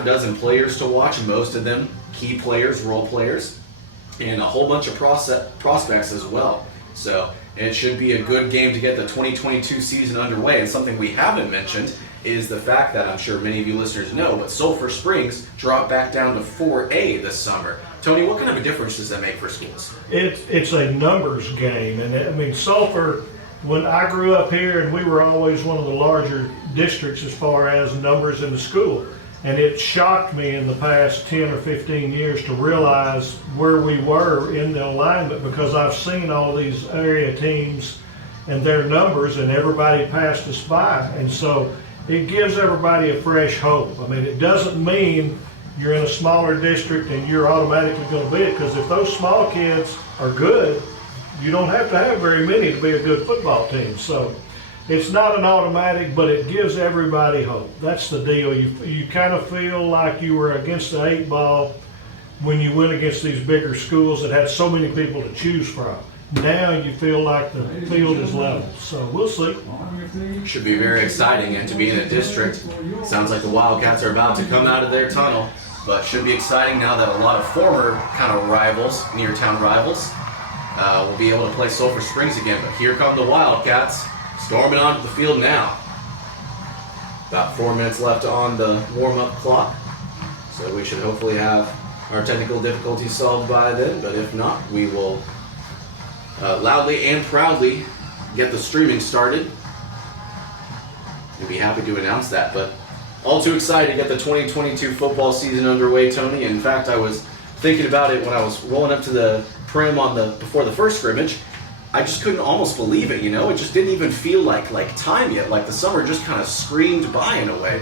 a dozen players to watch, most of them key players, role players, and a whole bunch of prospects as well. So it should be a good game to get the 2022 season underway. And something we haven't mentioned is the fact that I'm sure many of you listeners know, but Sulphur Springs dropped back down to 4A this summer. Tony, what kind of a difference does that make for schools? It's a numbers game, and I mean Sulphur. When I grew up here, and we were always one of the larger districts as far as numbers in the school. And it shocked me in the past 10 or 15 years to realize where we were in the alignment, because I've seen all these area teams and their numbers, and everybody passed us by. And so it gives everybody a fresh hope. I mean, it doesn't mean you're in a smaller district and you're automatically going to be it, because if those small kids are good, you don't have to have very many to be a good football team. So it's not an automatic, but it gives everybody hope. That's the deal. You kind of feel like you were against the 8 ball when you went against these bigger schools that had so many people to choose from. Now you feel like the field is level. So we'll see. Should be very exciting, and to be in a district, sounds like the Wildcats are about to come out of their tunnel, but should be exciting now that a lot of former kind of rivals, near town rivals, will be able to play Sulphur Springs again. But here come the Wildcats, storming onto the field now. About 4 minutes left on the warm-up clock, so we should hopefully have our technical difficulties solved by then, but if not, we will loudly and proudly get the streaming started. We'll be happy to announce that, but all too excited to get the 2022 football season underway, Tony. In fact, I was thinking about it when I was rolling up to the prim before the first scrimmage. I just couldn't almost believe it, you know? It just didn't even feel like time yet. Like the summer just kind of screamed by in a way.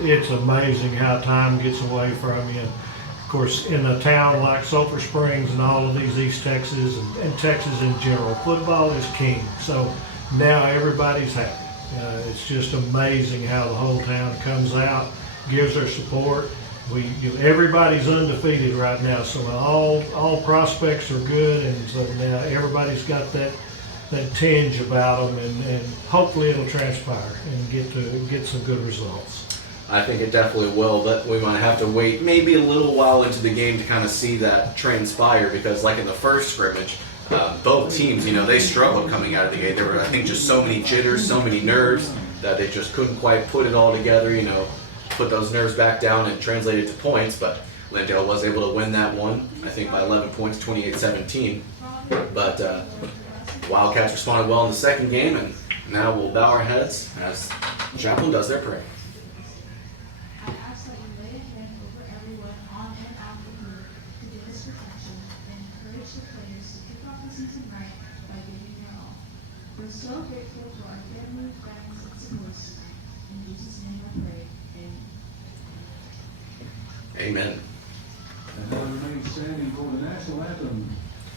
It's amazing how time gets away from you. Of course, in a town like Sulphur Springs and all of these East Texas and Texas in general, football is king. So now everybody's happy. It's just amazing how the whole town comes out, gives their support. Everybody's undefeated right now, so all prospects are good, and so now everybody's got that tinge about them, and hopefully it'll transpire and get some good results. I think it definitely will, but we might have to wait maybe a little while into the game to kind of see that transpire, because like in the first scrimmage, both teams, they struggled coming out of the gate. There were, I think, just so many jitters, so many nerves that they just couldn't quite put it all together, put those nerves back down and translate it to points, but Lindale was able to win that one, I think by 11 points, 28-17. But Wildcats responded well in the second game, and now we'll bow our heads as Chaplain does their prayer. We're so grateful to our family, friends, and supporters tonight. In Jesus' name I pray. Amen. Amen. And now remain standing for the national anthem,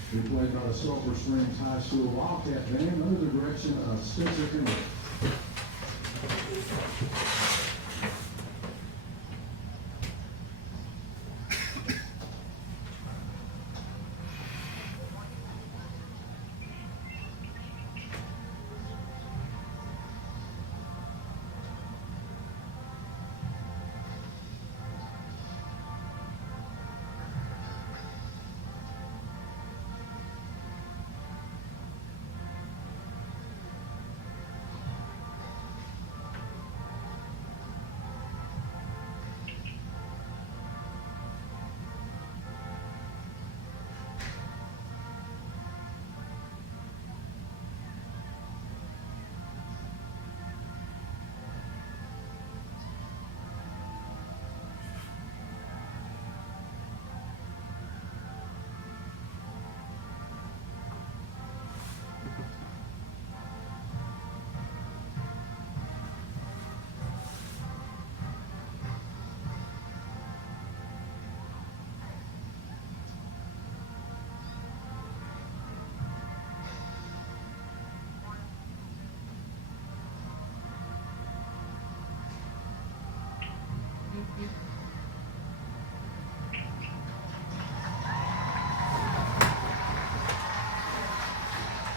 to be played by the Sulphur Springs High School Wildcat Band under the direction of Spencer Kimball.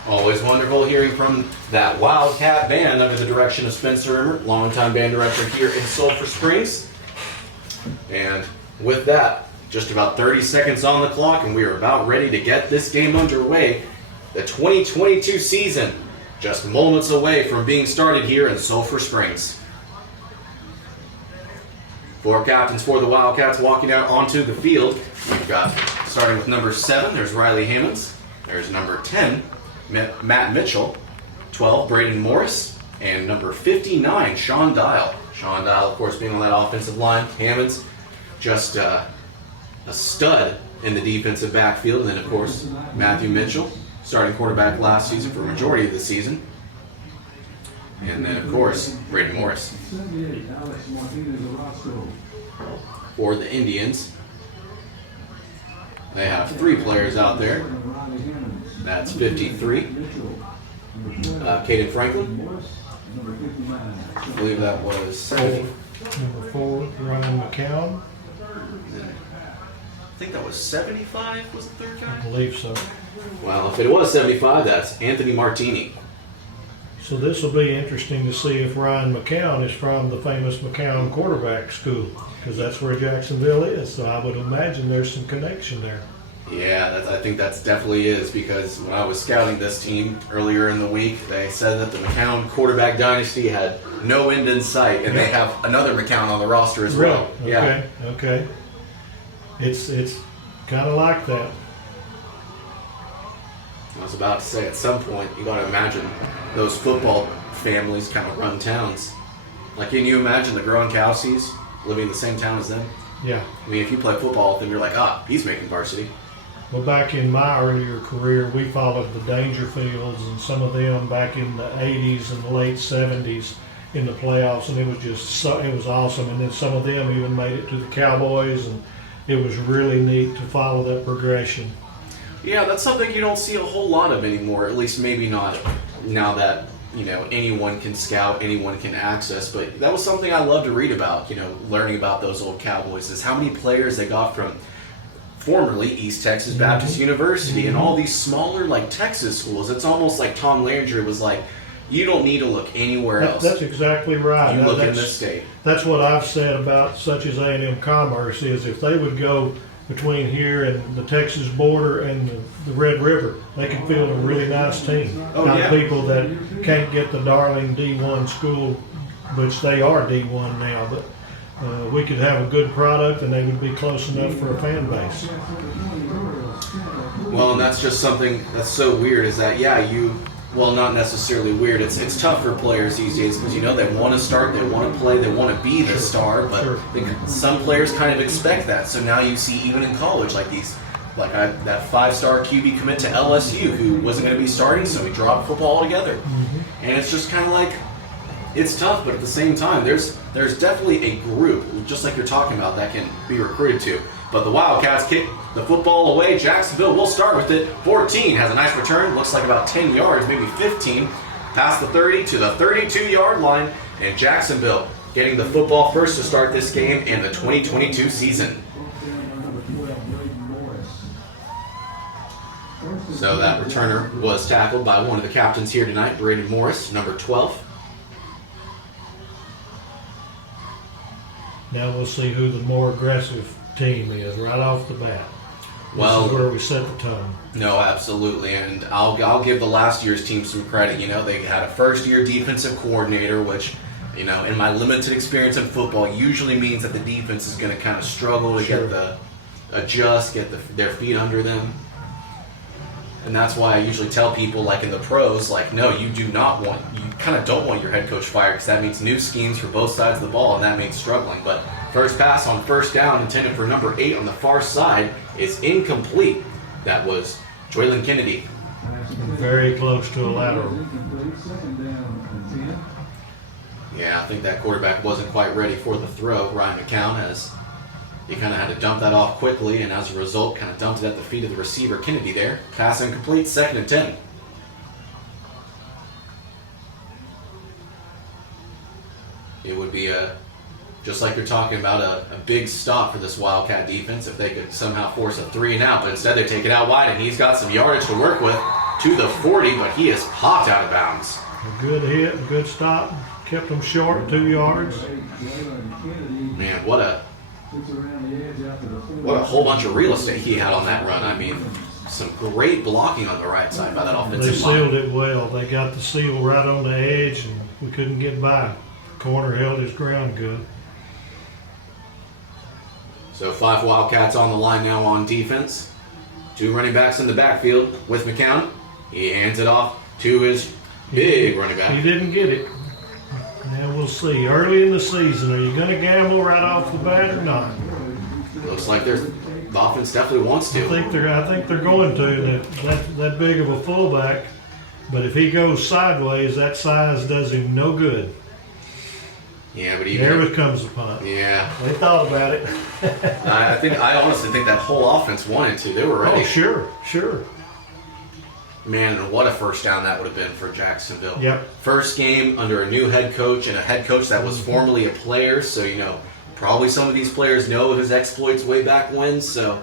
Always wonderful hearing from that Wildcat band under the direction of Spencer Emmert, longtime band director here in Sulphur Springs. And with that, just about 30 seconds on the clock, and we are about ready to get this game underway. The 2022 season just moments away from being started here in Sulphur Springs. 4 captains for the Wildcats walking out onto the field. We've got, starting with number 7, there's Riley Hammonds. There's number 10, Matt Mitchell. 12, Braden Morris. And number 59, Sean Dial. Sean Dial, of course, being on that offensive line. Hammonds, just a stud in the defensive backfield. And then, of course, Matthew Mitchell, starting quarterback last season for a majority of the season. And then, of course, Braden Morris. For the Indians, they have 3 players out there. That's 53. Caden Franklin. I believe that was 70. Number 4, Ryan McCown. I think that was 75 was the third I guy? believe so. Well, if it was 75, that's Anthony Martini. So this will be interesting to see if Ryan McCown is from the famous McCown quarterback school, because that's where Jacksonville is. So I would imagine there's some connection there. Yeah, I think that's definitely is, because when I was scouting this team earlier in the week, they said that the McCown quarterback dynasty had no end in sight, and they have another McCown on the roster as well. Really? Yeah. Okay. It's kind of like that. I was about to say, at some point, you got to imagine those football families kind of run towns. Like, can you imagine the Gronkowskis living in the same town as them? Yeah. I mean, if you play football with them, you're like, he's making varsity. Well, back in my earlier career, we followed the Dangerfields and some of them back in the 80s and the late 70s in the playoffs, and it was just it was awesome. And then some of them even made it to the Cowboys, and it was really neat to follow that progression. Yeah, that's something you don't see a whole lot of anymore, at least maybe not now that, anyone can scout, anyone can access. But that was something I love to read about, learning about those old Cowboys, is how many players they got from formerly East Texas Baptist University and all these smaller, like, Texas schools. It's almost like Tom Landry was like, you don't need to look anywhere else. That's exactly right. You look in this state. That's what I've said about such as A&M Commerce, is if they would go between here and the Texas border and the Red River, they could field a really nice team. Oh, yeah. People that can't get the darling D1 school, which they are D1 now, but we could have a good product and they would be close enough for a fan base. Well, and that's just something that's so weird, is that, well, not necessarily weird. It's tough for players these days because, they want to start, they want to play, they want to be the star, but some players kind of expect that. So now you see, even in college, that 5-star QB commit to LSU who wasn't going to be starting, so he dropped football altogether. Mm-hmm. And it's just kind of like, it's tough, but at the same time, there's definitely a group, just like you're talking about, that can be recruited to. But the Wildcats kick the football away. Jacksonville will start with it. 14 has a nice return. Looks like about 10 yards, maybe 15. Past the 30 to the 32-yard line. And Jacksonville getting the football first to start this game in the 2022 season. So that returner was tackled by one of the captains here tonight, Braden Morris, number 12. Now we'll see who the more aggressive team is right off the bat. This is where we set the tone. No, absolutely, and I'll give the last year's team some credit. They had a first-year defensive coordinator, which, in my limited experience in football, usually means that the defense is going to kind of struggle to get their feet under them. And that's why I usually tell people, like in the pros, no, you kind of don't want your head coach fired, because that means new schemes for both sides of the ball, and that means struggling. But first pass on first down, intended for number 8 on the far side, is incomplete. That was Joylin Kennedy. Very close to a lateral. Yeah, I think that quarterback wasn't quite ready for the throw. Ryan McCown, as he kind of had to dump that off quickly, and as a result, kind of dumped it at the feet of the receiver, Kennedy there. Pass incomplete, 2nd and 10. It would be just like you're talking about, a big stop for this Wildcat defense if they could somehow force a 3 and out, but instead they take it out wide, and he's got some yardage to work with to the 40, but he is popped out of bounds. A good hit, a good stop, kept them short, 2 yards. Man, what Gets around the edge out to the full. What a whole bunch of real estate he had on that run. I mean, some great blocking on the right side by that They offensive line. sealed it well. They got the seal right on the edge, and we couldn't get by. Corner held his ground good. So 5 Wildcats on the line now on defense. 2 running backs in the backfield with McCown. He hands it off to his big running He back. didn't get it. Now we'll see. Early in the season, are you going to gamble right off the bat or not? Looks like the offense definitely wants I to. think they're going to. That big of a fullback, but if he goes sideways, that size does him no good. Yeah, but There even comes the punt. yeah, They thought about it. I honestly think that whole offense wanted to. They were ready. Oh, sure. Man, and what a first down that would have been for Jacksonville. Yep. First game under a new head coach and a head coach that was formerly a player, so probably some of these players know of his exploits way back when. So,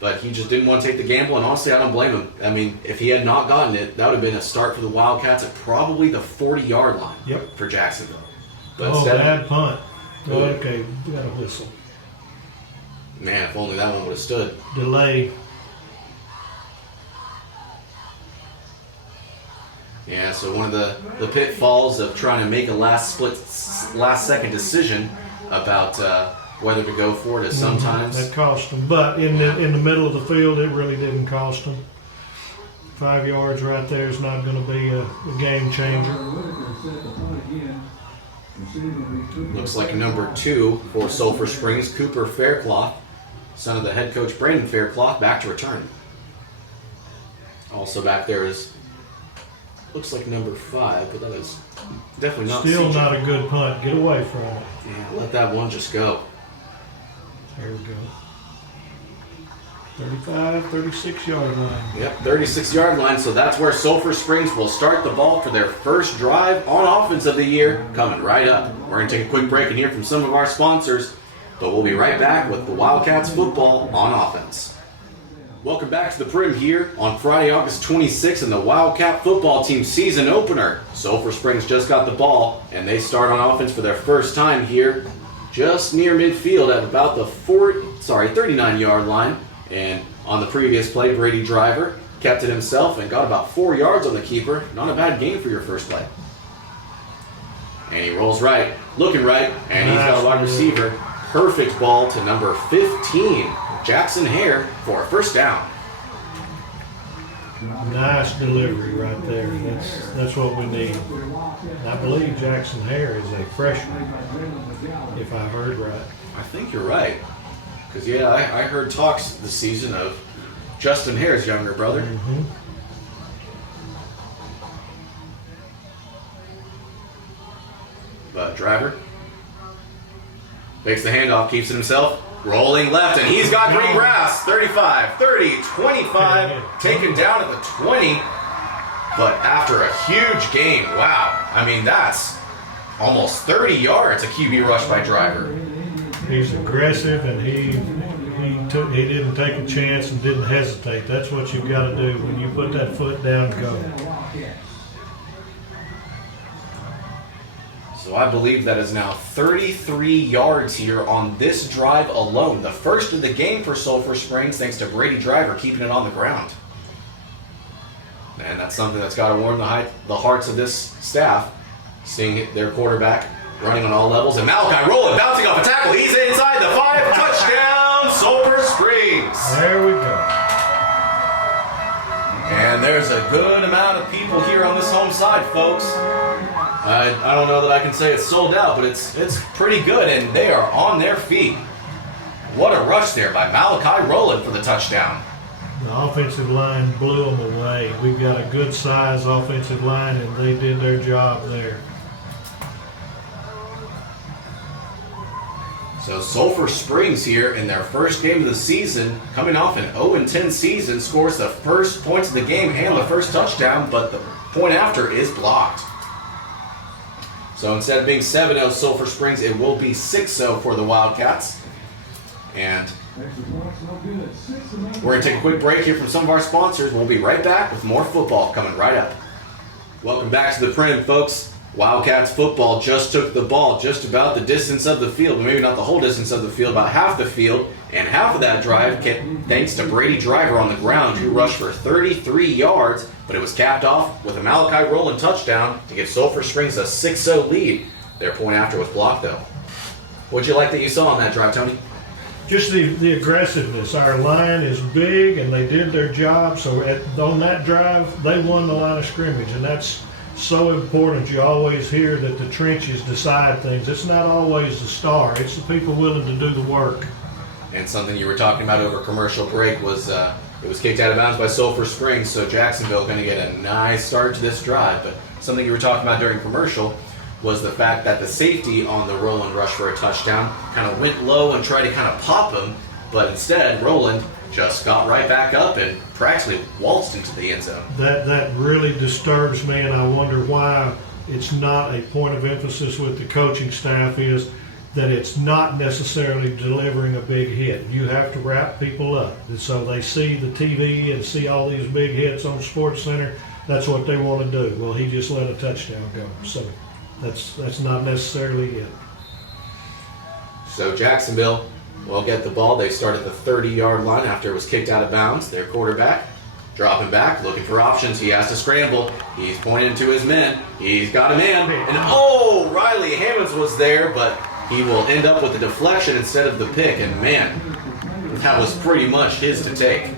but he just didn't want to take the gamble, and honestly, I don't blame him. I mean, if he had not gotten it, that would have been a start for the Wildcats at probably the 40-yard line. Yep. For Jacksonville. But Oh, instead, bad punt. Oh, okay, we got a whistle. man, if only that one would have stood. Delay. Yeah, so one of the pitfalls of trying to make a last second decision about whether to go for it is sometimes. That cost them, but in the middle of the field, it really didn't cost them. 5 yards right there is not going to be a game changer. Looks like number 2 for Sulphur Springs, Cooper Faircloth, son of the head coach Brandon Faircloth, back to return. Also back there is, looks like number 5, but that is definitely not. Still CJ. not a good punt. Get away from it. Yeah, let that one just go. There we go. 35, 36-yard line. Yep, 36-yard line, so that's where Sulphur Springs will start the ball for their first drive on offense of the year, coming right up. We're going to take a quick break and hear from some of our sponsors, but we'll be right back with the Wildcats football on offense. Welcome back to the Prim here on Friday, August 26th in the Wildcat football team season opener. Sulphur Springs just got the ball, and they start on offense for their first time here, just near midfield at about the 39-yard line. And on the previous play, Brady Driver kept it himself and got about 4 yards on the keeper. Not a bad game for your first play. And he rolls right, looking right, and he's got a wide receiver. Perfect ball to number 15, Jackson Hare, for a first down. Nice delivery right there. That's what we need. I believe Jackson Hare is a freshman, if I heard right. I think you're right. Because, yeah, I heard talks this season of Justin Hare's younger brother. Mm-hmm. But Driver makes the handoff, keeps it himself, rolling left, and he's got green grass. 35, 30, 25, taken down at the 20. But after a huge gain, wow. I mean, that's almost 30 yards, a QB rush by Driver. He's aggressive, and he didn't take a chance and didn't hesitate. That's what you've got to do when you put that foot down. Go. So I believe that is now 33 yards here on this drive alone. The first of the game for Sulphur Springs, thanks to Brady Driver keeping it on the ground. And that's something that's got to warm the hearts of this staff, seeing their quarterback running on all levels. And Malachi rolling, bouncing off a tackle. He's inside the 5. Touchdown, Sulphur Springs. There we go. And there's a good amount of people here on this home side, folks. I don't know that I can say it's sold out, but it's pretty good, and they are on their feet. What a rush there by Malachi Rowland for the touchdown. The offensive line blew them away. We've got a good size offensive line, and they did their job there. So Sulphur Springs here in their first game of the season, coming off an 0-10 season, scores the first points of the game and the first touchdown, but the point after is blocked. So instead of being 7-0 Sulphur Springs, it will be 6-0 for the Wildcats. And we're going to take a quick break here from some of our sponsors. We'll be right back with more football coming right up. Welcome back to the Prim, folks. Wildcats football just took the ball just about the distance of the field, maybe not the whole distance of the field, about half the field, and half of that drive thanks to Brady Driver on the ground, who rushed for 33 yards, but it was capped off with a Malachi Rowland touchdown to give Sulphur Springs a 6-0 lead. Their point after was blocked, though. What'd you like that you saw on that drive, Tony? Just the aggressiveness. Our line is big, and they did their job. So on that drive, they won the line of scrimmage, and that's so important. You always hear that the trenches decide things. It's not always the star. It's the people willing to do the work. And something you were talking about over commercial break was it was kicked out of bounds by Sulphur Springs, so Jacksonville going to get a nice start to this drive. But something you were talking about during commercial was the fact that the safety on the Rowland rush for a touchdown kind of went low and tried to kind of pop him, but instead Rowland just got right back up and practically waltzed into the end zone. That really disturbs me, and I wonder why it's not a point of emphasis with the coaching staff is that it's not necessarily delivering a big hit. You have to wrap people up. And so they see the TV and see all these big hits on Sports Center. That's what they want to do. Well, he just let a touchdown go. So that's not necessarily it. So Jacksonville will get the ball. They start at the 30-yard line after it was kicked out of bounds. Their quarterback dropping back, looking for options. He has to scramble. He's pointing to his men. He's got a man. And Riley Hammonds was there, but he will end up with the deflection instead of the pick. And man, that was pretty much his to take.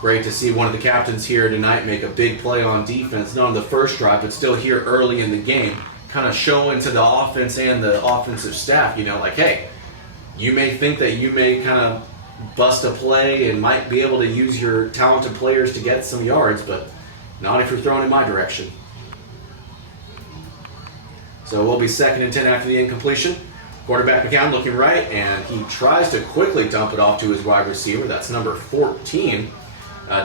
Great to see one of the captains here tonight make a big play on defense, not on the first drive, but still here early in the game, kind of showing to the offense and the offensive staff, like, hey, you may think that you may kind of bust a play and might be able to use your talented players to get some yards, but not if you're throwing in my direction. So we'll be 2nd and 10 after the incompletion. Quarterback McCown looking right, and he tries to quickly dump it off to his wide receiver. That's number 14.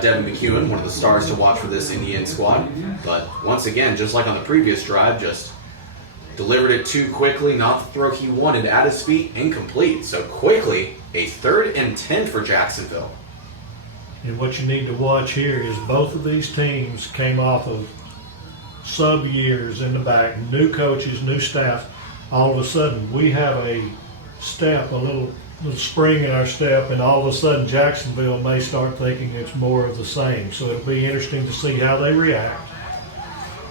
Devin McEwen, one of the stars to watch for this Indian squad. But once again, just like on the previous drive, just delivered it too quickly, not the throw he wanted at his feet, incomplete. So quickly, a 3rd and 10 for Jacksonville. And what you need to watch here is both of these teams came off of sub years in the back, new coaches, new staff. All of a sudden, we have a step, a little spring in our step, and all of a sudden Jacksonville may start thinking it's more of the same. So it'll be interesting to see how they react.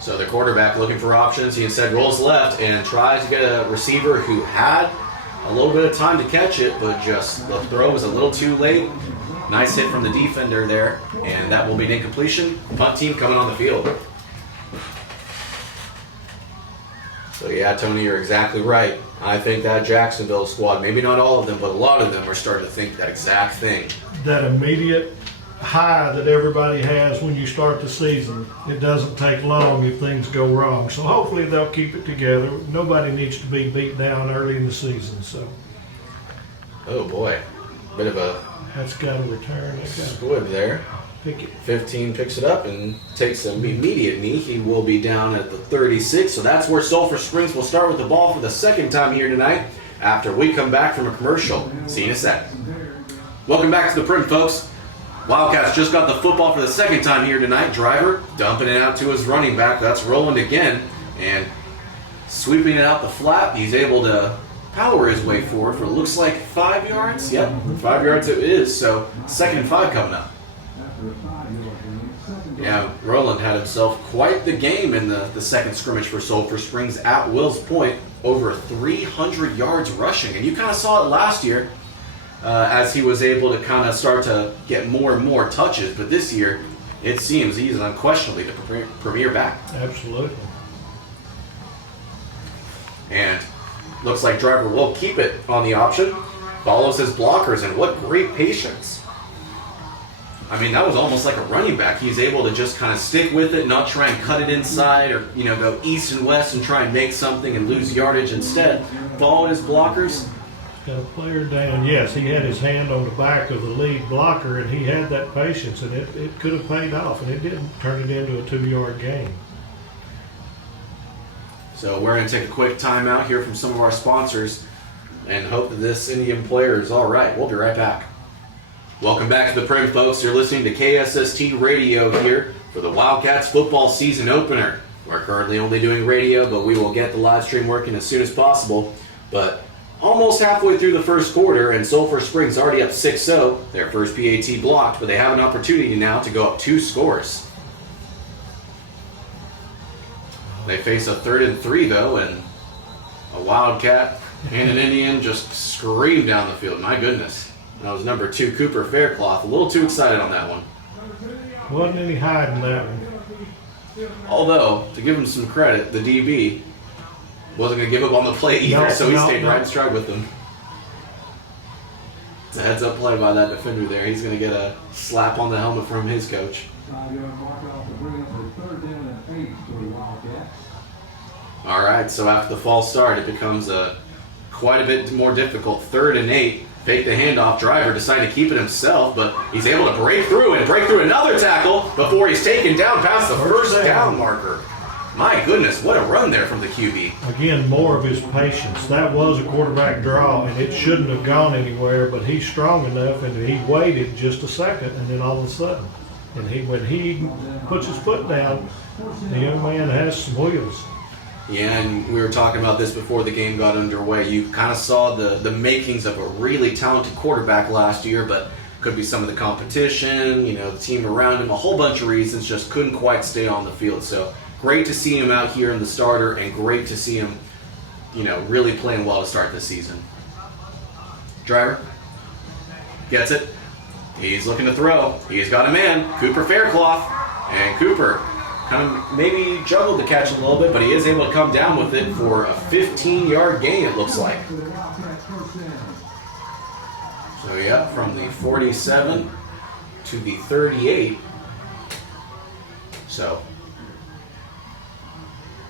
So the quarterback looking for options. He instead rolls left and tries to get a receiver who had a little bit of time to catch it, but just the throw was a little too late. Nice hit from the defender there, and that will be an incompletion. Punt team coming on the field. So yeah, Tony, you're exactly right. I think that Jacksonville squad, maybe not all of them, but a lot of them are starting to think that exact thing. That immediate high that everybody has when you start the season, it doesn't take long if things go wrong. So hopefully they'll keep it together. Nobody needs to be beat down early in the season. So. Oh boy, bit of a That's got to return. squib there. Pick it. 15 picks it up and takes an immediate knee. He will be down at the 36. So that's where Sulphur Springs will start with the ball for the 2nd time here tonight after we come back from a commercial. See you in a sec. Welcome back to the Prim, folks. Wildcats just got the football for the 2nd time here tonight. Driver dumping it out to his running back. That's Rowland again. And sweeping it out the flat. He's able to power his way forward for, looks like 5 yards. Yep, 5 yards it is. So 2nd and 5 coming up. Yeah, Rowland had himself quite the game in the second scrimmage for Sulphur Springs at Will's Point. Over 300 yards rushing. And you kind of saw it last year as he was able to kind of start to get more and more touches. But this year, it seems he's unquestionably the premier back. Absolutely. And looks like Driver will keep it on the option. Follows his blockers, and what great patience. I mean, that was almost like a running back. He's able to just kind of stick with it, not try and cut it inside or, go east and west and try and make something and lose yardage instead. Follow his blockers. Got a player down. Yes, he had his hand on the back of the lead blocker, and he had that patience, and it could have paid off, and it didn't turn it into a 2-yard gain. So we're going to take a quick timeout here from some of our sponsors and hope that this Indian player is all right. We'll be right back. Welcome back to the Prim, folks. You're listening to KSST Radio here for the Wildcats football season opener. We're currently only doing radio, but we will get the live stream working as soon as possible. But almost halfway through the first quarter, and Sulphur Springs already up 6-0. Their first PAT blocked, but they have an opportunity now to go up 2 scores. They face a 3rd and 3, though, and a Wildcat and an Indian just screamed down the field. My goodness. That was number 2, Cooper Faircloth. A little too excited on that one. Wasn't any hiding that one. Although, to give him some credit, the DB wasn't going to give up on the play either, so he stayed right in stride with them. It's a heads-up play by that defender there. He's going to get a slap on the helmet from his coach. All right, so after the false start, it becomes quite a bit more difficult. 3rd and 8. Fake the handoff. Driver decided to keep it himself, but he's able to break through another tackle before he's taken down past the first down marker. My goodness, what a run there from the QB. Again, more of his patience. That was a quarterback draw, and it shouldn't have gone anywhere, but he's strong enough, and he waited just a second, and then all of a sudden, and when he puts his foot down, the young man has some wheels. Yeah, and we were talking about this before the game got underway. You kind of saw the makings of a really talented quarterback last year, but could be some of the competition, the team around him, a whole bunch of reasons, just couldn't quite stay on the field. So great to see him out here in the starter, and great to see him, really playing well to start this season. Driver gets it. He's looking to throw. He's got a man, Cooper Faircloth, and Cooper kind of maybe juggled the catch a little bit, but he is able to come down with it for a 15-yard gain, it looks like. So, yeah, from the 47 to the 38. So,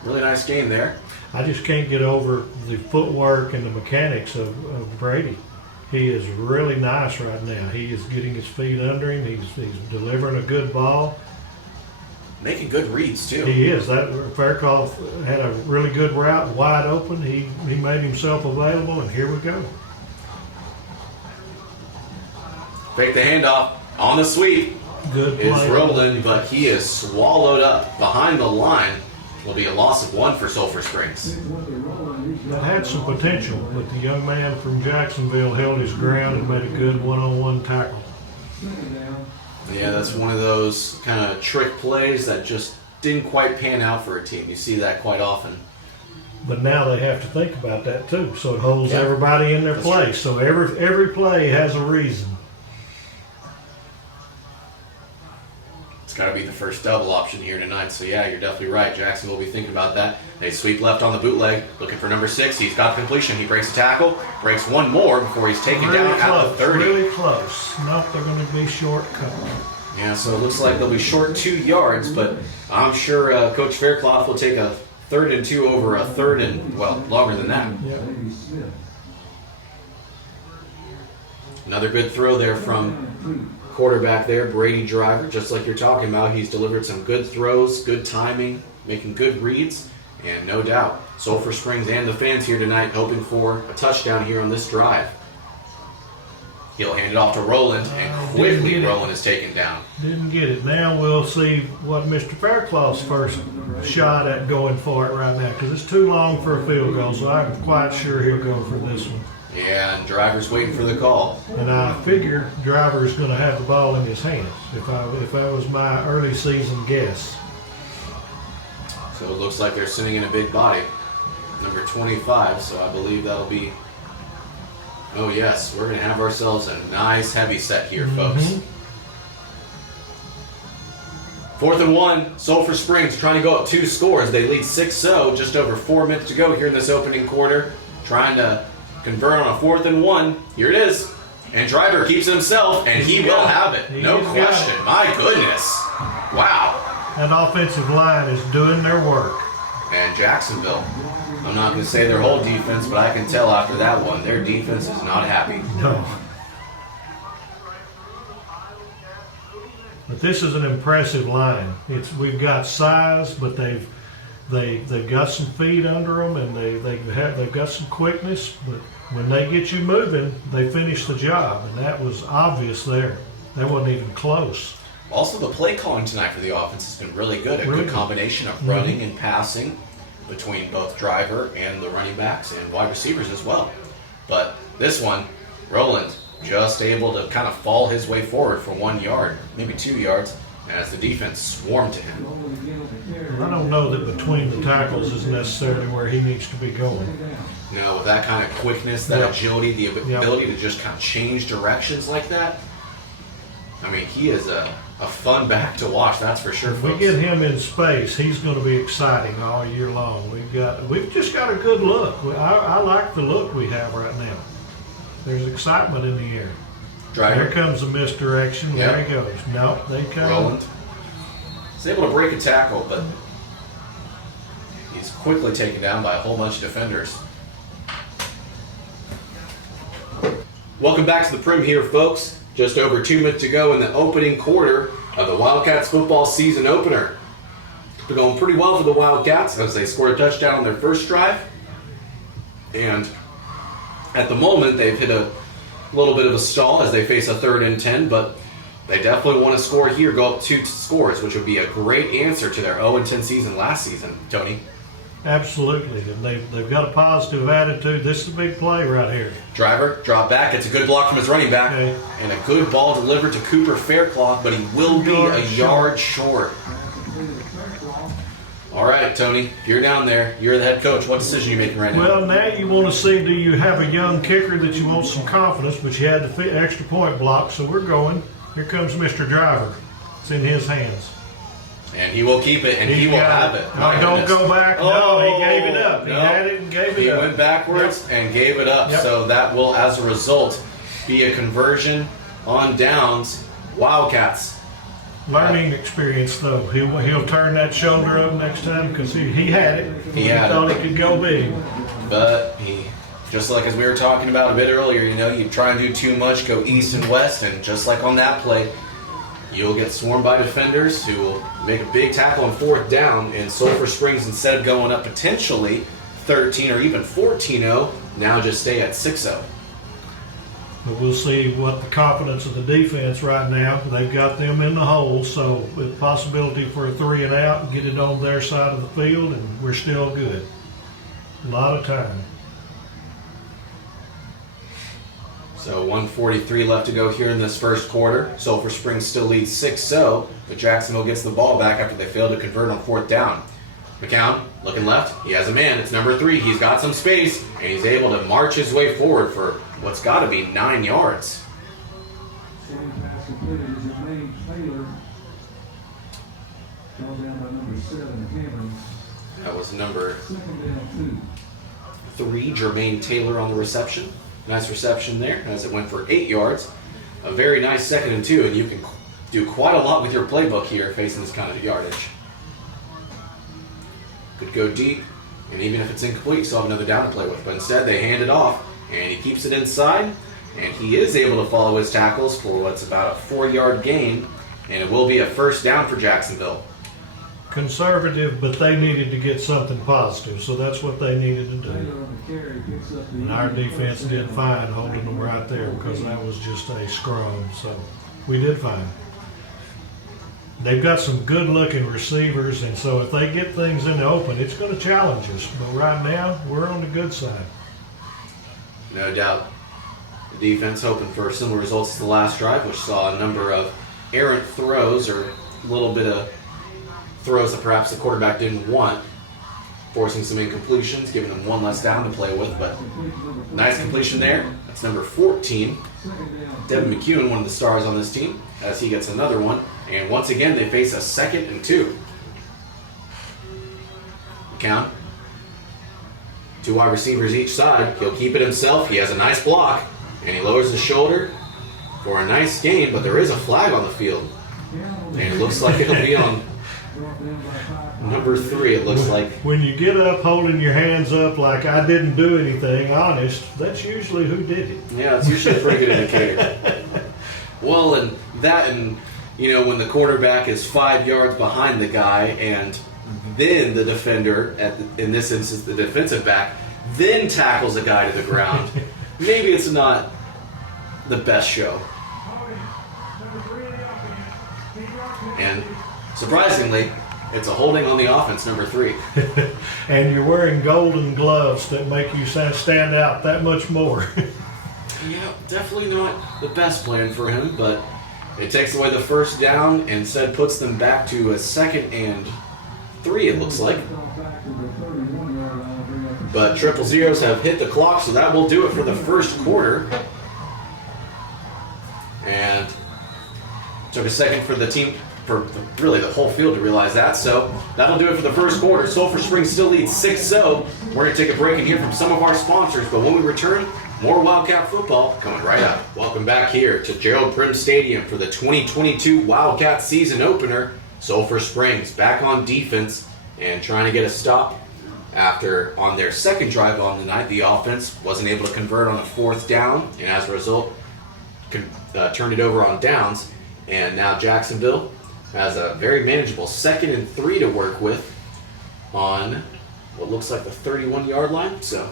really nice game there. I just can't get over the footwork and the mechanics of Brady. He is really nice right now. He is getting his feet under him. He's delivering a good ball. Making good reads, too. He is. That Faircloth had a really good route, wide open. He made himself available, and here we go. Fake the handoff on the sweep. Good play. Is rolling, but he is swallowed up behind the line. Will be a loss of 1 for Sulphur Springs. That had some potential, but the young man from Jacksonville held his ground and made a good one-on-one tackle. Yeah, that's one of those kind of trick plays that just didn't quite pan out for a team. You see that quite often. But now they have to think about that too, so it holds everybody in their place. So every play has a reason. It's got to be the first double option here tonight. So yeah, you're definitely right. Jackson will be thinking about that. They sweep left on the bootleg, looking for number 6. He's got completion. He breaks a tackle, breaks one more before he's taken down at the 30. Really close. Nope, they're going to be shortcut. Yeah, so it looks like they'll be short 2 yards, but I'm sure Coach Faircloth will take a 3rd and 2 over a 3rd and, well, longer than that. Yep. Another good throw there from quarterback there, Brady Driver, just like you're talking about. He's delivered some good throws, good timing, making good reads, and no doubt, Sulphur Springs and the fans here tonight hoping for a touchdown here on this drive. He'll hand it off to Roland, and quickly Roland is taken down. Didn't get it. Now we'll see what Mr. Faircloth's first shot at going for it right now, because it's too long for a field goal, so I'm quite sure he'll go for this one. Yeah, and Driver's waiting for the call. And I figure Driver's going to have the ball in his hands, if that was my early season guess. So it looks like they're sending in a big body, number 25, so I believe that'll be... Oh yes, we're going to have ourselves a nice heavy set here, folks. 4th and 1, Sulphur Springs trying to go up 2 scores. They lead 6-0, just over 4 minutes to go here in this opening quarter. Trying to convert on a 4th and 1. Here it is. And Driver keeps himself, and he will have it. No question. My goodness. Wow. That offensive line is doing their work. And Jacksonville, I'm not going to say their whole defense, but I can tell after that one, their defense is not happy. No. But this is an impressive line. We've got size, but they've got some feet under them, and they've got some quickness. But when they get you moving, they finish the job, and that was obvious there. That wasn't even close. Also, the play calling tonight for the offense has been really good. A Really good good. combination of running and passing between both driver and the running backs and wide receivers as well. But this one, Roland just able to kind of fall his way forward for 1 yard, maybe 2 yards, as the defense swarmed to him. I don't know that between the tackles is necessarily where he needs to be going. You know, with that kind of quickness, that Yep. agility, the Yep. ability to just kind of change directions like that. I mean, he is a fun back to watch, that's for sure, If we folks. get him in space, he's going to be exciting all year long. We've just got a good look. I like the look we have right now. There's excitement in the air. There Driver, comes a misdirection. Yep. There he goes. No, they come. Roland. He's able to break a tackle, but he's quickly taken down by a whole bunch of defenders. Welcome back to the Prim here, folks. Just over 2 minutes to go in the opening quarter of the Wildcats football season opener. Been going pretty well for the Wildcats as they scored a touchdown on their first drive. And at the moment, they've hit a little bit of a stall as they face a 3rd and 10, but they definitely want to score here, go up 2 scores, which would be a great answer to their 0-10 season last season, Tony. Absolutely. And they've got a positive attitude. This is a big play right here. Driver, drop back. It's a good block from his running back. Okay. And a good ball delivered to Cooper Faircloth, but he will be a yard short. All right, Tony, if you're down there, you're the head coach. What decision are you making right now? Well, now you want to see, do you have a young kicker that you want some confidence, but you had the extra point block, so we're going. Here comes Mr. Driver. It's in his hands. And he will keep it, and he will have it. My Don't goodness. go back. No, he gave it up. No. He had it and gave He it up. went backwards and gave it up. Yep. So that will, as a result, be a conversion on downs. Wildcats. Learning experience, though. He'll turn that shoulder up next time because he had it. He had thought it. he could go big. But he, just like as we were talking about a bit earlier, you know, you try and do too much, go east and west, and just like on that play, you'll get swarmed by defenders who will make a big tackle on 4th down, and Sulphur Springs, instead of going up potentially 13 or even 14-0, now just stay at 6-0. But we'll see what the confidence of the defense right now. They've got them in the hole, so with possibility for a 3 and out and get it on their side of the field, and we're still good. A lot of time. So 1:43 left to go here in this first quarter. Sulphur Springs still leads 6-0, but Jacksonville gets the ball back after they failed to convert on 4th down. McCown, looking left, he has a man, it's number 3, he's got some space, and he's able to march his way forward for what's got to be 9 yards. Swing pass completed is Jermaine Taylor. Called down by number 7, Hammond. That was number 2nd down 3, Jermaine Taylor on the reception. Nice reception there as it went for 8 yards. A very nice 2nd and 2, and you can do quite a lot with your playbook here facing this kind of yardage. Could go deep, and even if it's incomplete, you still have another down to play with. But instead, they hand it off, and he keeps it inside, and he is able to follow his tackles for what's about a 4-yard gain, and it will be a 1st down for Jacksonville. Conservative, but they needed to get something positive, so that's what they needed to 2. Taylor do. on the carry picks up the. And our defense did fine holding them right there because that was just a scrum, so we did fine. They've got some good-looking receivers, and so if they get things in the open, it's going to challenge us. But right now, we're on the good side. No doubt. The defense hoping for similar results to the last drive, which saw a number of errant throws or a little bit of throws that perhaps the quarterback didn't want, forcing some incompletions, giving them one less down to play with. But nice completion there. That's number 14. Devin McEwen, one of the stars on this team, as he gets another one. And once again, they face a 2nd and 2. McCown. 2 wide receivers each side. He'll keep it himself. He has a nice block. And he lowers his shoulder for a nice gain, but there is a flag on the field. And it looks like it'll be on number 3, it looks like. When you get up holding your hands up like I didn't do anything, honest, that's usually who did it. Yeah, it's usually a pretty good indicator. Well, and that, and you know, when the quarterback is 5 yards behind the guy, and then the defender, in this instance, the defensive back, then tackles a guy to the ground, maybe it's not the best show. And surprisingly, it's a holding on the offense, number 3. And you're wearing golden gloves that make you stand out that much more. Yeah, definitely not the best plan for him, but it takes away the first down and instead puts them back to a 2nd and 3, it looks like. But 000s have hit the clock, so that will do it for the first quarter. And took a second for the team, for really the whole field to realize that. So that'll do it for the first quarter. Sulphur Springs still leads 6-0. We're going to take a break and hear from some of our sponsors, but when we return, more Wildcat football coming right up. Welcome back here to Gerald Prim Stadium for the 2022 Wildcat season opener. Sulphur Springs back on defense and trying to get a stop after on their second drive on the night, the offense wasn't able to convert on a 4th down, and as a result, turned it over on downs. And now Jacksonville has a very manageable 2nd and 3 to work with on what looks like the 31-yard line. So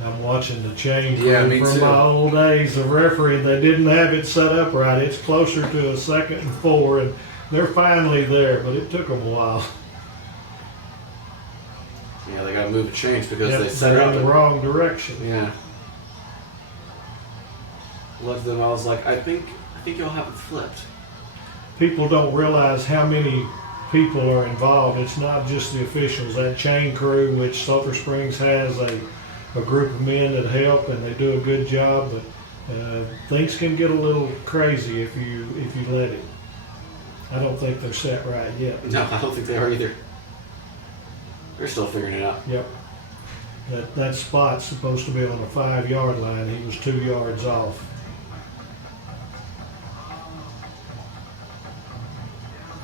I'm watching the change Yeah, me from too. my old days of referee. They didn't have it set up right. It's closer to a 2nd and 4, and they're finally there, but it took them a while. yeah, they got to move the change because Yep, they set they're it up. in the wrong direction. Yeah. Left them. I was like, I think you'll have it flipped. People don't realize how many people are involved. It's not just the officials. That chain crew, which Sulphur Springs has a group of men that help, and they do a good job, but things can get a little crazy if you let it. I don't think they're set right yet. No, I don't think they are either. They're still figuring it out. Yep. That spot's supposed to be on a 5-yard line. He was 2 yards off.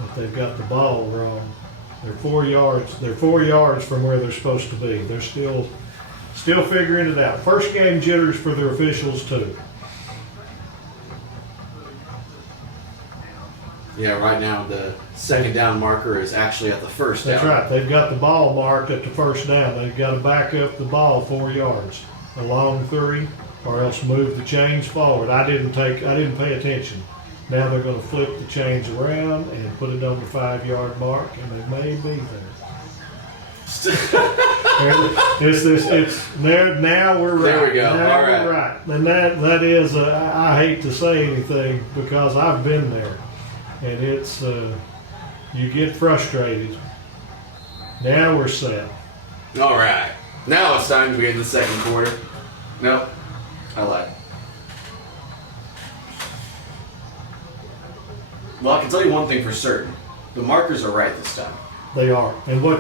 But they've got the ball wrong. They're 4 yards. They're 4 yards from where they're supposed to be. They're still figuring it out. First game jitters for their officials too. Yeah, right now the 2nd down marker is actually at the 1st down. That's right. They've got the ball marked at the 1st down. They've got to back up the ball 4 yards, a long 3, or else move the chains forward. I didn't pay attention. Now they're going to flip the chains around and put it on the 5-yard mark, and they may be there. It's there. Now we're right. There we go. Now All right. we're right. And that is. I hate to say anything because I've been there, and it's you get frustrated. Now we're set. All right. Now it's time to begin the second quarter. Nope. I lied. Well, I can tell you one thing for certain. The markers are right this time. They are. And where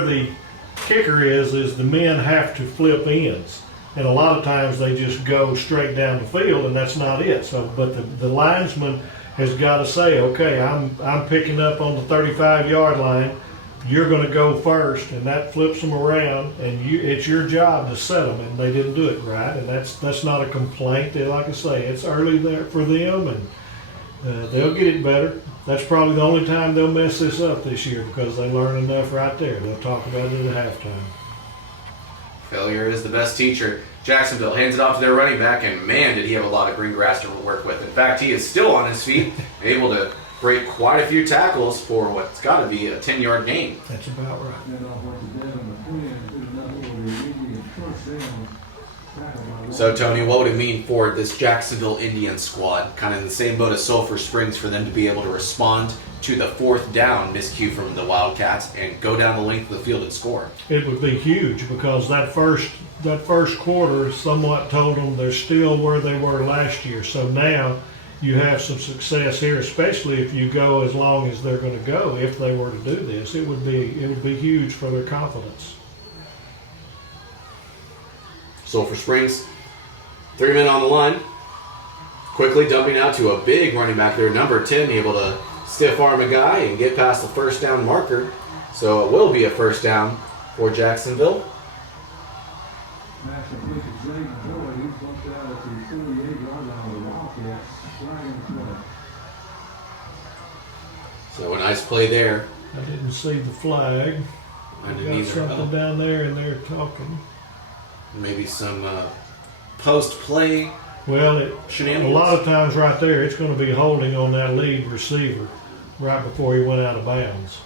the kicker is the men have to flip ends. And a lot of times they just go straight down the field, and that's not it. So, but the linesman has got to say, okay, I'm picking up on the 35-yard line. You're going to go first, and that flips them around, and it's your job to set them, and they didn't do it right, and that's not a complaint. Like I say, it's early there for them, and they'll get it better. That's probably the only time they'll mess this up this year because they learn enough right there. They'll talk about it at halftime. Failure is the best teacher. Jacksonville hands it off to their running back, and man, did he have a lot of green grass to work with. In fact, he is still on his feet, able to break quite a few tackles for what's got to be a 10-yard gain. That's about right. So, Tony, what would it mean for this Jacksonville Indians squad, kind of in the same boat as Sulphur Springs, for them to be able to respond to the 4th down miscue from the Wildcats and go down the length of the field and score? It would be huge because that first quarter somewhat told them they're still where they were last year. So now you have some success here, especially if you go as long as they're going to go. If they were to do this, it would be huge for their confidence. Sulphur Springs, 3 men on the line, quickly dumping out to a big running back there, number 10, able to stiff arm a guy and get past the 1st down marker. So it will be a 1st down for Jacksonville. So a nice play there. I didn't see the flag. Got something down there and they're talking. Maybe some post-play Well, a shenanigans. lot of times right there, it's going to be holding on that lead receiver right before he went out of bounds.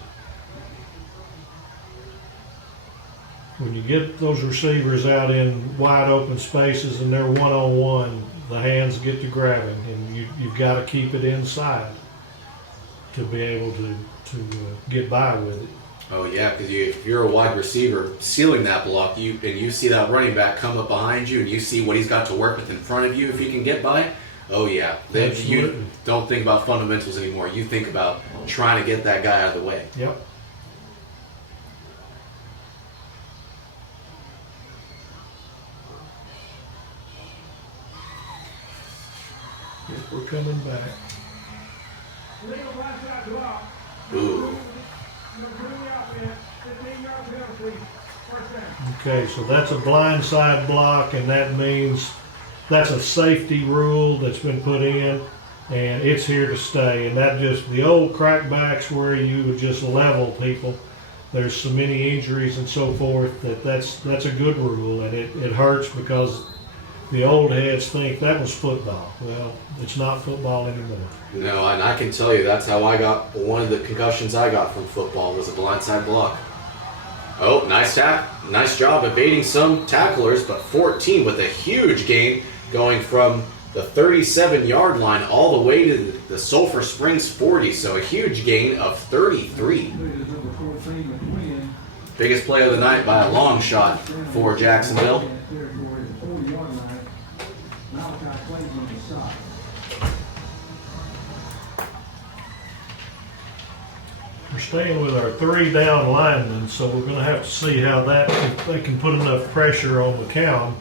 When you get those receivers out in wide open spaces and they're one-on-one, the hands get to grabbing, and you've got to keep it inside to be able to get by with it. Oh yeah, because if you're a wide receiver sealing that block, you see that running back come up behind you, and you see what he's got to work with in front of you if he can get by. Oh yeah, then you don't think about fundamentals anymore. You think about trying to get that guy out of the way. Yep. Yep, we're coming back. Ooh. Okay, so that's a blindside block, and that means that's a safety rule that's been put in, and it's here to stay. And that just, the old crackbacks where you would just level people, there's so many injuries and so forth that's a good rule, and it hurts because the old heads think that was football. Well, it's not football anymore. No, and I can tell you that's how I got one of the concussions I got from football was a blindside block. Oh, nice job evading some tacklers, but 14 with a huge gain going from the 37-yard line all the way to the Sulphur Springs 40, so a huge gain of 33. Biggest play of the night by a long shot for Jacksonville. We're staying with our 3 down linemen, so we're going to have to see how they can put enough pressure on McCown.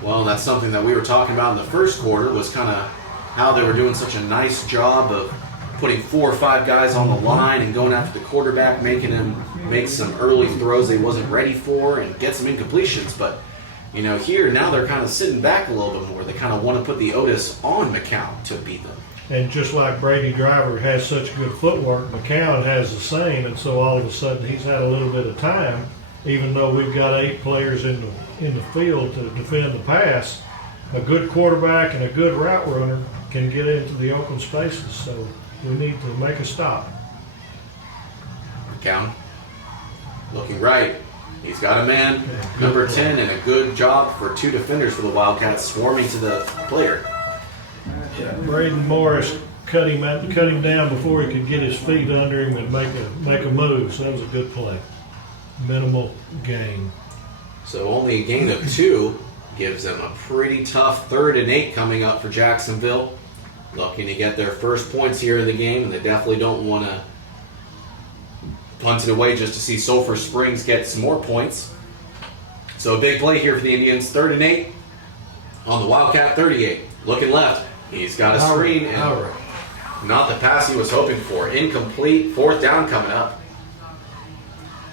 Well, that's something that we were talking about in the first quarter, was kind of how they were doing such a nice job of putting 4 or 5 guys on the line and going after the quarterback, making him make some early throws they wasn't ready for and get some incompletions. But, here, now they're kind of sitting back a little bit more. They kind of want to put the onus on McCown to beat them. And just like Brady Driver has such good footwork, McCown has the same, and so all of a sudden he's had a little bit of time, even though we've got 8 players in the field to defend the pass. A good quarterback and a good route runner can get into the open spaces, so we need to make a stop. McCown looking right. He's got a man, number 10, and a good job for 2 defenders for the Wildcats swarming to the player. Yeah, Braden Morris cut him down before he could get his feet under him and make a move. So that was a good play. Minimal gain. So only a gain of 2 gives them a pretty tough 3rd and 8 coming up for Jacksonville. Looking to get their first points here in the game, and they definitely don't want to punt it away just to see Sulphur Springs get some more points. So a big play here for the Indians. 3rd and 8 on the Wildcat 38. Looking left. He's got a screen and not the pass he was hoping for. Incomplete. 4th down coming up.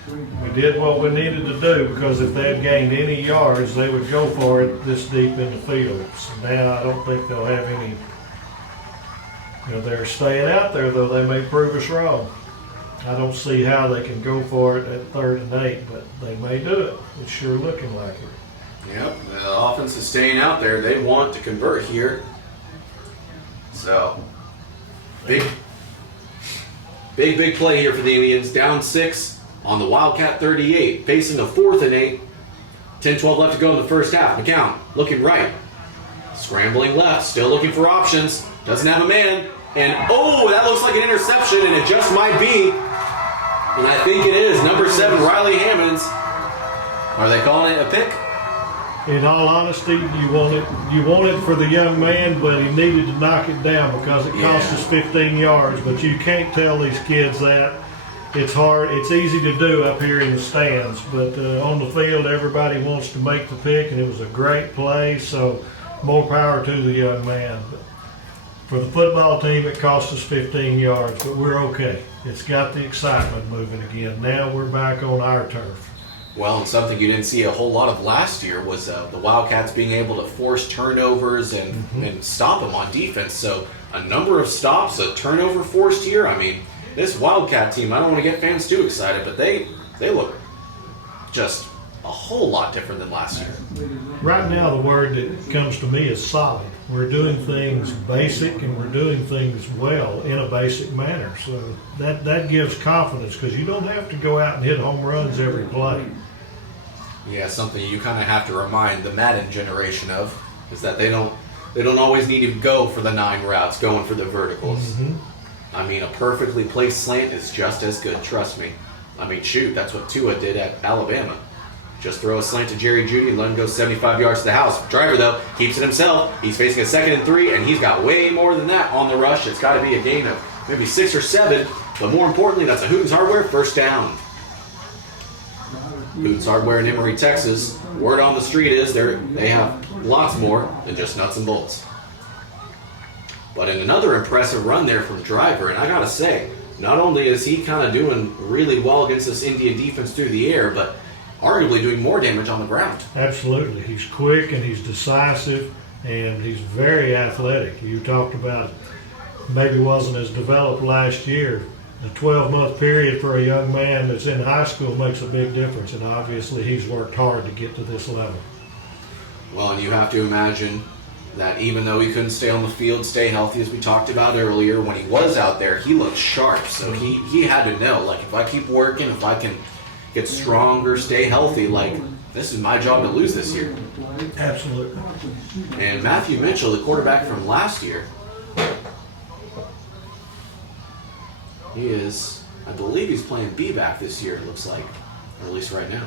We did what we needed to do, because if they had gained any yards, they would go for it this deep in the field. So now I don't think they'll have any. They're staying out there, though. They may prove us wrong. I don't see how they can go for it at 3rd and 8, but they may do it. It's sure looking like it. Yep, the offense is staying out there. They want to convert here. So, big play here for the Indians. Down 6 on the Wildcat 38, facing the 4th and 8. 10-12 left to go in the first half. McCown looking right. Scrambling left, still looking for options. Doesn't have a man. And, that looks like an interception, and it just might be. And I think it is. Number 7, Riley Hammonds. Are they calling it a pick? In all honesty, you want it for the young man, but he needed to knock it down because it cost us 15 yards. But you can't tell these kids that. It's hard. It's easy to do up here in the stands, but on the field, everybody wants to make the pick, and it was a great play. So more power to the young man. But for the football team, it cost us 15 yards, but we're okay. It's got the excitement moving again. Now we're back on our turf. Well, and something you didn't see a whole lot of last year was the Wildcats being able to force turnovers and stop them on defense. So a number of stops, a turnover forced here. I mean, this Wildcat team, I don't want to get fans too excited, but they look just a whole lot different than last year. Right now, the word that comes to me is solid. We're doing things basic and we're doing things well in a basic manner. So that gives confidence because you don't have to go out and hit home runs every play. Yeah, something you kind of have to remind the Madden generation of is that they don't always need to go for the 9 routes, going for the verticals. Mm-hmm. I mean, a perfectly placed slant is just as good, trust me. I mean, shoot, that's what Tua did at Alabama. Just throw a slant to Jerry Jeudy and let him go 75 yards to the house. Driver, though, keeps it himself. He's facing a 2nd and 3, and he's got way more than that on the rush. It's got to be a gain of maybe 6 or 7, but more importantly, that's a Hooten's Hardware first down. Hooten's Hardware in Emory, Texas. Word on the street is they have lots more than just nuts and bolts. But in another impressive run there from Driver, and I gotta say, not only is he kind of doing really well against this Indian defense through the air, but arguably doing more damage on the ground. Absolutely. He's quick and he's decisive and he's very athletic. You talked about maybe wasn't as developed last year. The 12-month period for a young man that's in high school makes a big difference, and obviously he's worked hard to get to this level. Well, and you have to imagine that even though he couldn't stay on the field, stay healthy, as we talked about earlier, when he was out there, he looked sharp. So he had to know, like, if I keep working, if I can get stronger, stay healthy, like, this is my job to lose this year. Absolutely. And Matthew Mitchell, the quarterback from last year, he is, I believe he's playing B-back this year, it looks like, or at least right now.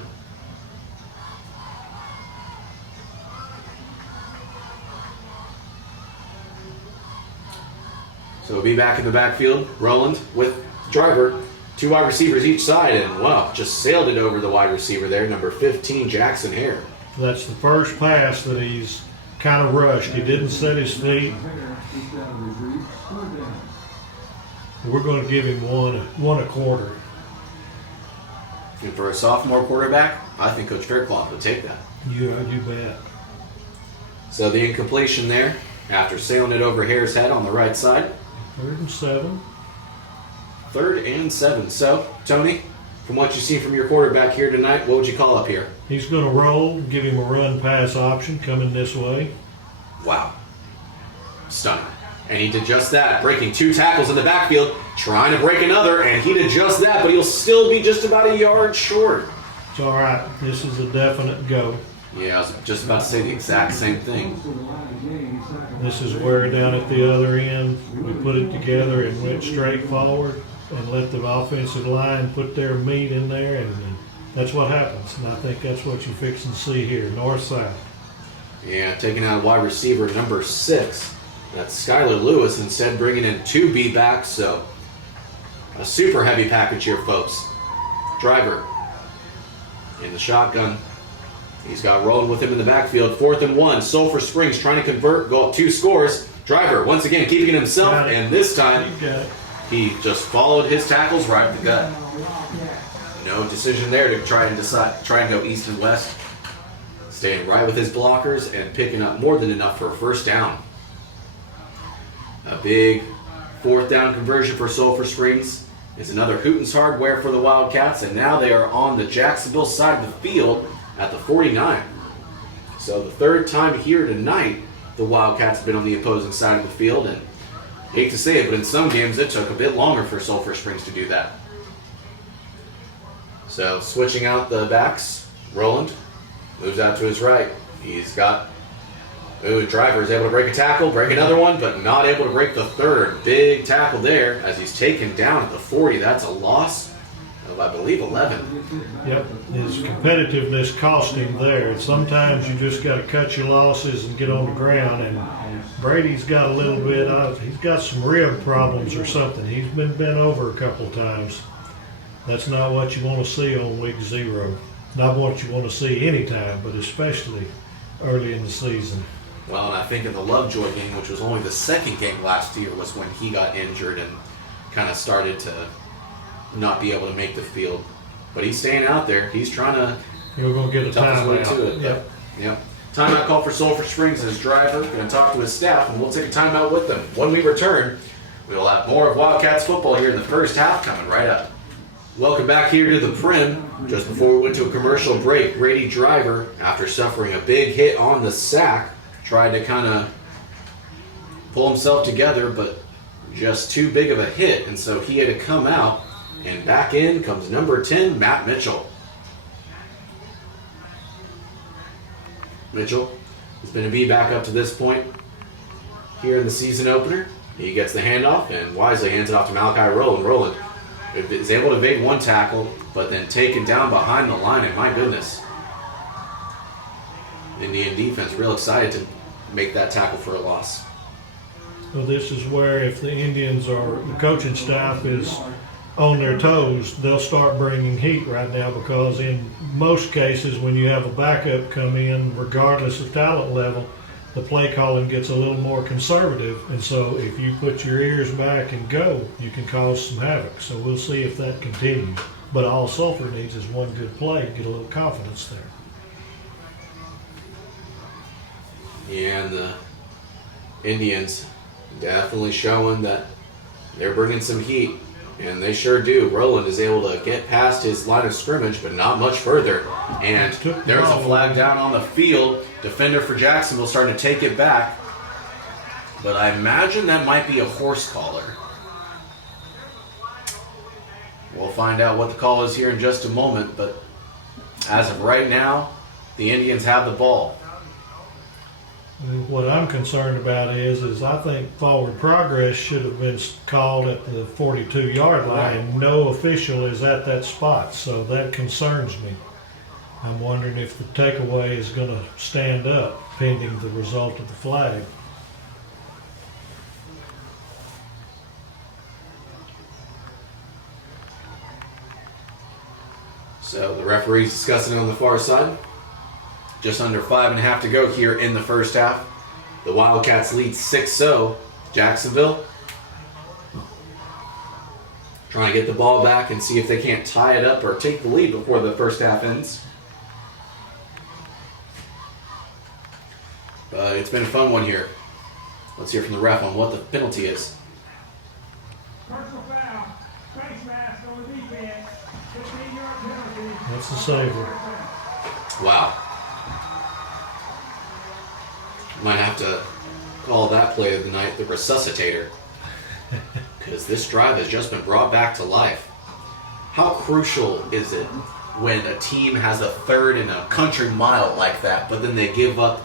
So B-back in the backfield, Roland with Driver, 2 wide receivers each side, and wow, just sailed it over the wide receiver there, number 15, Jackson Hare. That's the first pass that he's kind of rushed. He didn't set his feet. We're going to give him one a quarter. And for a sophomore quarterback, I think Coach Faircloth would take that. You bet. So the incompletion there, after sailing it over Hare's head on the right side. 3rd and 7. 3rd and 7. So, Tony, from what you've seen from your quarterback here tonight, what would you call up here? He's going to roll, give him a run-pass option coming this way. Wow. Stunning. And he did just that, breaking 2 tackles in the backfield, trying to break another, and he did just that, but he'll still be just about a yard short. It's all right. This is a definite go. Yeah, I was just about to say the exact same thing. This is where down at the other end, we put it together and went straight forward and let the offensive line put their meat in there, and that's what happens. And I think that's what you're fixing to see here, north-south. Yeah, taking out wide receiver number 6. That's Skylar Lewis, instead bringing in 2 B-backs, so a super heavy package here, folks. Driver in the shotgun. He's got Roland with him in the backfield. 4th and 1. Sulphur Springs trying to convert, go up 2 scores. Driver, once again, keeping it himself, and this time he just followed his tackles right in the gut. No decision there to try and go east and west. Staying right with his blockers and picking up more than enough for a first down. A big 4th down conversion for Sulphur Springs. It's another Hooten's Hardware for the Wildcats, and now they are on the Jacksonville side of the field at the 49. So the 3rd time here tonight, the Wildcats have been on the opposing side of the field, and hate to say it, but in some games it took a bit longer for Sulphur Springs to do that. So switching out the backs, Roland moves out to his right. He's got Driver is able to break a tackle, break another one, but not able to break the 3rd. Big tackle there as he's taken down at the 40. That's a loss of, I believe, 11. Yep, his competitiveness cost him there. Sometimes you just got to cut your losses and get on the ground, and Brady's got a little bit of, he's got some rib problems or something. He's been bent over a couple times. That's not what you want to see on week 0. Not what you want to see anytime, but especially early in the season. Well, and I think in the Lovejoy game, which was only the 2nd game last year, was when he got injured and kind of started to not be able to make the field. But he's staying out there. He's trying to You're going to get a toughest way to it. Yep. Yep. Timeout call for Sulphur Springs. His driver going to talk to his staff, and we'll take a timeout with them. When we return, We'll have more of Wildcats football here in the first half coming right up. Welcome back here to the Prim. Just before we went to a commercial break, Brady Driver, after suffering a big hit on the sack, tried to kind of pull himself together, but just too big of a hit, and so he had to come out, and back in comes number 10, Matt Mitchell. Mitchell is going to be back up to this point here in the season opener. He gets the handoff and wisely hands it off to Malachi Rowland. Rowland is able to evade one tackle, but then taken down behind the line, and my goodness, Indian defense real excited to make that tackle for a loss. Well, this is where if the Indians or the coaching staff is on their toes, they'll start bringing heat right now, because in most cases when you have a backup come in, regardless of talent level, the play calling gets a little more conservative, and so if you put your ears back and go, you can cause some havoc. So we'll see if that continues. But all Sulphur needs is one good play to get a little confidence there. And the Indians definitely showing that they're bringing some heat, and they sure do. Rowland is able to get past his line of scrimmage, but not much further. And there's a flag down on the field. Defender for Jacksonville starting to take it back. But I imagine that might be a horse collar. We'll find out what the call is here in just a moment, but as of right now, the Indians have the ball. What I'm concerned about is I think forward progress should have been called at the 42-yard line. No official is at that spot, so that concerns me. I'm wondering if the takeaway is going to stand up pending the result of the flag. So the referee's discussing it on the far side. Just under 5.5 to go here in the first half. The Wildcats lead 6-0. Jacksonville trying to get the ball back and see if they can't tie it up or take the lead before the first half ends. But it's been a fun one here. Let's hear from the ref on what the penalty is. Personal foul, face mask on the defense, 15-yard penalty. That's the saver. Wow. Might have to call that play of the night the resuscitator, because this drive has just been brought back to life. How crucial is it when a team has a third and a country mile like that, but then they give up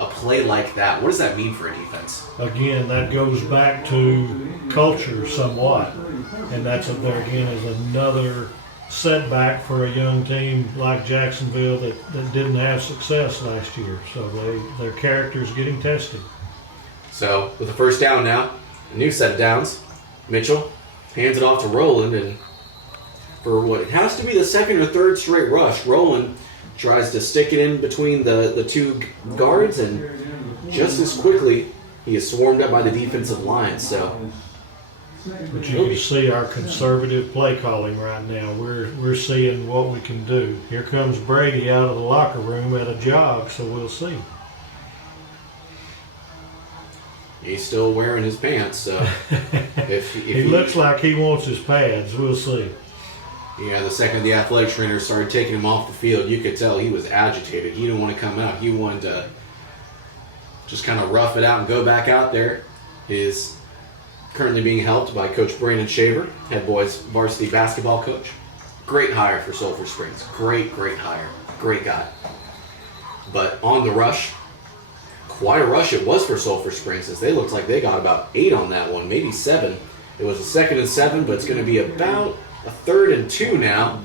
a play like that? What does that mean for a defense? Again, that goes back to culture somewhat, and that's there again is another setback for a young team like Jacksonville that didn't have success last year. So their character's getting tested. So with the first down now, a new set of downs, Mitchell hands it off to Rowland, and for what has to be the second or third straight rush, Rowland tries to stick it in between the two guards, and just as quickly he is swarmed up by the defensive line. So But you can see our conservative play calling right now. We're seeing what we can do. Here comes Brady out of the locker room at a jog, so we'll see. he's still wearing his pants, so if He looks like he wants his pads. We'll see. Yeah, the second the athletic trainer started taking him off the field, you could tell he was agitated. He didn't want to come out. He wanted to just kind of rough it out and go back out there. He's currently being helped by Coach Brandon Shaver, head boys varsity basketball coach. Great hire for Sulphur Springs. Great hire. Great guy. But on the rush, quite a rush it was for Sulphur Springs, as they looked like they got about 8 on that one, maybe 7. It was a 2nd and 7, but it's going to be about a 3rd and 2 now.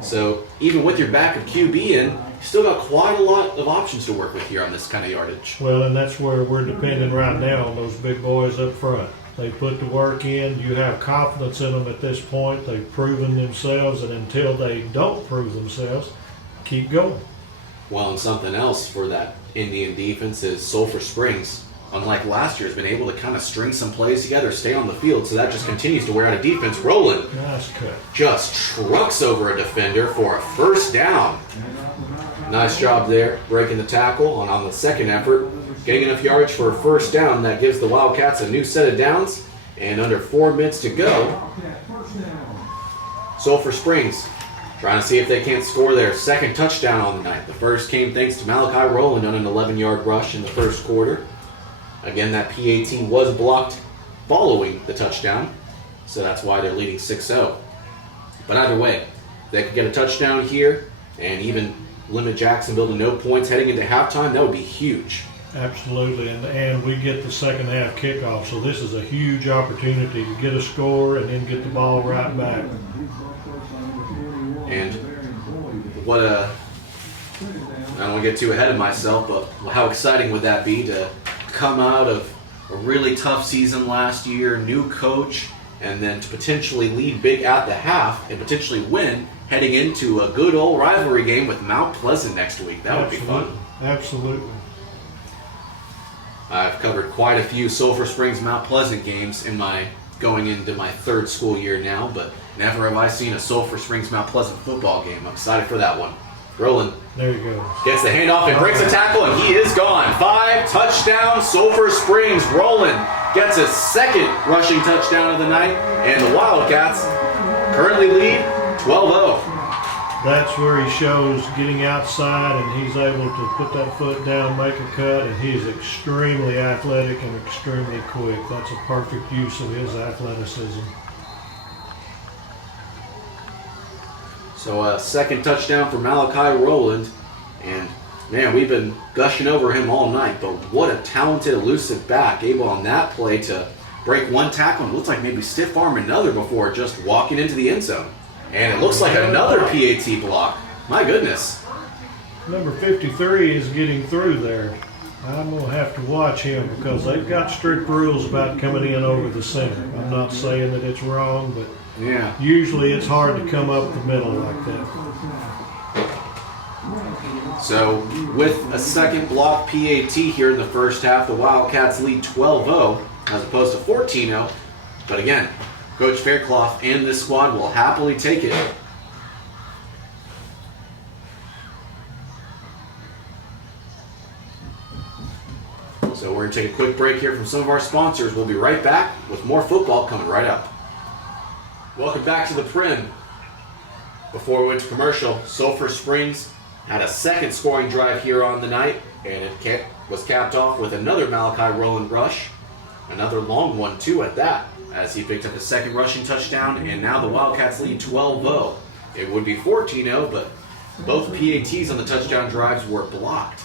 So even with your backup QB in, you still got quite a lot of options to work with here on this kind of yardage. Well, and that's where we're depending right now on those big boys up front. They put the work in. You have confidence in them at this point. They've proven themselves, and until they don't prove themselves, keep going. Well, and something else for that Indian defense is Sulphur Springs, unlike last year, has been able to kind of string some plays together, stay on the field, so that just continues to wear out a defense. Rowland Nice cut. just trucks over a defender for a first down. Nice job there, breaking the tackle on the second effort, getting enough yardage for a first down. That gives the Wildcats a new set of downs, And under 4 minutes to go, Wildcat first down. Sulphur Springs trying to see if they can't score their second touchdown on the night. The first came thanks to Malachi Rowland on an 11-yard rush in the first quarter. Again, that PAT was blocked following the touchdown, so that's why they're leading 6-0. But either way, they could get a touchdown here and even limit Jacksonville to no points heading into halftime. That would be huge. Absolutely, and we get the second half kickoff, so this is a huge opportunity to get a score and then get the ball right back. And what I don't want to get too ahead of myself, but how exciting would that be to come out of a really tough season last year, new coach, and then to potentially lead big at the half and potentially win heading into a good old rivalry game with Mount Pleasant next week. That would be fun. Absolutely. I've covered quite a few Sulphur Springs Mount Pleasant games in my going into my third school year now, but never have I seen a Sulphur Springs Mount Pleasant football game. I'm excited for that one. Roland There you go. gets the handoff and breaks a tackle, and he is gone. 5 touchdowns, Sulphur Springs. Roland gets his second rushing touchdown of the night, and the Wildcats currently lead 12-0. That's where he shows getting outside, and he's able to put that foot down, make a cut, and he's extremely athletic and extremely quick. That's a perfect use of his athleticism. So a second touchdown for Malachi Rowland, and man, we've been gushing over him all night, but what a talented, elusive back, able on that play to break one tackle and looks like maybe stiff arm another before just walking into the end zone. And it looks like another PAT block. My goodness. Number 53 is getting through there. I'm going to have to watch him because they've got strict rules about coming in over the center. I'm not saying that it's wrong, but Yeah. usually it's hard to come up the middle like that. So with a second block PAT here in the first half, the Wildcats lead 12-0 as opposed to 14-0. But again, Coach Faircloth and this squad will happily take it. So we're going to take a quick break here from some of our sponsors. We'll be right back with more football coming right up. Welcome back to the Prim. Before we went to commercial, Sulphur Springs had a second scoring drive here on the night, and it was capped off with another Malachi Rowland rush. Another long one, too, at that, as he picked up his second rushing touchdown, and now the Wildcats lead 12-0. It would be 14-0, but both PATs on the touchdown drives were blocked.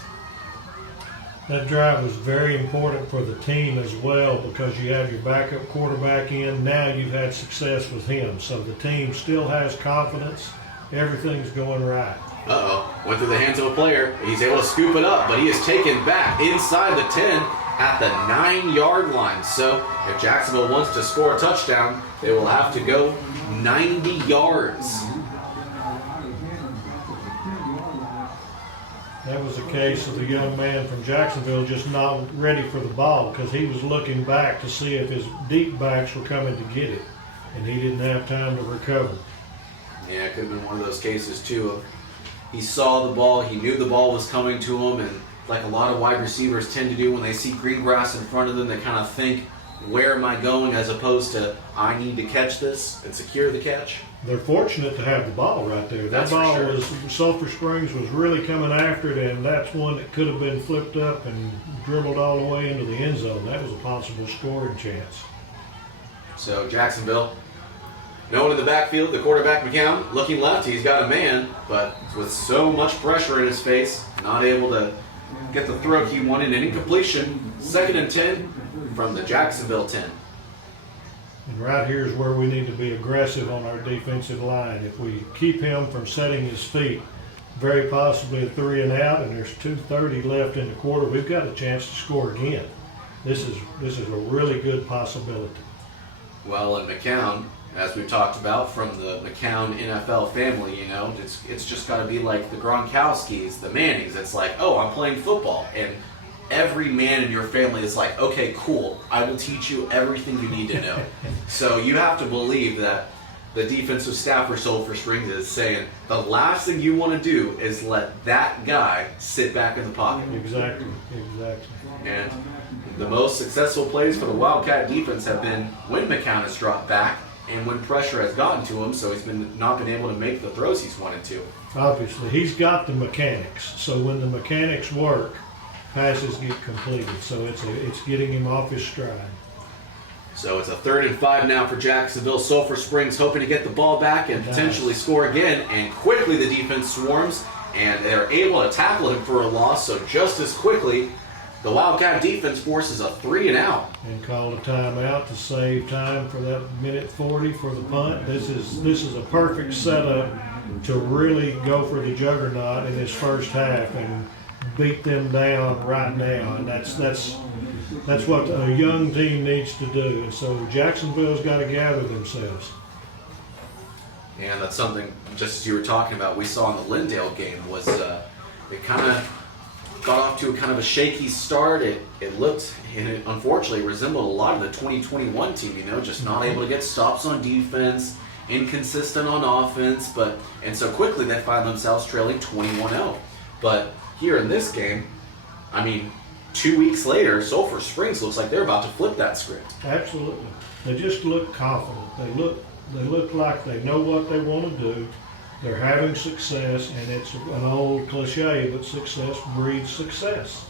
That drive was very important for the team as well because you have your backup quarterback in. Now you've had success with him. So the team still has confidence. Everything's going right. Uh-oh. Went through the hands of a player. He's able to scoop it up, but he is taken back inside the 10 at the 9-yard line. So if Jacksonville wants to score a touchdown, they will have to go 90 yards. That was a case of the young man from Jacksonville just not ready for the ball because he was looking back to see if his deep backs were coming to get it, and he didn't have time to recover. Yeah, it could have been one of those cases, too. Of he saw the ball, he knew the ball was coming to him, and like a lot of wide receivers tend to do when they see green grass in front of them, they kind of think, where am I going, as opposed to, I need to catch this and secure the catch. They're fortunate to have the ball right there. That That's for ball sure. was, Sulphur Springs was really coming after it, and that's one that could have been flipped up and dribbled all the way into the end zone. That was a possible scoring chance. So Jacksonville, no one in the backfield, the quarterback McCown, looking left, he's got a man, but with so much pressure in his face, not able to get the throw he wanted, and incompletion, 2nd and 10 from the Jacksonville 10. And right here is where we need to be aggressive on our defensive line. If we keep him from setting his feet, very possibly a 3 and out, and there's 2:30 left in the quarter, we've got a chance to score again. This is a really good possibility. Well, and McCown, as we've talked about, from the McCown NFL family, you know, it's just got to be like the Gronkowskis, the Mannings. It's like, oh, I'm playing football, and every man in your family is like, okay, cool, I will teach you everything you need to know. So you have to believe that the defensive staff for Sulphur Springs is saying the last thing you want to do is let that guy sit back in the pocket. Exactly. And The most successful plays for the Wildcat defense have been when McCown has dropped back and when pressure has gotten to him, so he's not been able to make the throws he's wanted to. Obviously, he's got the mechanics. So when the mechanics work, passes get completed. So it's getting him off his stride. So it's a 3rd and 5 now for Jacksonville. Sulphur Springs hoping to get the ball back and potentially score again. And quickly the defense swarms, and they're able to tackle him for a loss. So just as quickly, the Wildcat defense forces a 3 and out. And called a timeout to save time for that minute 40 for the punt. This is a perfect setup to really go for the juggernaut in this first half and beat them down right now. And that's what a young team needs to do. And so Jacksonville's got to gather themselves. And that's something, just as you were talking about, we saw in the Lindale game was it kind of got off to a kind of a shaky start. It looked, and it unfortunately resembled a lot of the 2021 team, just not able to get stops on defense, inconsistent on offense, and so quickly they find themselves trailing 21-0. But here in this game, 2 weeks later, Sulphur Springs looks like they're about to flip that script. Absolutely. They just look confident. They look like they know what they want to do. They're having success, and it's an old cliche, but success breeds success.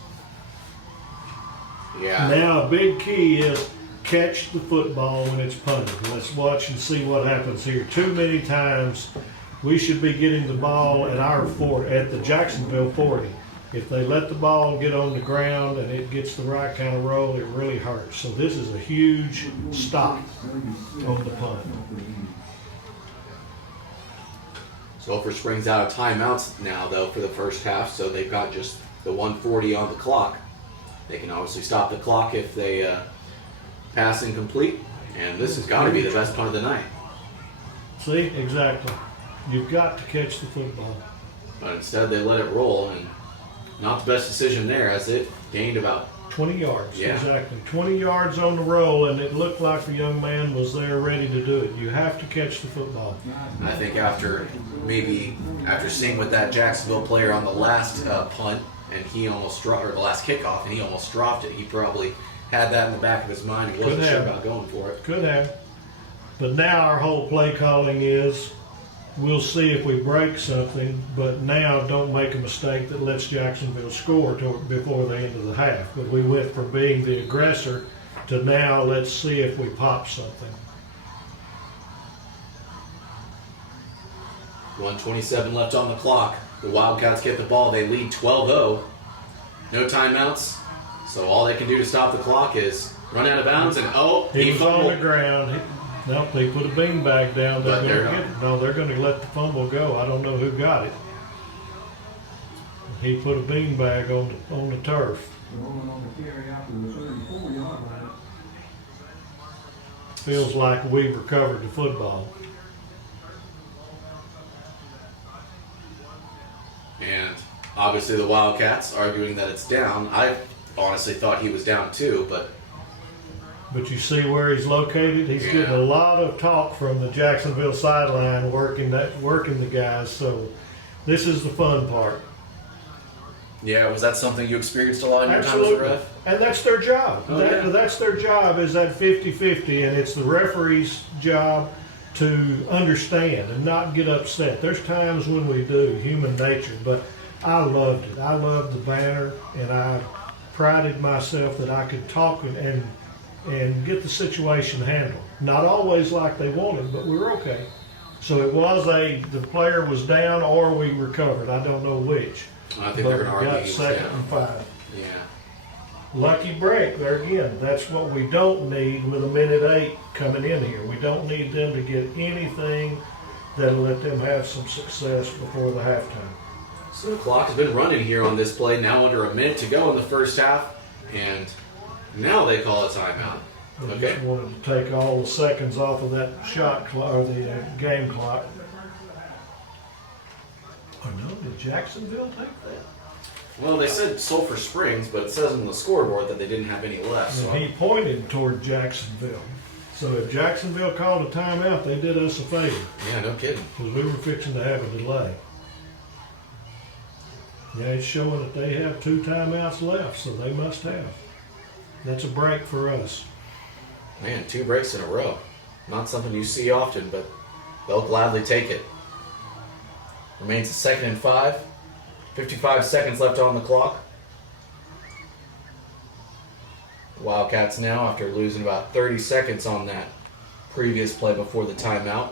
Yeah. Now, a big key is catch the football when it's punted. Let's watch and see what happens here. Too many times, we should be getting the ball at the Jacksonville 40. If they let the ball get on the ground and it gets the right kind of roll, it really hurts. So this is a huge stop on the punt. Sulphur Springs out of timeouts now, though, for the first half, so they've got just the 1:40 on the clock. They can obviously stop the clock if they pass incomplete, and this has got to be the best punt of the night. See, exactly. You've got to catch the football. But instead, they let it roll, and not the best decision there, as it gained about 20 yards, Yeah. exactly. 20 yards on the roll, and it looked like the young man was there ready to do it. You have to catch the football. I think after seeing with that Jacksonville player on the last punt, and he almost dropped, or the last kickoff, and he almost dropped it, he probably had that in the back of his mind. He wasn't Could sure have. about going for it. Could have. But now our whole play calling is, we'll see if we break something, but now don't make a mistake that lets Jacksonville score before the end of the half. But we went from being the aggressor to now let's see if we pop something. 1:27 left on the clock. The Wildcats get the ball. They lead 12-0. No timeouts. So all they can do to stop the clock is run out of bounds, and He was on the fumbled. ground. They put a beanbag down. But they're They're going to let the fumble go. I don't know who got it. He put a beanbag on the turf. Rolling on the carry out to the 34-yard line. Feels like we recovered the football. And obviously the Wildcats arguing that it's down. I honestly thought he was down too, but But you see where he's located? He's getting a lot of talk from the Jacksonville sideline working the guys. So this is the fun part. yeah, was that something you experienced a lot in your time as a Absolutely. ref? And that's their job. Oh, yeah. That's their job, is that 50-50, and it's the referee's job to understand and not get upset. There's times when we do, human nature, but I loved it. I loved the banner, and I prided myself that I could talk and get the situation handled. Not always like they wanted, but we were okay. So it was the player was down or we recovered. I don't know which. I think But they're we going to argue got he was second down. and 5. Yeah. Lucky break there again. That's what we don't need with a minute 8 coming in here. We don't need them to get anything that'll let them have some success before the halftime. So the clock has been running here on this play, now under a minute to go in the first half, and now they call a timeout. They Okay. just wanted to take all the seconds off of that shot clock or the game clock. Oh no, did Jacksonville take that? Well, they said Sulphur Springs, but it says on the scoreboard that they didn't have any left. So And he pointed toward Jacksonville. So if Jacksonville called a timeout, they did us a favor yeah, no kidding. because we were fixing to have a delay. Yeah, it's showing that they have 2 timeouts left, so they must have. That's a break for us. Man, 2 breaks in a row. Not something you see often, but they'll gladly take it. Remains a 2nd and 5. 55 seconds left on the clock. Wildcats now, after losing about 30 seconds on that previous play before the timeout,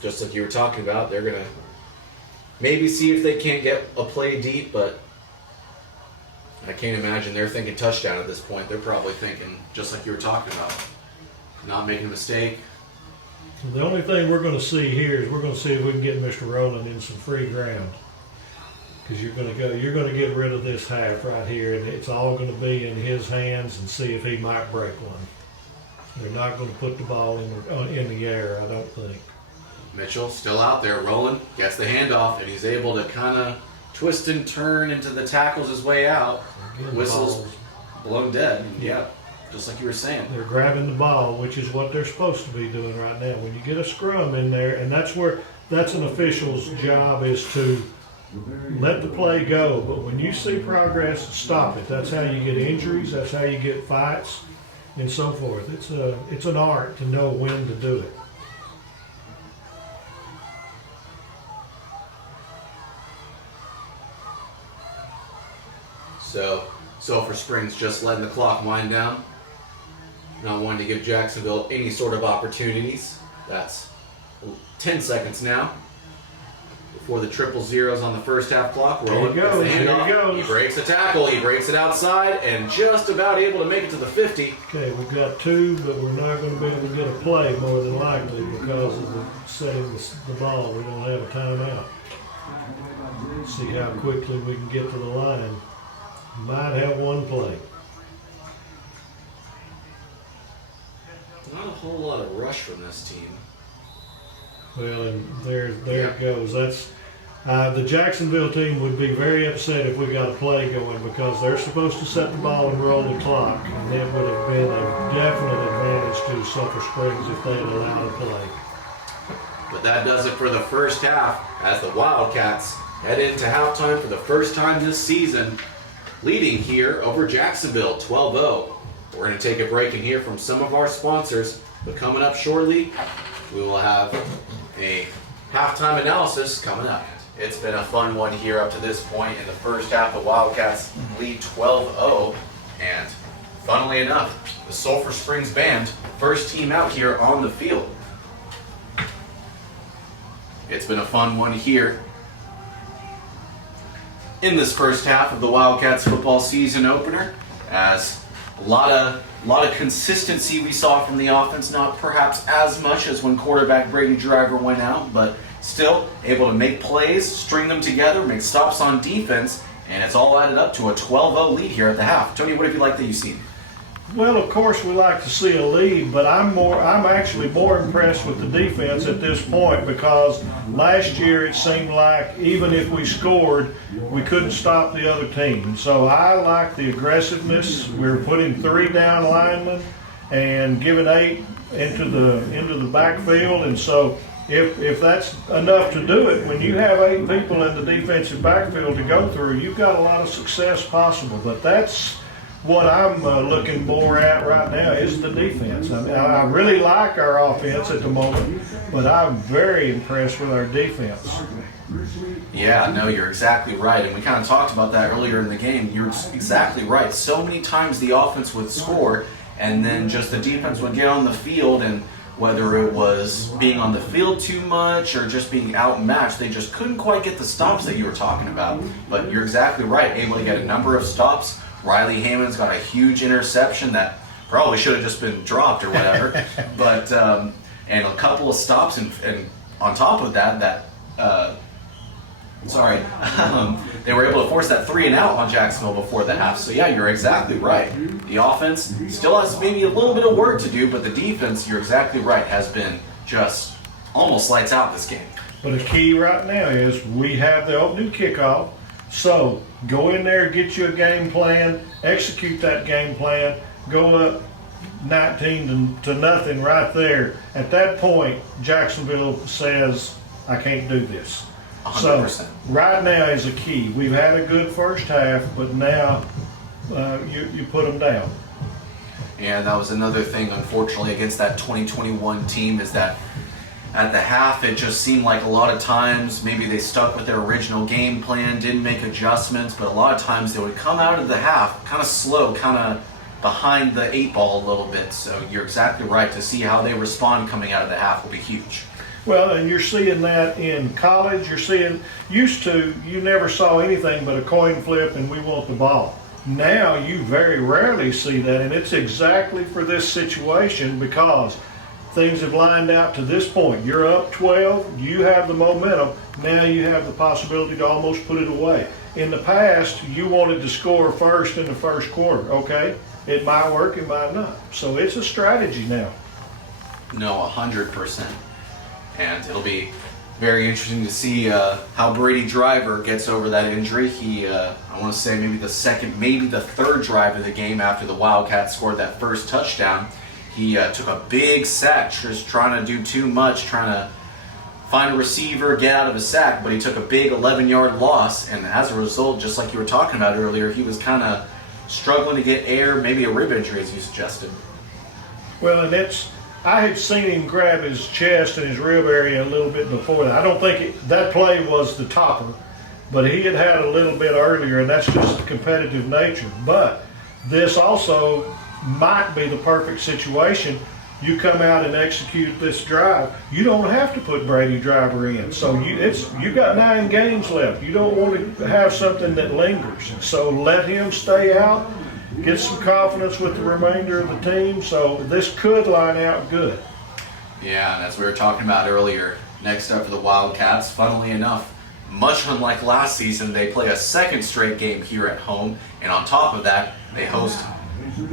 just like you were talking about, they're going to maybe see if they can't get a play deep, but I can't imagine they're thinking touchdown at this point. They're probably thinking, just like you were talking about, not making a mistake. The only thing we're going to see here is we're going to see if we can get Mr. Rowland in some free ground. Because you're going to get rid of this half right here, and it's all going to be in his hands and see if he might break one. They're not going to put the ball in the air, I don't think. Mitchell still out there rolling, gets the handoff, and he's able to kind of twist and turn into the tackles his way out. Again, Whistles blown dead. And yeah, just like you were saying. they're grabbing the ball, which is what they're supposed to be doing right now. When you get a scrum in there, and that's an official's job, is to let the play go. But when you see progress, stop it. That's how you get injuries. That's how you get fights, and so forth. It's an art to know when to do it. So Sulphur Springs just letting the clock wind down. Not wanting to give Jacksonville any sort of opportunities. That's 10 seconds now before the 000s on the first half clock. There he goes, Gets the handoff. there he goes. He breaks a tackle. He breaks it outside and just about able to make it to the 50. Okay, we've got 2, but we're not going to be able to get a play more than likely because of the setting the ball. We don't have a timeout. Let's see how quickly we can get to the line. Might have one play. Not a whole lot of rush from this team. Well, and there it goes. That's the Jacksonville team would be very upset if we got a play going because they're supposed to set the ball and roll the clock, and it would have been a definite advantage to Sulphur Springs if they had allowed a play. But that does it for the first half as the Wildcats head into halftime for the first time this season, leading here over Jacksonville 12-0. We're going to take a break and hear from some of our sponsors, but coming up shortly, we will have a halftime analysis coming up. It's been a fun one here up to this point in the first half. The Wildcats lead 12-0, and funnily enough, the Sulphur Springs Band, first team out here on the field. It's been a fun one here in this first half of the Wildcats football season opener, as a lot of consistency we saw from the offense, not perhaps as much as when quarterback Brady Driver went out, but still able to make plays, string them together, make stops on defense, and it's all added up to a 12-0 lead here at the half. Tony, what have you liked that you've seen? Well, of course, we like to see a lead, but I'm actually more impressed with the defense at this point because last year it seemed like even if we scored, we couldn't stop the other team. So I like the aggressiveness. We're putting 3 down linemen and giving 8 into the backfield, and so if that's enough to do it, when you have 8 people in the defensive backfield to go through, you've got a lot of success possible. But that's what I'm looking more at right now is the defense. I mean, I really like our offense at the moment, but I'm very impressed with our defense. Yeah, no, you're exactly right. And we kind of talked about that earlier in the game. You're exactly right. So many times the offense would score, and then just the defense would get on the field, and whether it was being on the field too much or just being outmatched, they just couldn't quite get the stops that you were talking about. But you're exactly right. Able to get a number of stops. Riley Hammond's got a huge interception that probably should have just been dropped or whatever. But and a couple of stops, and on top of that, they were able to force that 3 and out on Jacksonville before the half. So yeah, you're exactly right. The offense still has maybe a little bit of work to do, but the defense, you're exactly right, has been just almost lights out this game. But the key right now is we have the opening kickoff. So go in there, get you a game plan, execute that game plan, go up 19-0 right there. At that point, Jacksonville says, I can't do this. 100%. So right now is a key. We've had a good first half, but now you put them down. And that was another thing, unfortunately, against that 2021 team, is that at the half, it just seemed like a lot of times maybe they stuck with their original game plan, didn't make adjustments, but a lot of times they would come out of the half kind of slow, kind of behind the 8 ball a little bit. So you're exactly right. To see how they respond coming out of the half will be huge. Well, and you're seeing that in college. You're seeing, used to, you never saw anything but a coin flip and we want the ball. Now you very rarely see that, and it's exactly for this situation because things have lined out to this point. You're up 12, you have the momentum, now you have the possibility to almost put it away. In the past, you wanted to score first in the first quarter, okay? It might work, it might not. So it's a strategy now. No, 100%. And it'll be very interesting to see how Brady Driver gets over that injury. He, I want to say maybe the second, maybe the third drive of the game after the Wildcats scored that first touchdown. He took a big sack, just trying to do too much, trying to find a receiver, get out of a sack, but he took a big 11-yard loss, and as a result, just like you were talking about earlier, he was kind of struggling to get air, maybe a rib injury, as you suggested. Well, and I had seen him grab his chest and his rib area a little bit before that. I don't think that play was the topper, but he had had a little bit earlier, and that's just the competitive nature. But this also might be the perfect situation. You come out and execute this drive, you don't have to put Brady Driver in. So you got 9 games left. You don't want to have something that lingers. So let him stay out, get some confidence with the remainder of the team. So this could line out good. Yeah, and as we were talking about earlier, next up for the Wildcats, funnily enough, much unlike last season, they play a second straight game here at home, and on top of that, they host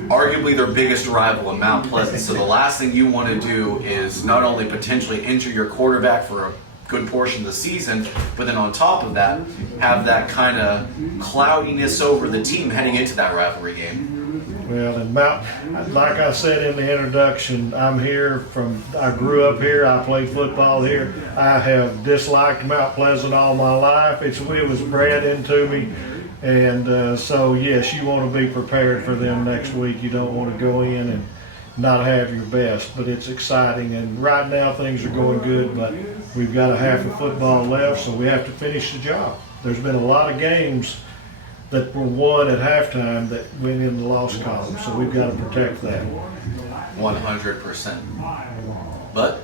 arguably their biggest rival in Mount Pleasant. So the last thing you want to do is not only potentially injure your quarterback for a good portion of the season, but then on top of that, have that kind of cloudiness over the team heading into that rivalry game. Well, and like I said in the introduction, I grew up here, I played football here. I have disliked Mount Pleasant all my life. It was bred into me. And so, yes, you want to be prepared for them next week. You don't want to go in and not have your best, but it's exciting. And right now things are going good, but we've got a half of football left, so we have to finish the job. There's been a lot of games that were won at halftime that went in the loss column, so we've got to protect that. 100%. But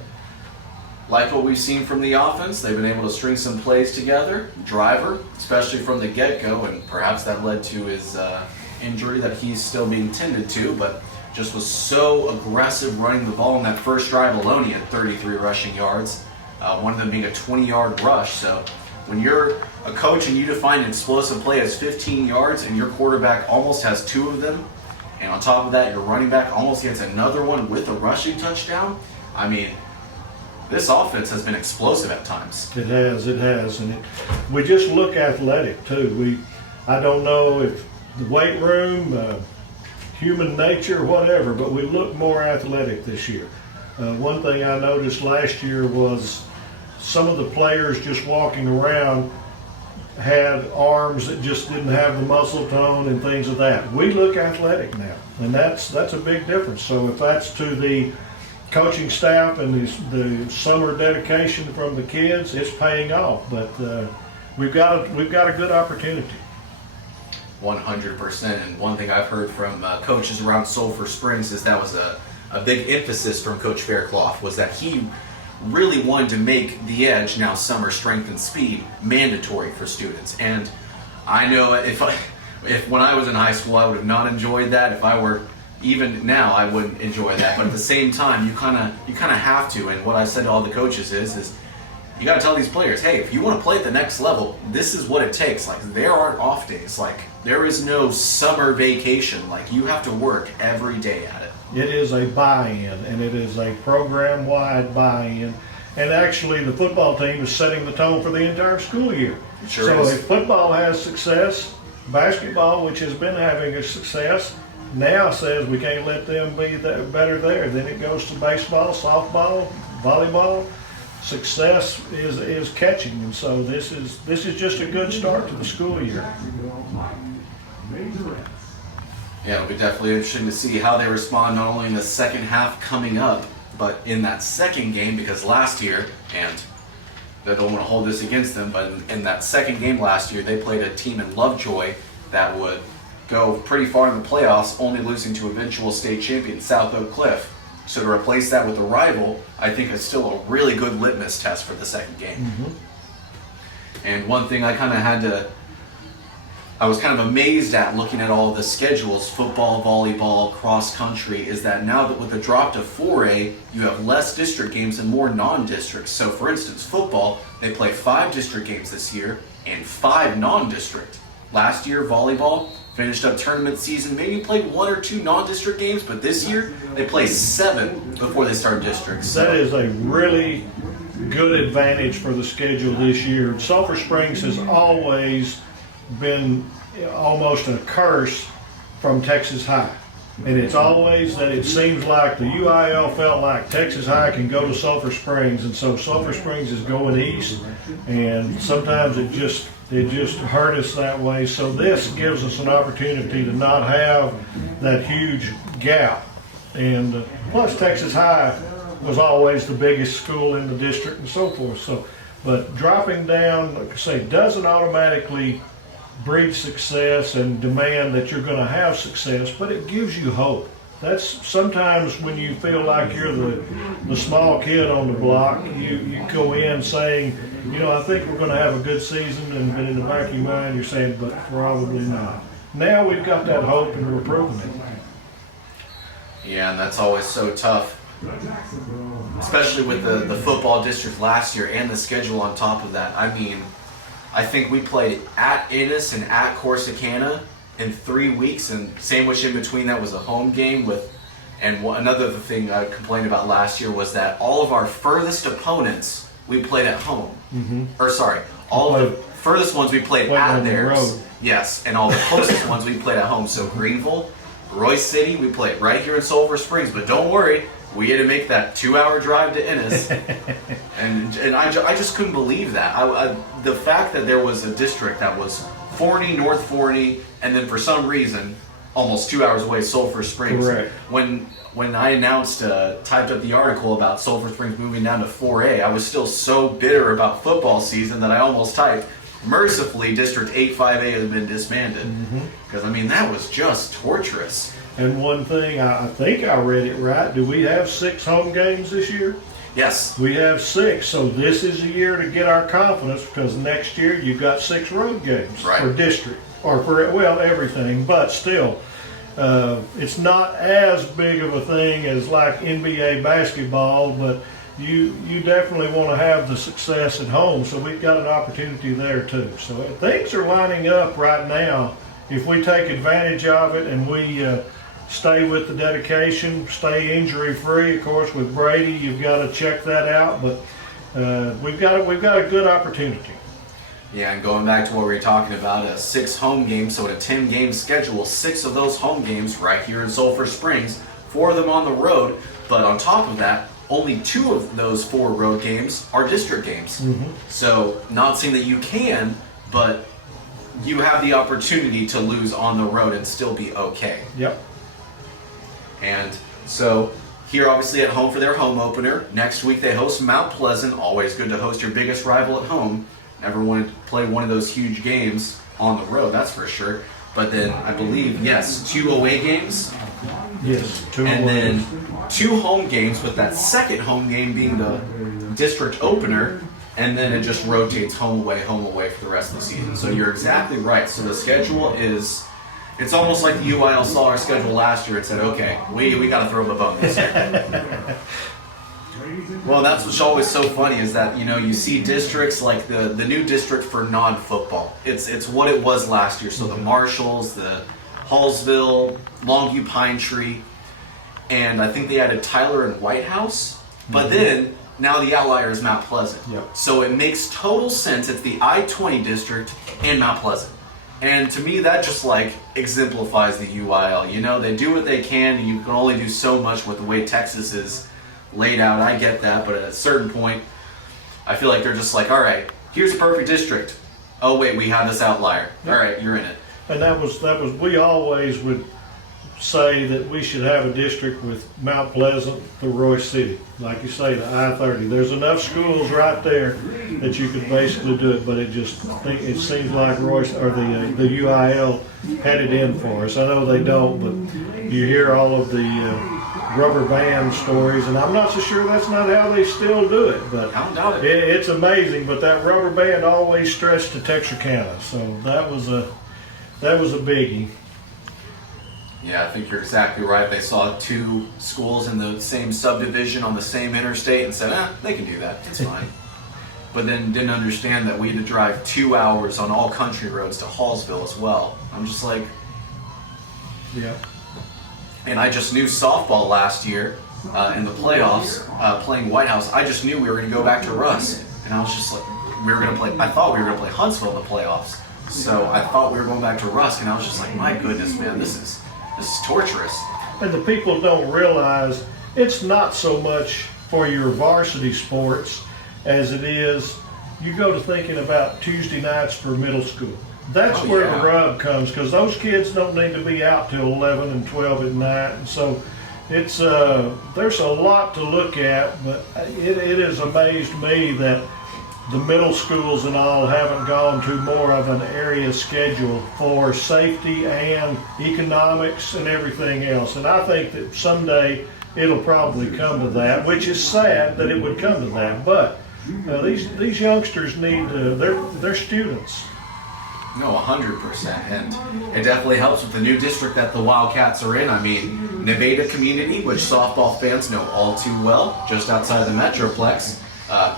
like what we've seen from the offense, they've been able to string some plays together. Driver, especially from the get-go, and perhaps that led to his injury that he's still being tended to, but just was so aggressive running the ball in that first drive alone. He had 33 rushing yards, one of them being a 20-yard rush. So when you're a coach and you define an explosive play as 15 yards and your quarterback almost has 2 of them, and on top of that, your running back almost gets another one with a rushing touchdown, I mean, this offense has been explosive at times. It has, and we just look athletic too. I don't know if the weight room, human nature, whatever, but we look more athletic this year. One thing I noticed last year was some of the players just walking around had arms that just didn't have the muscle tone and things of that. We look athletic now, and that's a big difference. So if that's to the coaching staff and the summer dedication from the kids, it's paying off. But we've got a good opportunity. 100%. And one thing I've heard from coaches around Sulphur Springs is that was a big emphasis from Coach Faircloth, was that he really wanted to make the edge, now summer strength and speed, mandatory for students. And I know if when I was in high school, I would have not enjoyed that. If I were even now, I wouldn't enjoy that. But at the same time, you kind of have to. And what I said to all the coaches is you got to tell these players, hey, if you want to play at the next level, this is what it takes. Like, there aren't off days. Like, there is no summer vacation. Like, you have to work every day at it. It is a buy-in, and it is a program-wide buy-in. And actually, the football team is setting the tone for the entire school year. Sure so is. If football has success, basketball, which has been having a success, now says we can't let them be better there. Then it goes to baseball, softball, volleyball. Success is catching, and so this is just a good start to the school year. Yeah, it'll be definitely interesting to see how they respond not only in the second half coming up, but in that second game, because last year, and I don't want to hold this against them, but in that second game last year, they played a team in Lovejoy that would go pretty far in the playoffs, only losing to eventual state champion South Oak Cliff. So to replace that with a rival, I think is still a really good litmus test for the second game. Mm-hmm. And one thing I was kind of amazed at looking at all the schedules, football, volleyball, cross country, is that now that with the drop to 4A, you have less district games and more non-districts. So for instance, football, they play 5 district games this year and 5 non-district. Last year, volleyball finished up tournament season, maybe played 1 or 2 non-district games, but this year they play 7 before they start districts. So That is a really good advantage for the schedule this year. Sulphur Springs has always been almost a curse from Texas High. And it's always that it seems like the UIL felt like Texas High can go to Sulphur Springs, and so Sulphur Springs is going east, and sometimes it just hurt us that way. So this gives us an opportunity to not have that huge gap. And plus Texas High was always the biggest school in the district and so forth. So, but dropping down, like I say, doesn't automatically breed success and demand that you're going to have success, but it gives you hope. That's sometimes when you feel like you're the small kid on the block, you go in saying, I think we're going to have a good season, and but in the back of your mind you're saying, but probably not. Now we've got that hope and we're proving it. yeah, and that's always so tough, especially with the football district last year and the schedule on top of that. I mean, I think we played at Ennis and at Corsicana in 3 weeks, and sandwiched in between that was a home game with. And another thing I complained about last year was that all of our furthest opponents we played at home. Mm-hmm. Or sorry, all of the furthest ones we played at on the theirs. road. Yes, and all the closest ones we played at home. So Greenville, Royce City, we played right here in Sulphur Springs. But don't worry, we had to make that 2-hour drive to Ennis. and I just couldn't believe that. The fact that there was a district that was Forney, North Forney, and then for some reason, almost 2 hours away, Sulphur Springs. Correct. When I typed up the article about Sulphur Springs moving down to 4A, I was still so bitter about football season that I almost typed, mercifully, District 8-5A has been disbanded. Because, I mean, that was just torturous. And one thing, I think I read it right, do we have 6 home games this year? Yes. We have 6, so this is a year to get our confidence, because next year you've got 6 road games Right. for district, or for, everything, but still, it's not as big of a thing as like NBA basketball, but you definitely want to have the success at home, so we've got an opportunity there too. So things are lining up right now. If we take advantage of it and we stay with the dedication, stay injury free. Of course, with Brady, you've got to check that out. But we've got a good opportunity. Yeah, and going back to what we were talking about, a 6 home games, so in a 10-game schedule, 6 of those home games right here in Sulphur Springs, 4 of them on the road. But on top of that, only 2 of those 4 road games are district games. So not saying that you can, but you have the opportunity to lose on the road and still be okay. Yep. And so here obviously at home for their home opener. Next week they host Mount Pleasant. Always good to host your biggest rival at home. Never wanted to play one of those huge games on the road, that's for sure. But then I believe, yes, 2 away games. Yes. 2 And away. then 2 home games, with that second home game being the district opener. And then it just rotates home away for the rest of the season. So you're exactly right. So the schedule is, it's almost like the UIL saw our schedule last year and said, okay, we got to throw them a bone this year. Well, that's what's always so funny is that, you see districts like the new district for non-football. It's what it was last year. So the Marshalls, the Hallsville, Longview Pine Tree, and I think they added Tyler and White House. But then now the outlier is Mount Pleasant. Yep. So it makes total sense. It's the I-20 district and Mount Pleasant. And to me, that just exemplifies the UIL. They do what they can. You can only do so much with the way Texas is laid out. I get that, but at a certain point, I feel like they're just like, all right, here's a perfect district. Oh wait, we have this outlier. All right, you're in it. And that was we always would say that we should have a district with Mount Pleasant to Royce City. Like you say, the I-30. There's enough schools right there that you could basically do it, but it seems like Royce or the UIL had it in for us. I know they don't, but you hear all of the rubber band stories, and I'm not so sure that's not how they still do it. But I don't doubt it. it's amazing. But that rubber band always stretched to Texarkana, so that was a biggie. Yeah, I think you're exactly right. They saw two schools in the same subdivision on the same interstate and said, they can do that. It's fine. But then didn't understand that we had to drive 2 hours on all country roads to Hallsville as well. I'm just like, Yeah. and I just knew softball last year in the playoffs, playing White House. I just knew we were going to go back to Rusk. And I was just like, I thought we were going to play Huntsville in the playoffs. So I thought we were going back to Rusk. And I was just like, my goodness, man, this is torturous. And the people don't realize it's not so much for your varsity sports as it is you go to thinking about Tuesday nights for middle school. That's where the rub comes, because those kids don't need to be out till 11 and 12 at night. And so it's there's a lot to look at, but it has amazed me that the middle schools and all haven't gone to more of an area schedule for safety and economics and everything else. And I think that someday it'll probably come to that, which is sad that it would come to that. But these youngsters need they're students. No, 100%. And it definitely helps with the new district that the Wildcats are in. I mean, Nevada community, which softball fans know all too well, just outside of the Metroplex.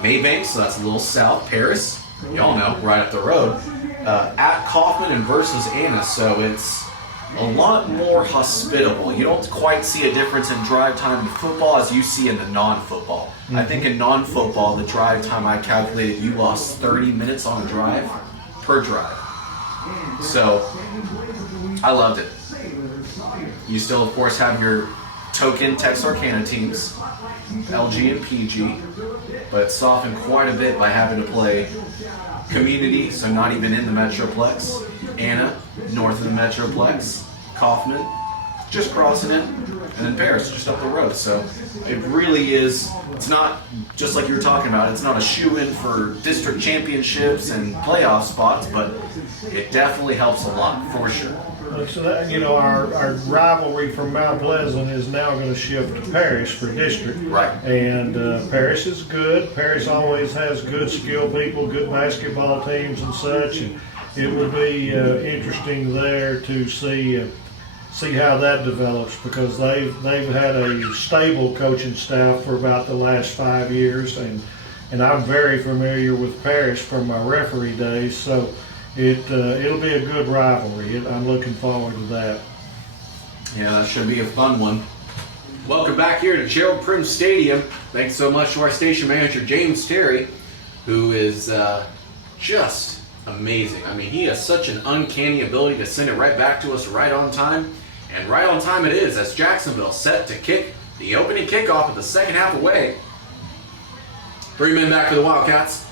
Maybank, so that's a little south. Paris, y'all know, right up the road. At Kaufman and versus Anna, so it's a lot more hospitable. You don't quite see a difference in drive time in football as you see in the non-football. Mm-hmm. I think in non-football, the drive time I calculated, you lost 30 minutes on a drive per drive. So I loved it. You still, of course, have your token Texarkana teams, LG and PG, but it's softened quite a bit by having to play community, so not even in the Metroplex, Anna, north of the Metroplex, Kaufman, just crossing it, and then Paris, just up the road. So it really is, it's not, just like you were talking about, it's not a shoe-in for district championships and playoff spots, but it definitely helps a lot, for sure. So that, our rivalry from Mount Pleasant is now going to shift to Paris for district. Right. And Paris is good. Paris always has good skilled people, good basketball teams and such. And it will be interesting there to see how that develops, because they've had a stable coaching staff for about the last 5 years, and I'm very familiar with Paris from my referee days. So it'll be a good rivalry. I'm looking forward to that. Yeah, that should be a fun one. Welcome back here to Gerald Prim Stadium. Thanks so much to our station manager, James Terry, who is just amazing. I mean, he has such an uncanny ability to send it right back to us right on time. And right on time it is, as Jacksonville set to kick the opening kickoff of the second half away. 3 men back for the Wildcats.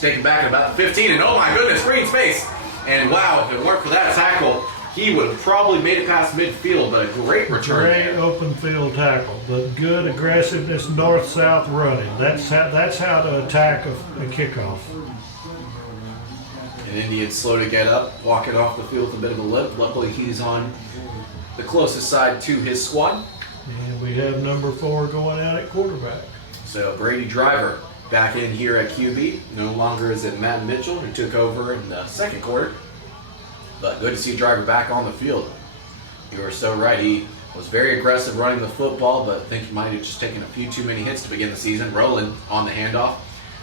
Taken back at about the 15, and oh my goodness, green space. And wow, if it weren't for that tackle, he would have probably made it past midfield, but a great return. Great open field tackle, but good aggressiveness, north-south running. That's how to attack a kickoff. And Indian's slow to get up, walking off the field with a bit of a limp. Luckily, he's on the closest side to his squad. And we have number 4 going out at quarterback. So Brady Driver back in here at QB. No longer is it Matt Mitchell, who took over in the second quarter. But good to see Driver back on the field. You were so right. He was very aggressive running the football, but I think he might have just taken a few too many hits to begin the season. Rowland on the handoff.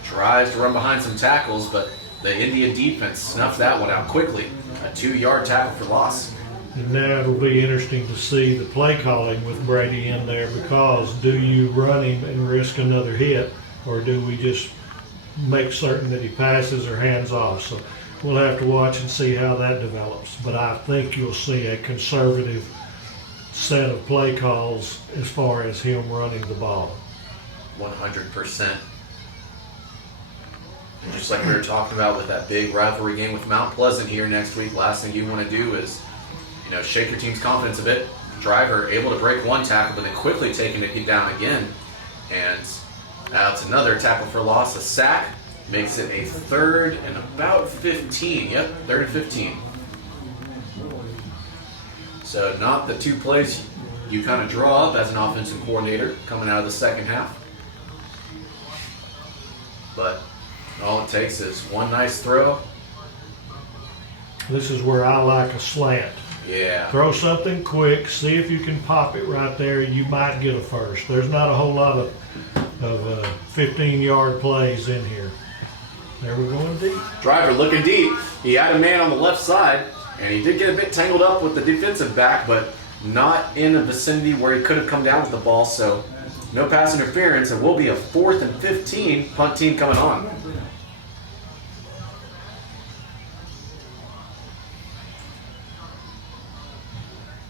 Tries to run behind some tackles, but the Indian defense snuffed that one out quickly. A 2-yard tackle for loss. And now it'll be interesting to see the play calling with Brady in there, because do you run him and risk another hit, or do we just make certain that he passes or hands off? So we'll have to watch and see how that develops. But I think you'll see a conservative set of play calls as far as him running the ball. 100%. And just like we were talking about with that big rivalry game with Mount Pleasant here next week, last thing you want to do is, shake your team's confidence a bit. Driver able to break one tackle, but then quickly taking it down again. And that's another tackle for loss, a sack. Makes it a 3rd and about 15. Yep, 3rd and 15. So not the 2 plays you kind of draw up as an offensive coordinator coming out of the second half. But all it takes is one nice throw. This is where I like a slant. Yeah. Throw something quick, see if you can pop it right there. You might get a first. There's not a whole lot of 15-yard plays in here. There we're going deep. Driver looking deep. He had a man on the left side, and he did get a bit tangled up with the defensive back, but not in a vicinity where he could have come down with the ball, so no pass interference. It will be a 4th and 15. Punt team coming on.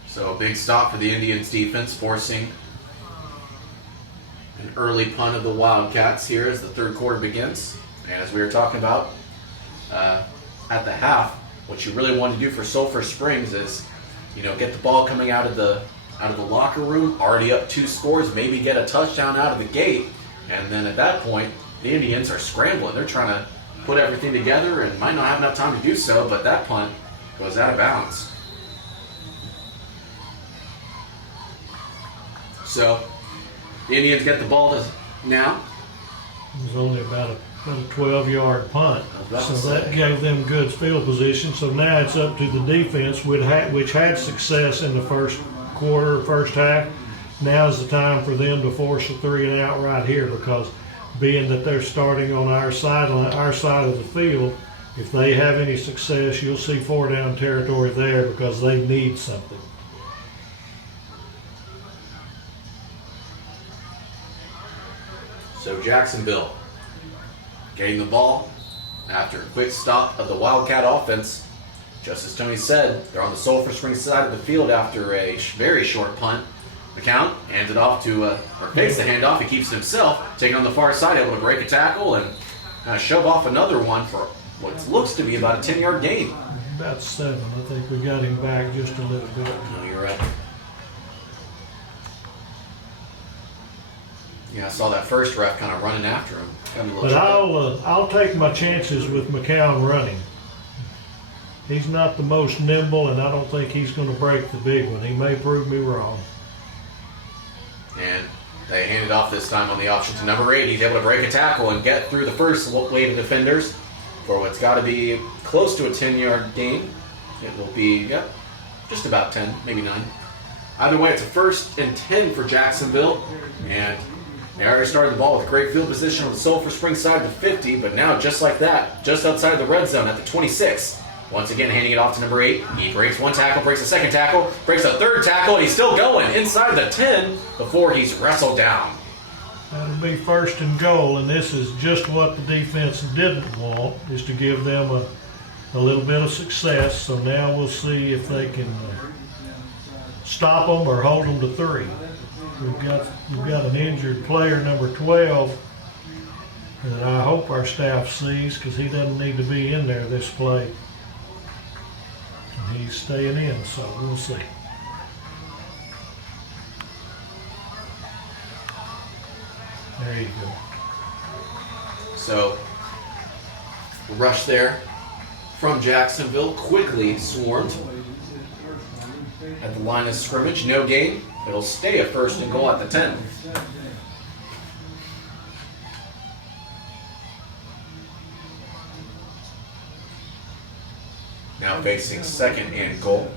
So a big stop for the Indians defense, forcing an early punt of the Wildcats here as the 3rd quarter begins. And as we were talking about at the half, what you really want to do for Sulphur Springs is, get the ball coming out of the locker room, already up 2 scores, maybe get a touchdown out of the gate, and then at that point, the Indians are scrambling. They're trying to put everything together and might not have enough time to do so, but that punt goes out of bounds. So the Indians get the ball now. It was only about a 12-yard punt, so that gave them good field position. So now it's up to the defense, which had success in the first quarter, first half. Now's the time for them to force a 3 and out right here, because being that they're starting on our side of the field, if they have any success, you'll see 4 down territory there because they need something. So Jacksonville getting the ball after a quick stop of the Wildcat offense. Just as Tony said, they're on the Sulphur Springs side of the field after a very short punt. McCown hands it off to, or fakes the handoff. He keeps it himself, taking on the far side, able to break a tackle and kind of shove off another one for what looks to be about a 10-yard gain. About 7. I think we got him back just a little bit. No, you're right. Yeah, I saw that first ref kind of running after him. But I'll take my chances with McCown running. He's not the most nimble, and I don't think he's going to break the big one. He may prove me wrong. And they hand it off this time on the option to number 8. He's able to break a tackle and get through the first wave of defenders for what's got to be close to a 10-yard gain. It will be, just about 10, maybe 9. Either way, it's a 1st and 10 for Jacksonville. And they already started the ball with great field position on the Sulphur Springs side of the 50, but now just like that, just outside the red zone at the 26. Once again, handing it off to number 8. He breaks 1 tackle, breaks a 2nd tackle, breaks a 3rd tackle, and he's still going inside the 10 before he's wrestled down. That'll be 1st and goal, and this is just what the defense didn't want, is to give them a little bit of success. So now we'll see if they can stop them or hold them to 3. We've got an injured player, number 12, that I hope our staff sees, because he doesn't need to be in there this play. And he's staying in, so we'll see. There you go. So, rush there from Jacksonville, quickly swarmed at the line of scrimmage. No gain. It'll stay a 1st and goal at the 10. Now facing 2nd and goal.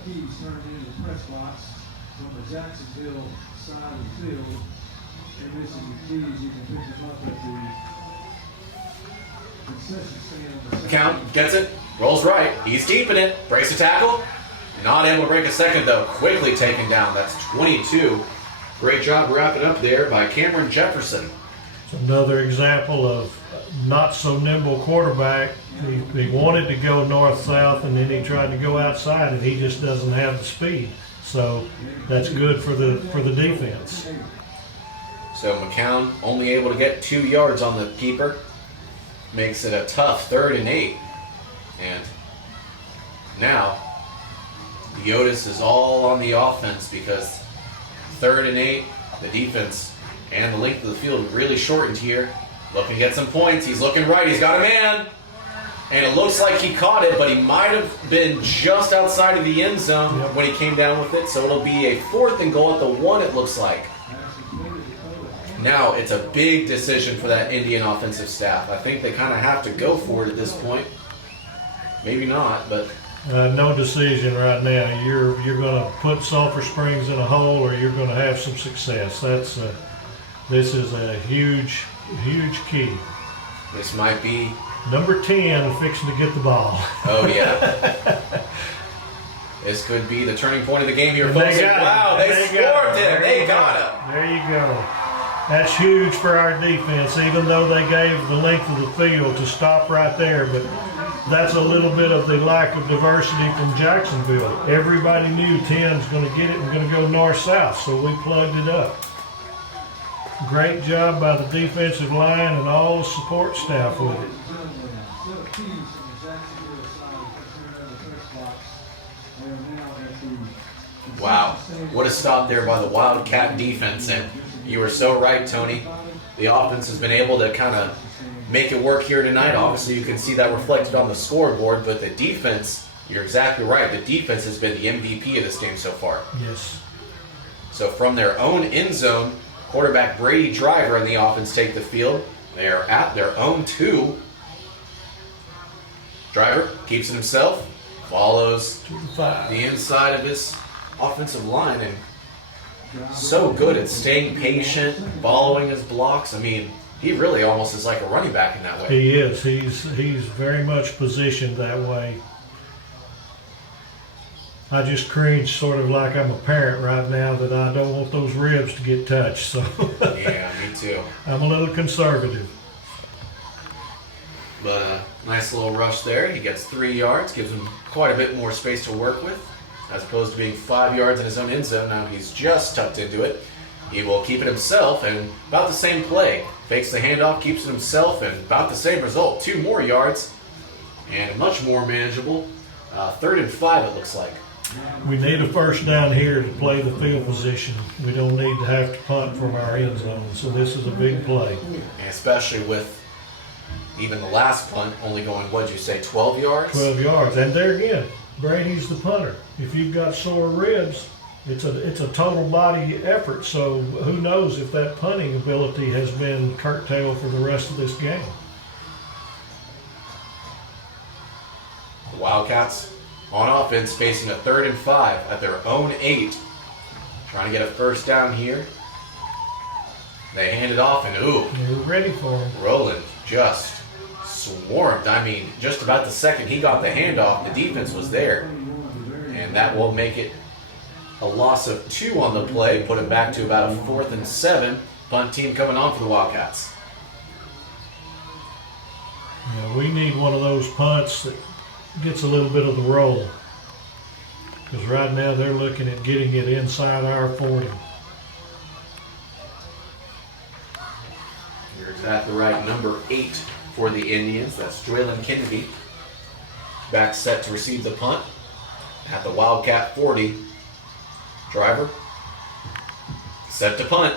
Count, gets it, rolls right, he's keeping it, breaks a tackle. Not able to break a 2nd though, quickly taken down. That's 22. Great job wrapping up there by Cameron Jefferson. It's another example of not so nimble quarterback. He wanted to go north-south, and then he tried to go outside, and he just doesn't have the speed. So that's good for the defense. So McCown only able to get 2 yards on the keeper. Makes it a tough 3rd and 8. And now the Otis is all on the offense because 3rd and 8. The defense and the length of the field really shortened here. Looking to get some points. He's looking right. He's got a man. And it looks like he caught it, but he might have been just outside of the end zone when he came down with it. So it'll be a 4th and goal at the 1, it looks like. Now it's a big decision for that Indian offensive staff. I think they kind of have to go for it at this point. Maybe not, but No decision right now. You're going to put Sulphur Springs in a hole, or you're going to have some success. This is a huge key. this might be. Number 10 fixing to get the ball. Oh yeah. This could be the turning point of the game here, And folks. they got Wow, it. they got scored it. it. They got it. There you go. That's huge for our defense, even though they gave the length of the field to stop right there. But that's a little bit of the lack of diversity from Jacksonville. Everybody knew 10's going to get it and going to go north-south, so we plugged it up. Great job by the defensive line and all the support staff with it. Wow, what a stop there by the Wildcat defense. And you were so right, Tony. The offense has been able to kind of make it work here tonight. Obviously, you can see that reflected on the scoreboard, but the defense, you're exactly right. The defense has been the MVP of this game so far. Yes. So from their own end zone, quarterback Brady Driver and the offense take the field. They are at their own 2. Driver keeps it himself, follows the inside of his offensive line, and so good at staying patient, following his blocks. I mean, he really almost is like a running back in that way. He is. He's very much positioned that way. I just cringe sort of like I'm a parent right now that I don't want those ribs to get touched. So Yeah, me too. I'm a little conservative. But nice little rush there. He gets 3 yards, gives him quite a bit more space to work with, as opposed to being 5 yards in his own end zone. Now he's just tucked into it. He will keep it himself, and about the same play. Fakes the handoff, keeps it himself, and about the same result. 2 more yards, and much more manageable. 3rd and 5, it looks like. We need a first down here to play the field position. We don't need to have to punt from our end zone, so this is a big play. And especially with even the last punt only going, what'd you say, 12 yards? 12 yards, and there again, Brady's the punter. If you've got sore ribs, it's a total body effort, so who knows if that punting ability has been curtailed for the rest of this game. The Wildcats on offense facing a 3rd and 5 at their own 8. Trying to get a first down here. They hand it off, and ooh, We're ready for him. Roland just swarmed. I mean, just about the second he got the handoff, the defense was there. And that will make it a loss of 2 on the play, put it back to about a 4th and 7. Punt team coming on for the Wildcats. Yeah, we need one of those punts that gets a little bit of the roll. Because right now they're looking at getting it inside our 40. You're exactly right. Number 8 for the Indians. That's Draylen Kennedy. Back set to receive the punt at the Wildcat 40. Driver set to punt.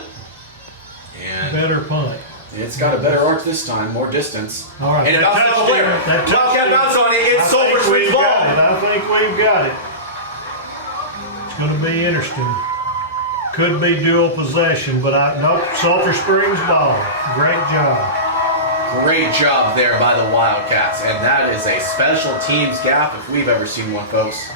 And Better punt. it's got a better arc this time, more distance. All right, And it that bounced off touched the player. him. That touched Wildcat him. bounce on it. It's I Sulphur think Springs we've ball. got it. I think we've got it. It's going to be interesting. Could be dual possession, but nope, Sulphur Springs ball. Great job. Great job there by the Wildcats. And that is a special teams gaffe if we've ever seen one, folks.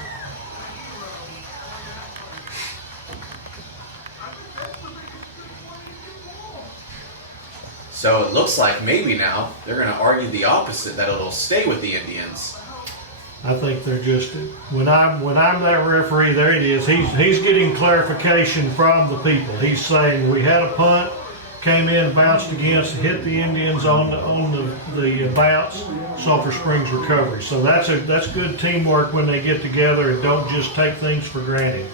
So it looks like maybe now they're going to argue the opposite, that it'll stay with the Indians. I think they're just when I'm that referee, there it is. He's getting clarification from the people. He's saying we had a punt, came in, bounced against, hit the Indians on the bounce. Sulphur Springs recovery. So that's good teamwork when they get together and don't just take things for granted.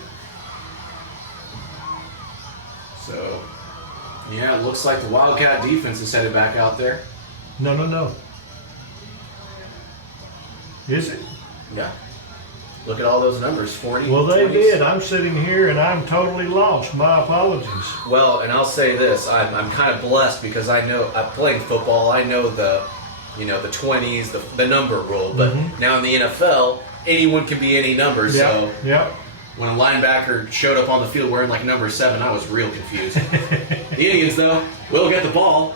So, yeah, it looks like the Wildcat defense is headed back out there. No. Is it? Yeah. Look at all those numbers, 40. Well, they 20s. did. I'm sitting here and I'm totally lost. My apologies. Well, and I'll say this: I'm kind of blessed because I know playing football. I know the 20s, the number rule. But now in the NFL, anyone can be any number. So Yep. when a linebacker showed up on the field wearing like number 7, I was real confused. The Indians, though, will get the ball.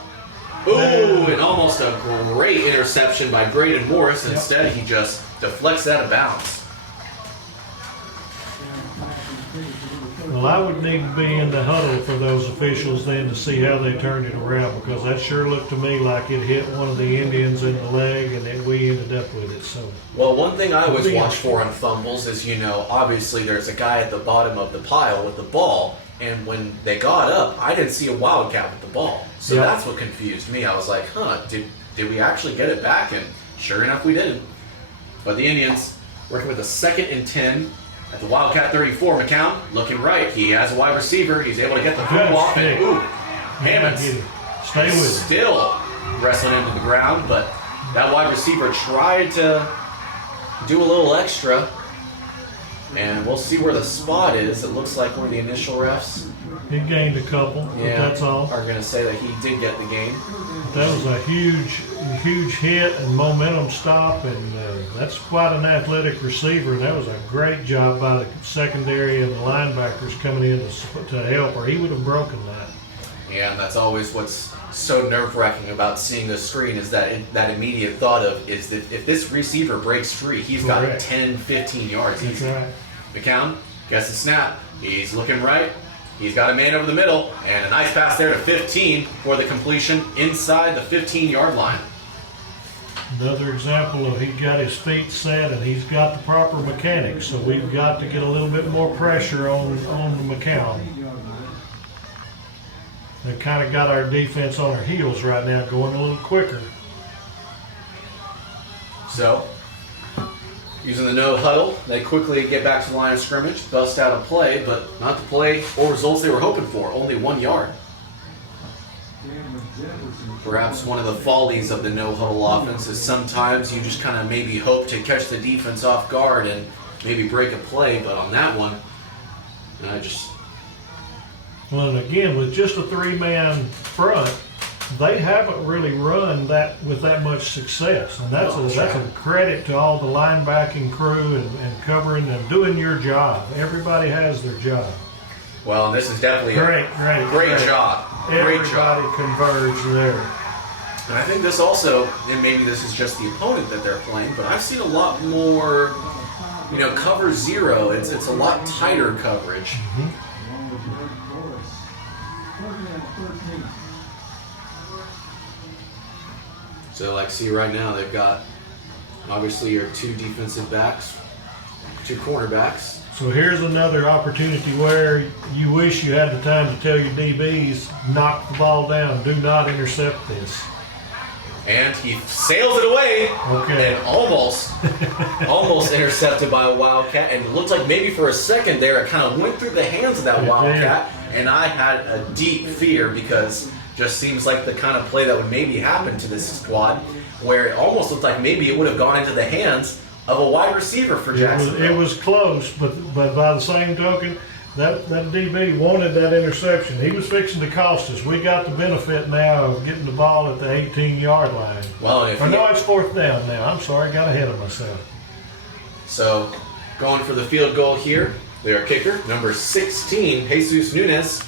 Ooh, and almost a great interception by Braden Morris. Instead, he just deflects out of bounds. Well, I would need to be in the huddle for those officials then to see how they turned it around, because that sure looked to me like it hit one of the Indians in the leg and then we ended up with it. So, Well, one thing I always watch for on fumbles is, obviously there's a guy at the bottom of the pile with the ball, and when they got up, I didn't see a Wildcat with the ball. So that's what confused me. I was like, did we actually get it back? And sure enough, we didn't. But the Indians, working with a 2nd and 10 at the Wildcat 34, McCown, looking right. He has a wide receiver. He's able to get the throw off. And, Hammonds stay with it. Still wrestling into the ground, but that wide receiver tried to do a little extra. And we'll see where the spot is. It looks like one of the initial refs. He gained a couple, but that's all. Are going to say that he did get the game. That was a huge hit and momentum stop, and that's quite an athletic receiver. And that was a great job by the secondary and the linebackers coming in to help, or he would have broken that. Yeah, and that's always what's so nerve-wracking about seeing the screen is that immediate thought of is that if this receiver breaks free, he's got 10, 15 yards. That's right. McCown gets the snap. He's looking right. He's got a man over the middle, and a nice pass there to 15 for the completion inside the 15-yard line. Another example of he got his feet set and he's got the proper mechanics. So we've got to get a little bit more pressure on McCown. They kind of got our defense on our heels right now, going a little quicker. So, using the no huddle, they quickly get back to the line of scrimmage, bust out a play, but not the play or results they were hoping for, only 1 yard. Perhaps one of the follies of the no huddle offense is sometimes you just kind of maybe hope to catch the defense off guard and maybe break a play, but on that one, Well, and again, with just a 3-man front, they haven't really run that with that much success, and that's a credit to all the linebacking crew and covering them, doing your job. Everybody has their job. Well, and this is definitely great job. Everybody converged there. And I think this also, and maybe this is just the opponent that they're playing, but I've seen a lot more, cover 0. It's a lot tighter coverage. So, see right now, they've got obviously your 2 defensive backs, 2 cornerbacks. So here's another opportunity where you wish you had the time to tell your DBs, knock the ball down, do not intercept this. And he sails it away, and almost intercepted by a Wildcat. And it looked like maybe for a second there, it kind of went through the hands of that Wildcat. And I had a deep fear because it just seems like the kind of play that would maybe happen to this squad, where it almost looked like maybe it would have gone into the hands of a wide receiver for Jacksonville. It was close, but by the same token, that DB wanted that interception. He was fixing to cost us. We got the benefit now of getting the ball at the 18-yard line. Well, it's 4th down now. I'm sorry, got ahead of myself. So, going for the field goal here, their kicker, number 16, Jesus Nunez,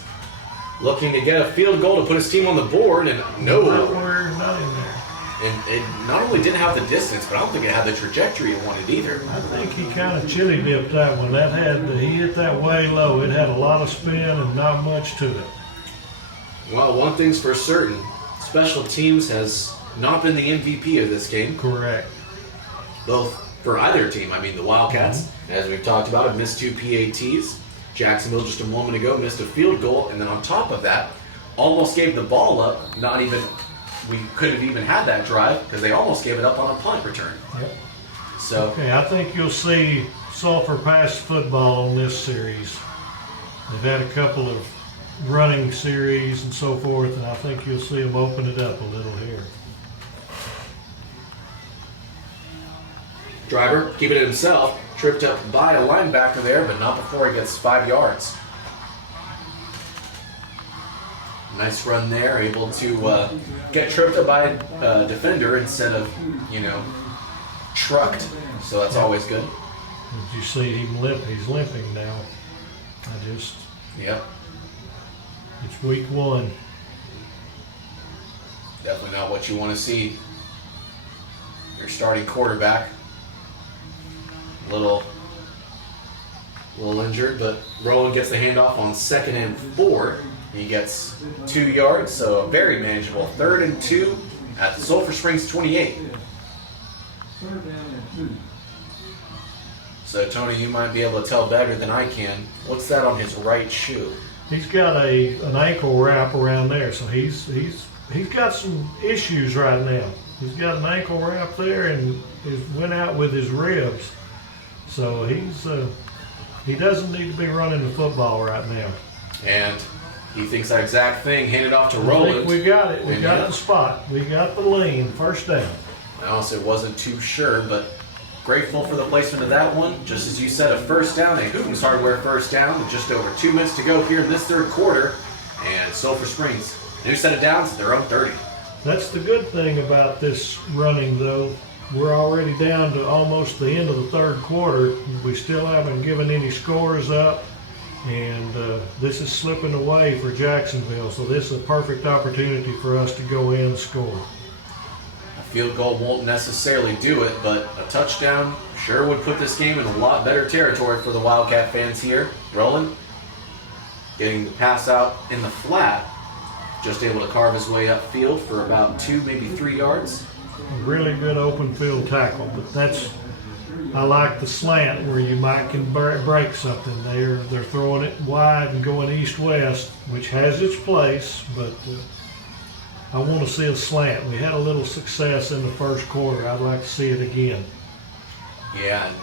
looking to get a field goal to put his team on the board, and We're not in there. And it not only didn't have the distance, but I don't think it had the trajectory it wanted either. I think he kind of chili dipped that one. He hit that way low. It had a lot of spin and not much to it. Well, one thing's for certain, special teams has not been the MVP of this game. Correct. Both for either team. I mean, the Wildcats, as we've talked about, have missed 2 PATs. Jacksonville just a moment ago missed a field goal, and then on top of that, almost gave the ball up. We couldn't have even had that drive because they almost gave it up on a punt return. Yep. So I think you'll see Sulphur pass football in this series. They've had a couple of running series and so forth, and I think you'll see them open it up a little here. Driver, keeping it himself, tripped up by a linebacker there, but not before he gets 5 yards. Nice run there, able to get tripped up by a defender instead of, trucked. So that's always good. Did you see him limp? He's limping now. Yep. It's week 1. Definitely not what you want to see. Your starting quarterback. Little injured, but Roland gets the handoff on 2nd and 4. He gets 2 yards, so a very manageable 3rd and 2 at the Sulphur Springs 28. 3rd down and 2. So Tony, you might be able to tell better than I can. What's that on his right shoe? He's got an ankle wrap around there, so he's got some issues right now. He's got an ankle wrap there and went out with his ribs. So he doesn't need to be running the football right now. And he thinks that exact thing, handed off to I Roland. think we got it. We got the spot. We got the lean. 1st down. I honestly wasn't too sure, but grateful for the placement of that one. Just as you said, a 1st down, a Hooten's Hardware 1st down with just over 2 minutes to go here in this 3rd quarter. And Sulphur Springs, new set of downs at their own 30. That's the good thing about this running, though. We're already down to almost the end of the 3rd quarter. We still haven't given any scores up, and this is slipping away for Jacksonville. So this is a perfect opportunity for us to go in and score. A field goal won't necessarily do it, but a touchdown sure would put this game in a lot better territory for the Wildcat fans here. Roland getting the pass out in the flat, just able to carve his way upfield for about 2, maybe 3 yards. A really good open field tackle, but I like the slant where you can break something. They're throwing it wide and going east-west, which has its place, but I want to see a slant. We had a little success in the 1st quarter. I'd like to see it again. Yeah, and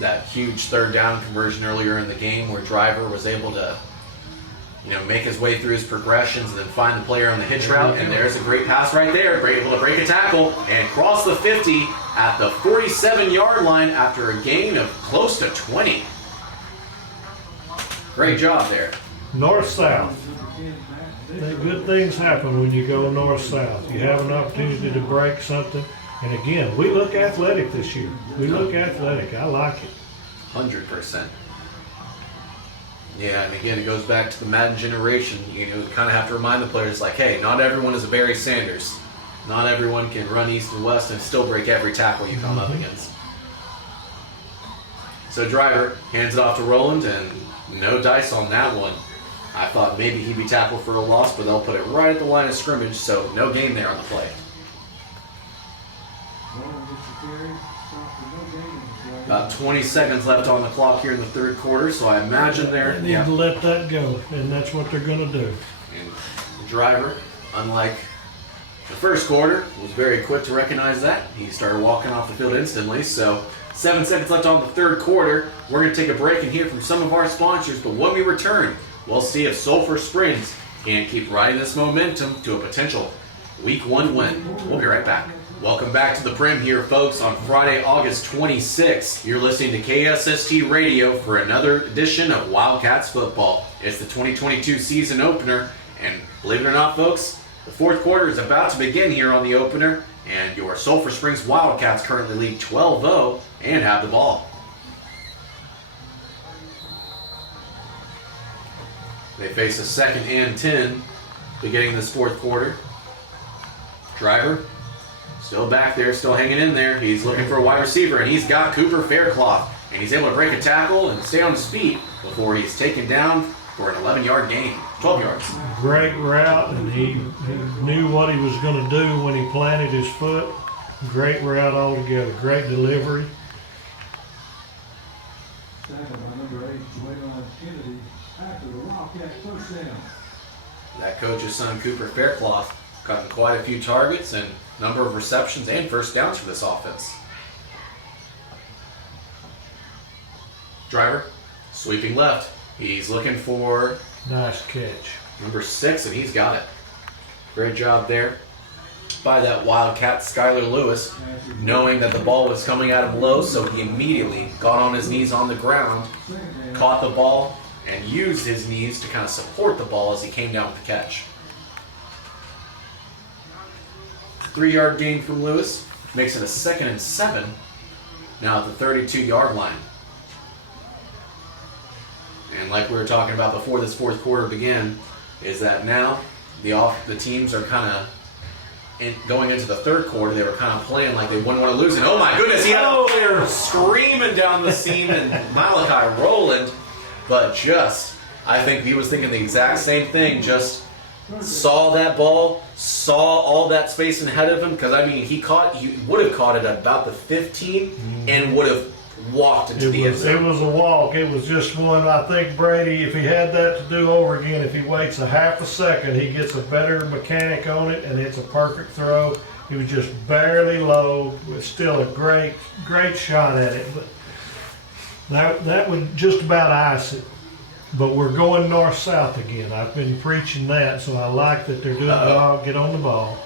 that huge 3rd down conversion earlier in the game where Driver was able to make his way through his progressions and then find the player on the hitch route. And there's a great pass right there. Able to break a tackle and cross the 50 at the 47-yard line after a gain of close to 20. Great job there. North-south. Good things happen when you go north-south. You have an opportunity to break something. And again, we look athletic this year. We look athletic. I like it. 100%. Yeah, and again, it goes back to the Madden generation. You kind of have to remind the players, like, hey, not everyone is a Barry Sanders. Not everyone can run east and west and still break every tackle you come up against. So Driver hands it off to Roland, and no dice on that one. I thought maybe he'd be tackled for a loss, but they'll put it right at the line of scrimmage, so no gain there on the play. About 20 seconds left on the clock here in the 3rd quarter, so I imagine They need to let that go, and that's what they're going to do. And the Driver, unlike the 1st quarter, was very quick to recognize that. He started walking off the field instantly, so 7 seconds left on the 3rd quarter. We're going to take a break and hear from some of our sponsors, but when we return, we'll see if Sulphur Springs can keep riding this momentum to a potential Week 1 win. We'll be right back. Welcome back to the Prim here, folks, on Friday, August 26th. You're listening to KSST Radio for another edition of Wildcats football. It's the 2022 season opener, and believe it or not, folks, the 4th quarter is about to begin here on the opener, and your Sulphur Springs Wildcats currently lead 12-0 and have the ball. They face a 2nd and 10 beginning this 4th quarter. Driver still back there, still hanging in there. He's looking for a wide receiver, and he's got Cooper Faircloth. And he's able to break a tackle and stay on his feet before he's taken down for an 11-yard gain, 12 yards. Great route, and he knew what he was going to do when he planted his foot. Great route altogether. Great delivery. Tackled by number 8, Waylon Kennedy, after the Wildcat 1st down. That coach's son, Cooper Faircloth, cutting quite a few targets and number of receptions and 1st downs for this offense. Driver, sweeping left. He's looking for Nice catch. number 6, and he's got it. Great job there by that Wildcat, Skylar Lewis, knowing that the ball was coming at him low, so he immediately got on his knees on the ground, caught the ball, and used his knees to kind of support the ball as he came down with the catch. 3-yard gain from Lewis makes it a 2nd and 7, now at the 32-yard line. And like we were talking about before this fourth quarter began, is that now the teams are kind of going into the third quarter. They were kind of playing like they wouldn't want to lose. And oh my goodness, he had a player screaming down the seam, and Malachi Rowland, but I think he was thinking the exact same thing. Just saw that ball, saw all that space ahead of him, because I mean he would have caught it at about the 15 and would have walked into the end zone. It was a walk. It was just one. I think Brady, if he had that to do over again, if he waits a half a second, he gets a better mechanic on it, and it's a perfect throw. He was just barely low. It was still a great shot at it. But that would just about ice it. But we're going north-south again. I've been preaching that, so I like that they're doing get on the ball.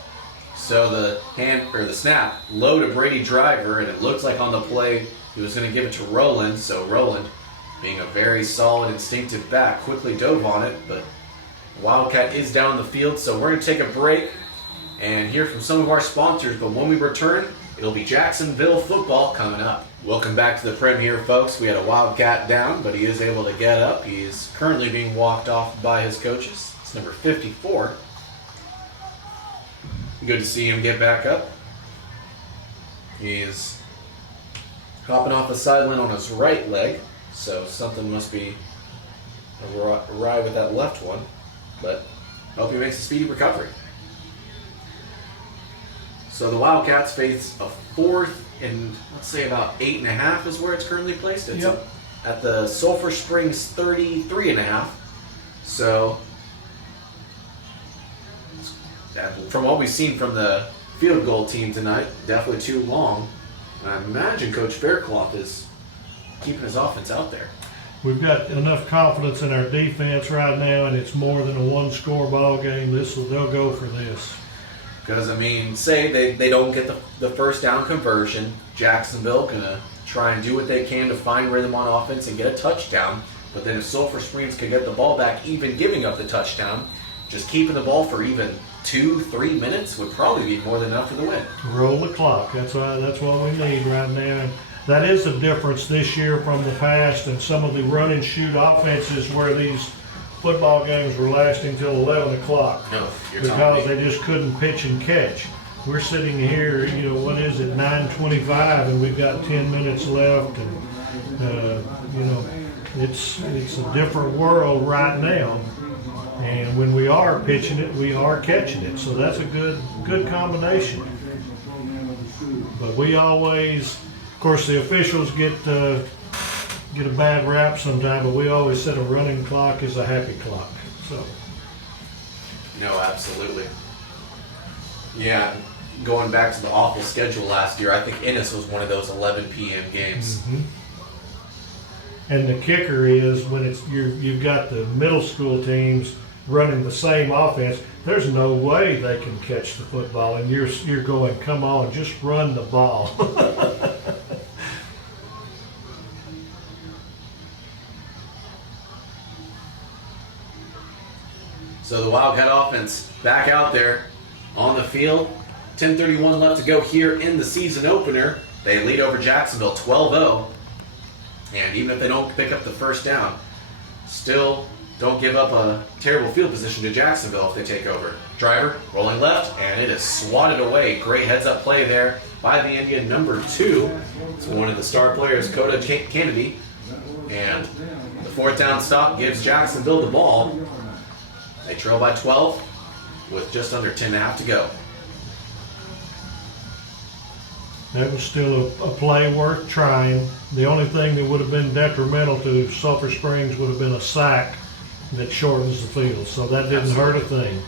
So the snap, low to Brady Driver, and it looks like on the play he was going to give it to Rowland. So Rowland, being a very solid, instinctive back, quickly dove on it. But Wildcat is down the field, so we're going to take a break and hear from some of our sponsors. But when we return, it'll be Jacksonville football coming up. Welcome back to the Premier, folks. We had a Wildcat down, but he is able to get up. He is currently being walked off by his coaches. It's number 54. Good to see him get back up. He's hopping off the sideline on his right leg, so something must be awry with that left one. But I hope he makes a speedy recovery. So the Wildcats face a 4th and let's say about 8.5 is where it's currently placed. It's at the Sulphur Springs 33.5. So from what we've seen from the field goal team tonight, definitely too long. And I imagine Coach Faircloth is keeping his offense out there. We've got enough confidence in our defense right now, and it's more than a one-score ball game. They'll go for this. Because, I mean, say they don't get the first down conversion, Jacksonville going to try and do what they can to find rhythm on offense and get a touchdown. But then if Sulphur Springs could get the ball back, even giving up the touchdown, just keeping the ball for even 2-3 minutes would probably be more than enough for the win. Roll the clock. That's what we need right now. And that is the difference this year from the past and some of the run and shoot offenses where these football games were lasting till 11 o'clock. No, because they just couldn't pitch and catch. We're sitting here, what is it, 9:25, and we've got 10 minutes left, and it's a different world right now. And when we are pitching it, we are catching it. So that's a good combination. But we always, of course, the officials get a bad rap sometimes, but we always said a running clock is a happy clock. So. No, absolutely. Yeah, going back to the awful schedule last year, I think Ennis was one of those 11 p.m. games. Mm-hmm. And the kicker is when you've got the middle school teams running the same offense, there's no way they can catch the football, and you're going, come on, just run the ball. So the Wildcat offense back out there on the field. 10:31 left to go here in the season opener. They lead over Jacksonville 12-0. And even if they don't pick up the first down, still don't give up a terrible field position to Jacksonville if they take over. Driver rolling left, and it is swatted away. Great heads-up play there by the Indian number 2. It's one of the star players, Coda Kennedy. And the 4th down stop gives Jacksonville the ball. They trail by 12 with just under 10.5 to go. That was still a play worth trying. The only thing that would have been detrimental to Sulphur Springs would have been a sack that shortens the field. So that didn't hurt a thing.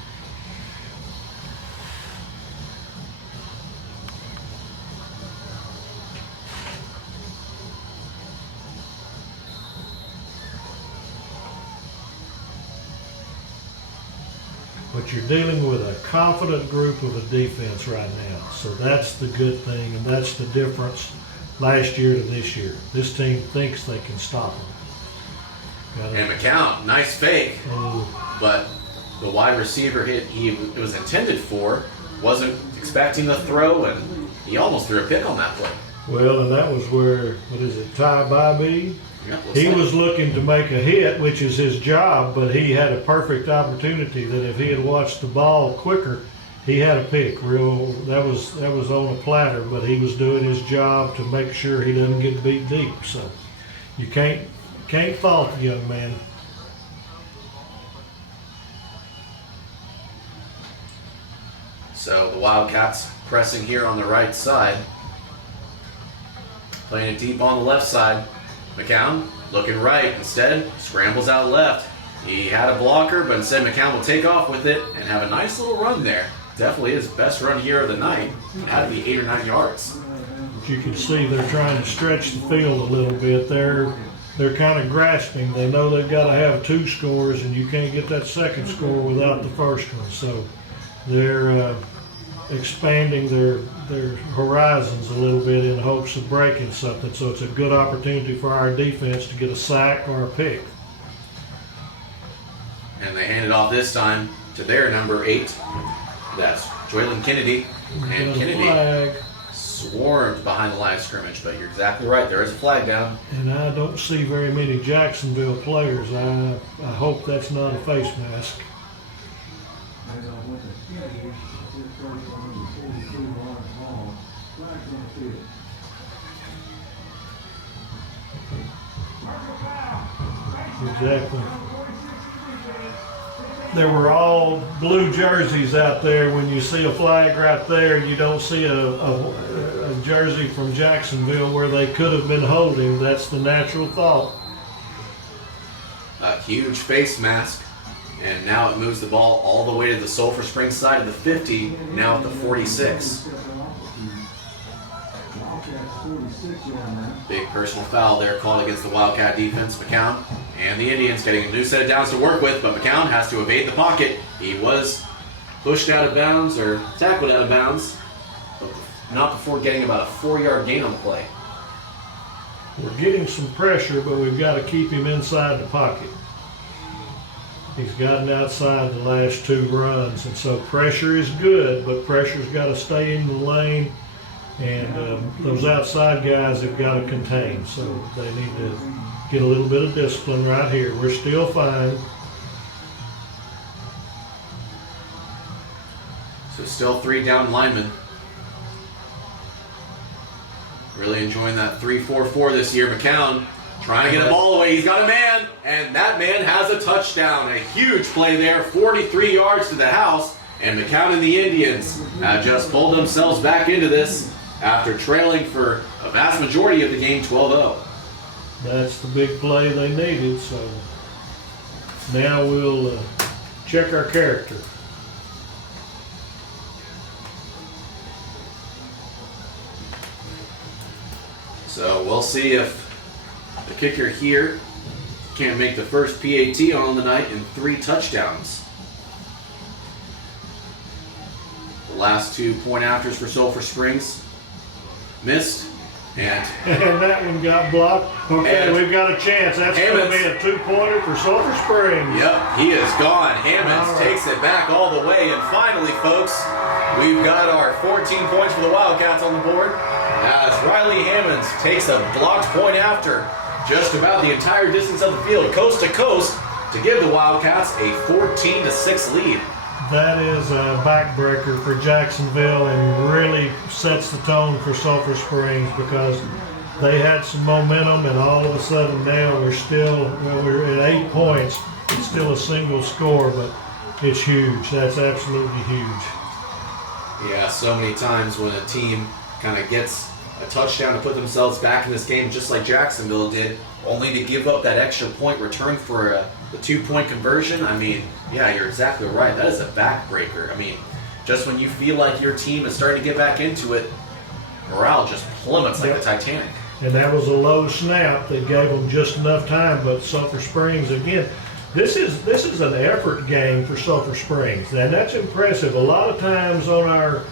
But you're dealing with a confident group of a defense right now. So that's the good thing, and that's the difference last year to this year. This team thinks they can stop them. And McCown, nice fake, but the wide receiver it was intended for wasn't expecting the throw, and he almost threw a pick on that play. Well, and that was where, Ty Bybee? Yeah, He was looking to make a hit, which is his job, but he had a perfect opportunity that if he had watched the ball quicker, he had a pick. That was on a platter, but he was doing his job to make sure he doesn't get beat deep. So you can't fault the young man. So the Wildcats pressing here on the right side. Playing it deep on the left side. McCown looking right. Instead, scrambles out left. He had a blocker, but instead McCown will take off with it and have a nice little run there. Definitely his best run here of the night. Had to be 8 or 9 yards. But you can see they're trying to stretch the field a little bit. They're kind of grasping. They know they've got to have 2 scores, and you can't get that second score without the first one. So they're expanding their horizons a little bit in hopes of breaking something. So it's a good opportunity for our defense to get a sack or a pick. And they hand it off this time to their number 8. That's Joylin Kennedy. And Kennedy swarmed behind the line of scrimmage, but you're exactly right. There is a flag down. And I don't see very many Jacksonville players. I hope that's not a face mask. Exactly. There were all blue jerseys out there. When you see a flag right there, you don't see a jersey from Jacksonville where they could have been holding. That's the natural thought. A huge face mask. And now it moves the ball all the way to the Sulphur Springs side of the 50, now at the 46. Big personal foul there called against the Wildcat defense. McCown and the Indians getting a new set of downs to work with, but McCown has to evade the pocket. He was pushed out of bounds or tackled out of bounds, but not before getting about a 4-yard gain on the play. We're getting some pressure, but we've got to keep him inside the pocket. He's gotten outside the last 2 runs, and so pressure is good, but pressure's got to stay in the lane, and those outside guys have got to contain, so they need to get a little bit of discipline right here. We're still fine. So still 3 down linemen. Really enjoying that 3-4-4 this year. McCown trying to get the ball away. He's got a man, and that man has a touchdown. A huge play there, 43 yards to the house, and McCown and the Indians have just pulled themselves back into this after trailing for a vast majority of the game 12-0. That's the big play they needed, so now we'll check our character. So we'll see if the kicker here can't make the first PAT on the night in 3 touchdowns. The last 2 point afters for Sulphur Springs missed, and that one got blocked. Okay, and we've got a chance. That's going to be a 2-pointer for Sulphur Springs. Yep, he is gone. Hammonds takes it back all the way, and finally, folks, we've got our 14 points for the Wildcats on the board, as Riley Hammonds takes a blocked point after just about the entire distance of the field, coast to coast, to give the Wildcats a 14-6 lead. That is a backbreaker for Jacksonville and really sets the tone for Sulphur Springs because they had some momentum and all of a sudden now we're at 8 points. It's still a single score, but it's huge. That's absolutely huge. Yeah, so many times when a team kind of gets a touchdown to put themselves back in this game, just like Jacksonville did, only to give up that extra point return for the 2-point conversion. I mean, yeah, you're exactly right. That is a backbreaker. I mean, just when you feel like your team is starting to get back into it, morale just plummets like the Titanic. And that was a low snap that gave them just enough time, but Sulphur Springs, again, this is an effort game for Sulphur Springs, and that's impressive. A lot of times on our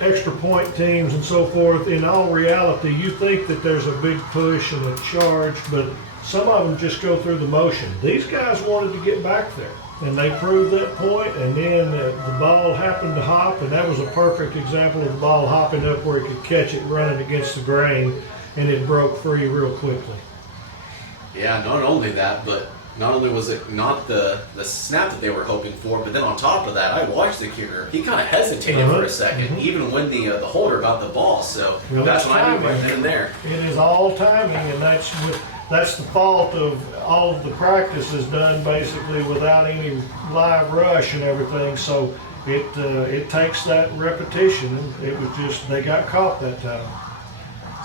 extra point teams and so forth, in all reality, you think that there's a big push and a charge, but some of them just go through the motion. These guys wanted to get back there, and they proved that point, and then the ball happened to hop, and that was a perfect example of the ball hopping up where he could catch it running against the grain, and it broke free real quickly. Yeah, not only that, but not only was it not the snap that they were hoping for, but then on top of that, I watched the kicker. He kind of hesitated for a second, even when the holder got the ball. So Well, that's it's when I knew timing. right then and there. It is all timing, and that's the fault of all of the practices done basically without any live rush and everything. So it takes that repetition, and it was just they got caught that time.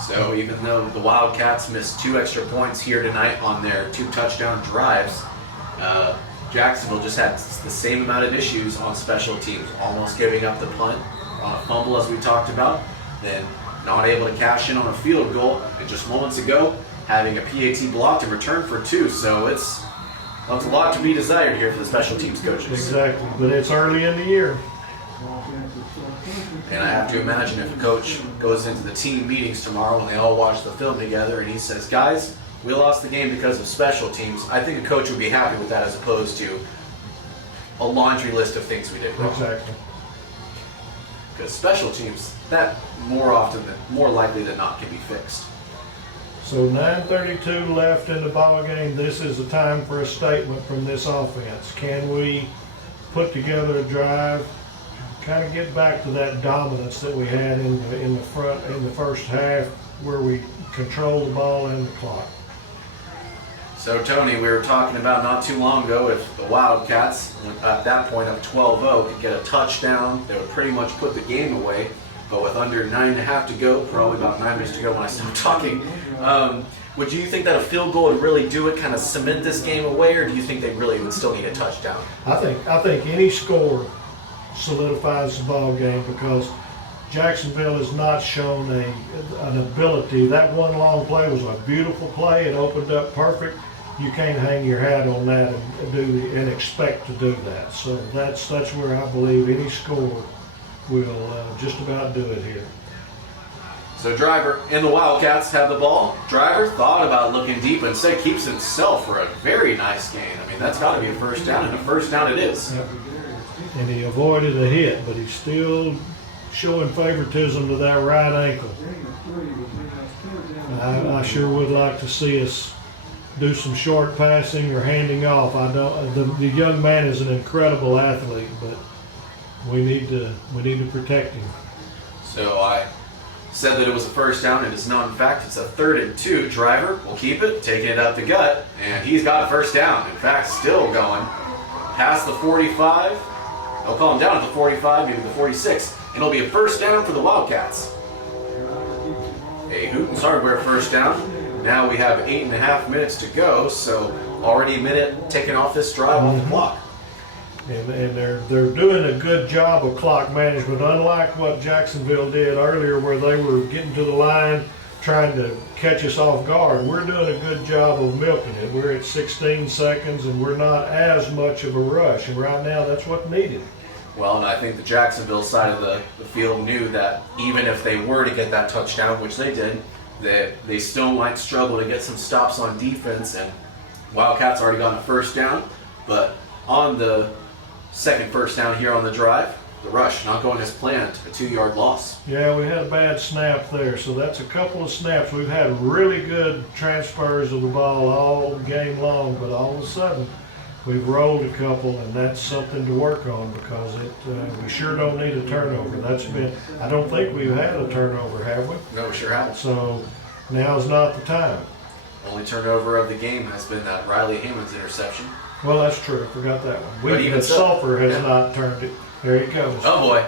So even though the Wildcats missed 2 extra points here tonight on their 2 touchdown drives, Jacksonville just had the same amount of issues on special teams, almost giving up the punt on a fumble as we talked about, then not able to cash in on a field goal, and just moments ago having a PAT blocked and returned for 2. So it's a lot to be desired here for the special teams coaches. Exactly, but it's early in the year. And I have to imagine if a coach goes into the team meetings tomorrow and they all watch the film together and he says, guys, we lost the game because of special teams, I think a coach would be happy with that as opposed to a laundry list of things we did wrong. Exactly. Because special teams, that more likely than not can be fixed. So 9:32 left in the ball game. This is the time for a statement from this offense. Can we put together a drive, kind of get back to that dominance that we had in the first half, where we control the ball and the clock? So Tony, we were talking about not too long ago, if the Wildcats, at that point up 12-0, could get a touchdown, they would pretty much put the game away. But with under 9.5 to go, probably about 9 minutes to go when I stopped talking, would you think that a field goal would really do it, kind of cement this game away, or do you think they really would still need a touchdown? I think any score solidifies the ball game, because Jacksonville has not shown an ability. That one long play was a beautiful play. It opened up perfect. You can't hang your hat on that and expect to do that. So that's where I believe any score will just about do it here. So Driver and the Wildcats have the ball. Driver thought about looking deep and instead keeps himself for a very nice gain. I mean, that's got to be a first down, and a first down it is. Yep. And he avoided a hit, but he's still showing favoritism to that right ankle. I sure would like to see us do some short passing or handing off. The young man is an incredible athlete, but we need to protect him. So I said that it was a first down. It is not. In fact, it's a 3rd and 2. Driver will keep it, taking it up the gut, and he's got a first down. In fact, still going past the 45. They'll call him down at the 45, maybe the 46, and it'll be a first down for the Wildcats. A Hooten's Hardware first down. Now we have 8.5 minutes to go, so already a minute taken off this drive off the clock. And they're doing a good job of clock management, unlike what Jacksonville did earlier, where they were getting to the line trying to catch us off guard. We're doing a good job of milking it. We're at 16 seconds, and we're not as much of a rush. And right now, that's what's needed. Well, and I think the Jacksonville side of the field knew that even if they were to get that touchdown, which they did, that they still might struggle to get some stops on defense. And Wildcats already got a first down, but on the second first down here on the drive, the rush not going as planned, a 2-yard loss. Yeah, we had a bad snap there, so that's a couple of snaps. We've had really good transfers of the ball all game long, but all of a sudden we've rolled a couple, and that's something to work on, because we sure don't need a turnover. I don't think we've had a turnover, have we? No, we sure haven't. So now's not the time. Only turnover of the game has been that Riley Hammond's interception. Well, that's true. I forgot that one. But even And so, Sulphur has yeah. not turned it. There he goes. Oh boy.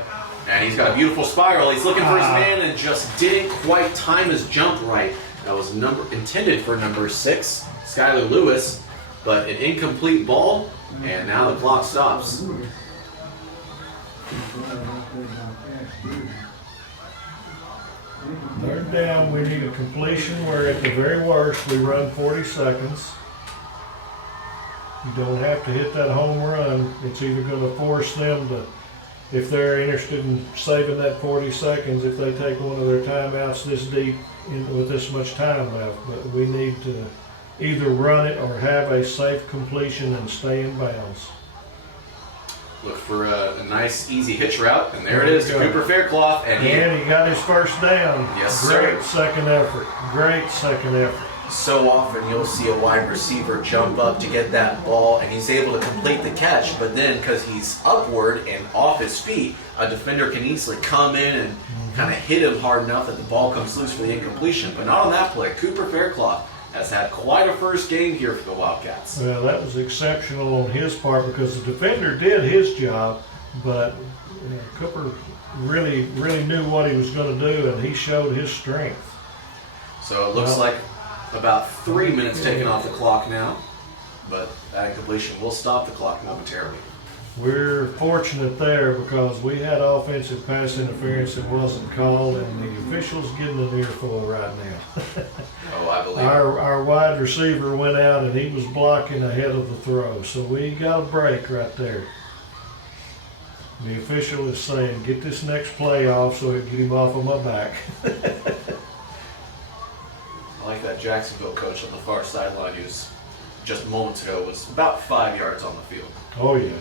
And he's got a beautiful spiral. He's looking for his man and just didn't quite time his jump right. That was intended for number 6, Skylar Lewis, but an incomplete ball, and now the clock stops. Third down, we need a completion where at the very worst we run 40 seconds. You don't have to hit that home run. It's either going to force them to, if they're interested in saving that 40 seconds, if they take one of their timeouts this deep with this much time left. But we need to either run it or have a safe completion and stay in bounds. Look for a nice, easy hitch route, and there it is to Cooper Faircloth, and he got his first down. Yes, sir. Great second effort. Great second effort. So often you'll see a wide receiver jump up to get that ball, and he's able to complete the catch, but then because he's upward and off his feet, a defender can easily come in and kind of hit him hard enough that the ball comes loose for the incompletion. But not on that play. Cooper Faircloth has had quite a first game here for the Wildcats. Well, that was exceptional on his part because the defender did his job, but Cooper really knew what he was going to do, and he showed his strength. So it looks like about 3 minutes taken off the clock now, but that incompletion will stop the clock momentarily. We're fortunate there because we had offensive pass interference that wasn't called, and the officials getting an earful right now. Oh, I believe Our wide receiver went out and he was blocking ahead of the throw, so we got a break right there. The official is saying, get this next play off so we can get him off of my back. I like that Jacksonville coach on the far sideline who's just moments ago was about 5 yards on the field. Oh yeah.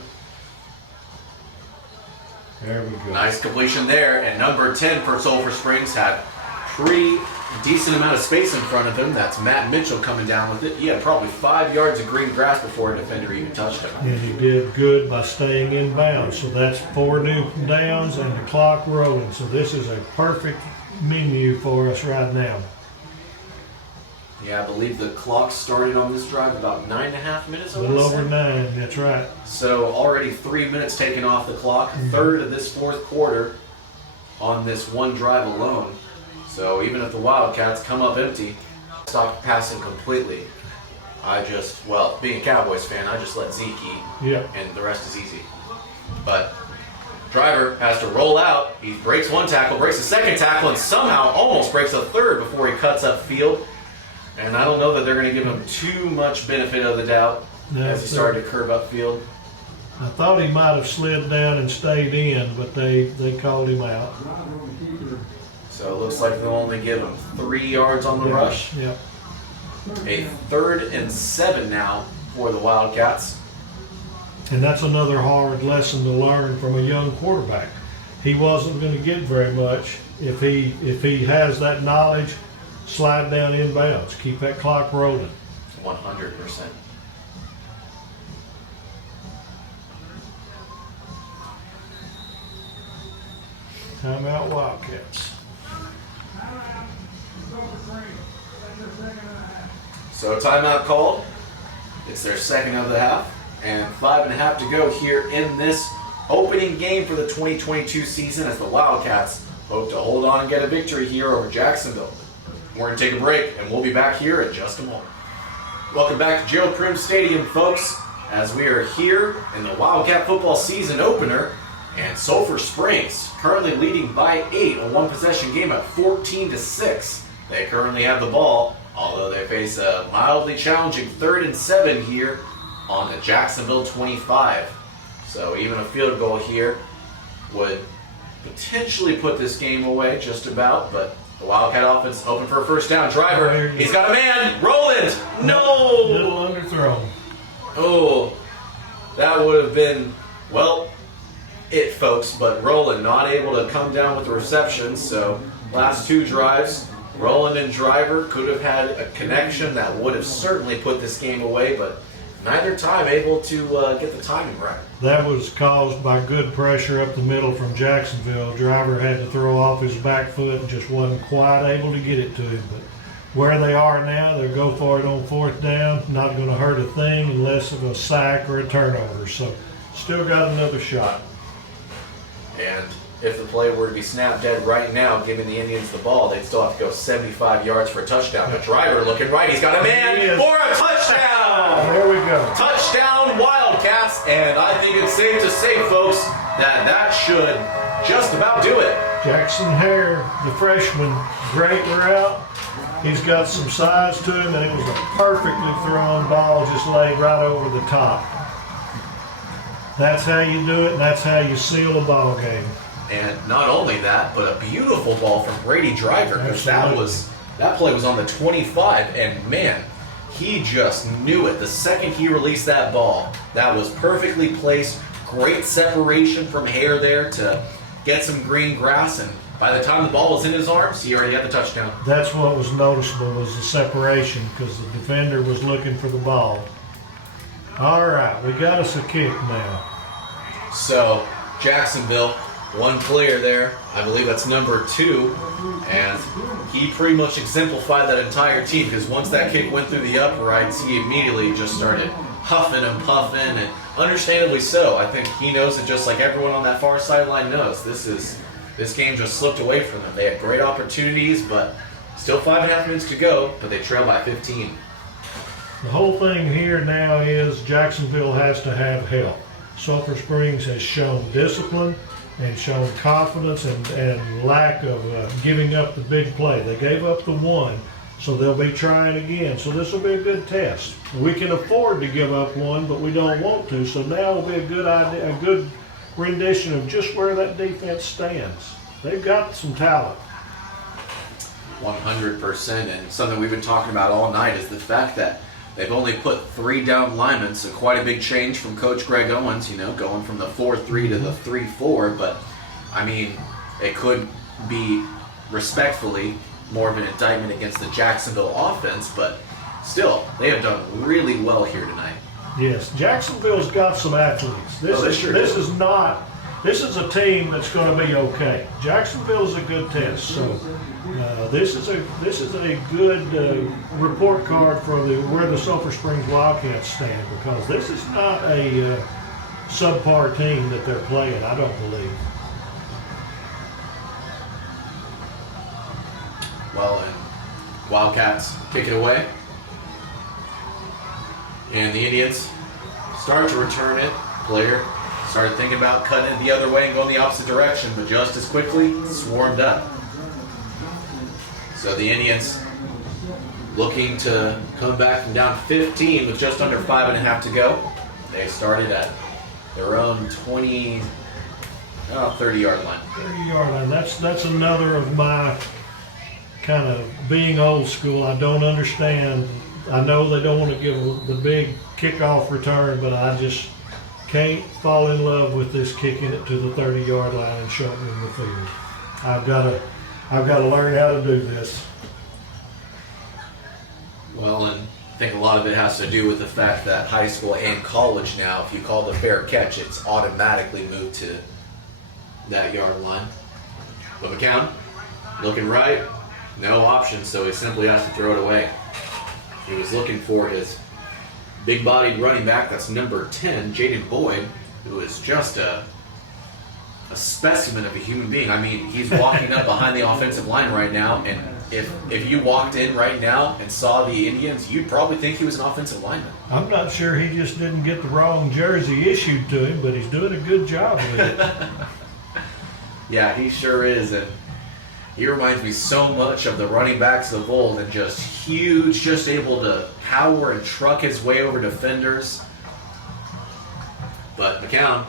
There we go. Nice completion there, and number 10 for Sulphur Springs had pretty decent amount of space in front of him. That's Matt Mitchell coming down with it. He had probably 5 yards of green grass before a defender even touched him. And he did good by staying in bounds. So that's 4 new downs and the clock rolling. So this is a perfect menu for us right now. Yeah, I believe the clock started on this drive about 9.5 minutes. A little over 9, that's right. So already 3 minutes taken off the clock, third of this fourth quarter on this one drive alone. So even if the Wildcats come up empty, stop passing completely. Being a Cowboys fan, I just let Zeke eat, Yep. and the rest is easy. But driver has to roll out. He breaks one tackle, breaks a second tackle, and somehow almost breaks a third before he cuts up field. And I don't know that they're going to give him too much benefit of the doubt as he started to curve up field. I thought he might have slid down and stayed in, but they called him out. So it looks like they'll only give him 3 yards on the rush. Yep. A 3rd and 7 now for the Wildcats. And that's another hard lesson to learn from a young quarterback. He wasn't going to get very much if he has that knowledge. Slide down inbounds. Keep that clock rolling. 100%. Timeout Wildcats. So timeout called. It's their second of the half, and 5.5 to go here in this opening game for the 2022 season as the Wildcats hope to hold on and get a victory here over Jacksonville. We're going to take a break, and we'll be back here in just a moment. Welcome back to Gerald Prim Stadium, folks, as we are here in the Wildcat football season opener, and Sulphur Springs currently leading by 8, a one-possession game at 14-6. They currently have the ball, although they face a mildly challenging 3rd and 7 here on the Jacksonville 25. So even a field goal here would potentially put this game away just about, but the Wildcat offense hoping for a first down. Driver, he's got a man. Roland, no! Little underthrown. Oh, that would have been, it, folks. But Roland not able to come down with the reception. So last 2 drives, Roland and Driver could have had a connection that would have certainly put this game away, but neither time able to get the timing right. That was caused by good pressure up the middle from Jacksonville. Driver had to throw off his back foot and just wasn't quite able to get it to him. But where they are now, they'll go for it on 4th down. Not going to hurt a thing unless of a sack or a turnover. So still got another shot. And if the play were to be snapped dead right now, giving the Indians the ball, they'd still have to go 75 yards for a touchdown. The Driver looking right. He's got a man for a touchdown. There we go. Touchdown Wildcats. And I think it's safe to say, folks, that should just about do it. Jackson Hare, the freshman, great route. He's got some size to him, and it was a perfectly thrown ball just laid right over the top. That's how you do it, and that's how you seal a ball game. And not only that, but a beautiful ball from Brady Driver, because that play was on the 25, and man, he just knew it. The second he released that ball, that was perfectly placed, great separation from Hare there to get some green grass, and by the time the ball was in his arms, he already had the touchdown. That's what was noticeable, was the separation, because the defender was looking for the ball. All right, we got us a kick now. So, Jacksonville, one player there, I believe that's number 2, and he pretty much exemplified that entire team, because once that kick went through the uprights, he immediately just started huffing and puffing, and understandably so. I think he knows it just like everyone on that far sideline knows. This game just slipped away from them. They had great opportunities, but still 5.5 minutes to go, but they trail by 15. The whole thing here now is Jacksonville has to have help. Sulphur Springs has shown discipline and shown confidence and lack of giving up the big play. They gave up the one, so they'll be trying again. So this will be a good test. We can afford to give up one, but we don't want to. So now will be a good idea, a good rendition of just where that defense stands. They've got some talent. 100%, and something we've been talking about all night is the fact that they've only put 3 down linemen, so quite a big change from Coach Greg Owens, going from the 4-3 to the 3-4, but I mean, it could be respectfully more of an indictment against the Jacksonville offense, but still, they have done really well here tonight. Yes, Jacksonville's got some athletes. This is a team that's going to be okay. Jacksonville's a good test, so this is a good report card for where the Sulphur Springs Wildcats stand, because this is not a subpar team that they're playing, I don't believe. Well, and Wildcats kick it away. And the Indians start to return it. Player started thinking about cutting it the other way and going the opposite direction, but just as quickly swarmed up. So the Indians looking to come back from down 15 with just under 5.5 to go. They started at their own 30-yard line. 30-yard line. That's another of my kind of being old school. I don't understand. I know they don't want to give the big kickoff return, but I just can't fall in love with this kicking it to the 30-yard line and shortening the field. I've got to learn how to do this. Well, and I think a lot of it has to do with the fact that high school and college now, if you call the fair catch, it's automatically moved to that yard line. But McCown, looking right, no option, so he simply has to throw it away. He was looking for his big-bodied running back, that's number 10, Jaden Boyd, who is just a specimen of a human being. I mean, he's walking up behind the offensive line right now, and if you walked in right now and saw the Indians, you'd probably think he was an offensive lineman. I'm not sure, he just didn't get the wrong jersey issued to him, but he's doing a good job with it. Yeah, he sure is, and he reminds me so much of the running backs of old, and just huge, just able to power and truck his way over defenders. But McCown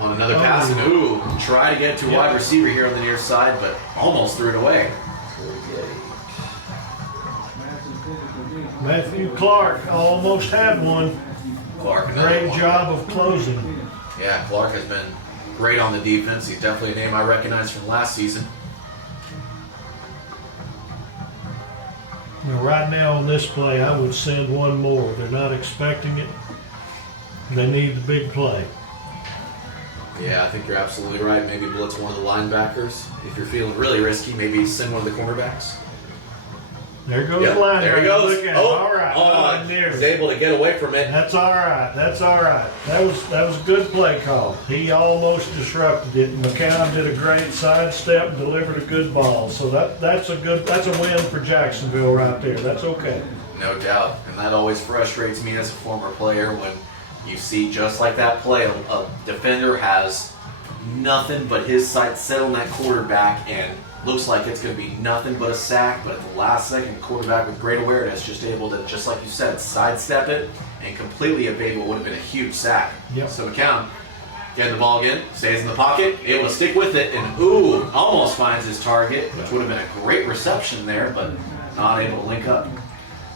on another pass, and try to get to a wide receiver here on the near side, but almost threw it away. Matthew Clark almost had one. Clark, Great job of closing. Yeah, Clark has been great on the defense. He's definitely a name I recognize from last season. Now, right now on this play, I would send one more. They're not expecting it. They need the big play. Yeah, I think you're absolutely right. Maybe blitz one of the linebackers. If you're feeling really risky, maybe send one of the cornerbacks. There goes the linebacker. There he goes. Look at it. All right. He's able to get away from it. That's all right. That's all right. That was a good play call. He almost disrupted it. McCown did a great sidestep and delivered a good ball. So that's a win for Jacksonville right there. That's okay. No doubt. And that always frustrates me as a former player when you see just like that play, a defender has nothing but his sights set on that quarterback, and looks like it's going to be nothing but a sack. But at the last second, quarterback with great awareness, just able to, just like you said, sidestep it and completely evade what would have been a huge sack. Yep. So McCown getting the ball again, stays in the pocket, able to stick with it, and ooh, almost finds his target, which would have been a great reception there, but not able to link up.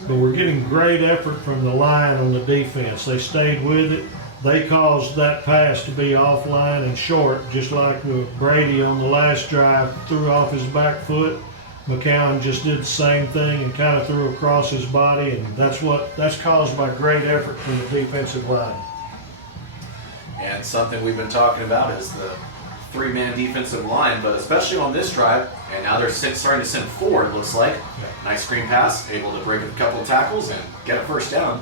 But we're getting great effort from the line on the defense. They stayed with it. They caused that pass to be offline and short, just like with Brady on the last drive, threw off his back foot. McCown just did the same thing and kind of threw across his body, and that's caused by great effort from the defensive line. And something we've been talking about is the three-man defensive line, but especially on this drive, and now they're starting to send four, it looks like. Nice screen pass, able to break a couple of tackles and get a first down.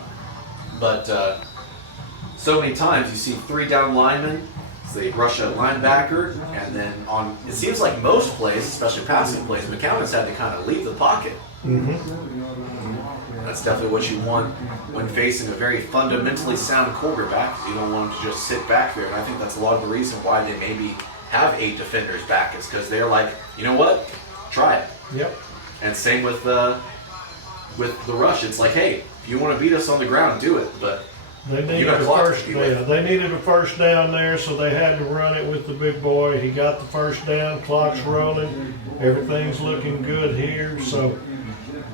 But so many times you see three down linemen, so they rush a linebacker, and then on, it seems like most plays, especially passing plays, McCown has had to kind of leave the pocket. That's definitely what you want when facing a very fundamentally sound quarterback. You don't want him to just sit back there, and I think that's a lot of the reason why they maybe have 8 defenders back, is because they're like, you know what, try it. Yep. And same with the rush. It's like, hey, if you want to beat us on the ground, do it. But They needed they needed a first down there, so they had to run it with the big boy. He got the first down, clock's rolling, everything's looking good here. So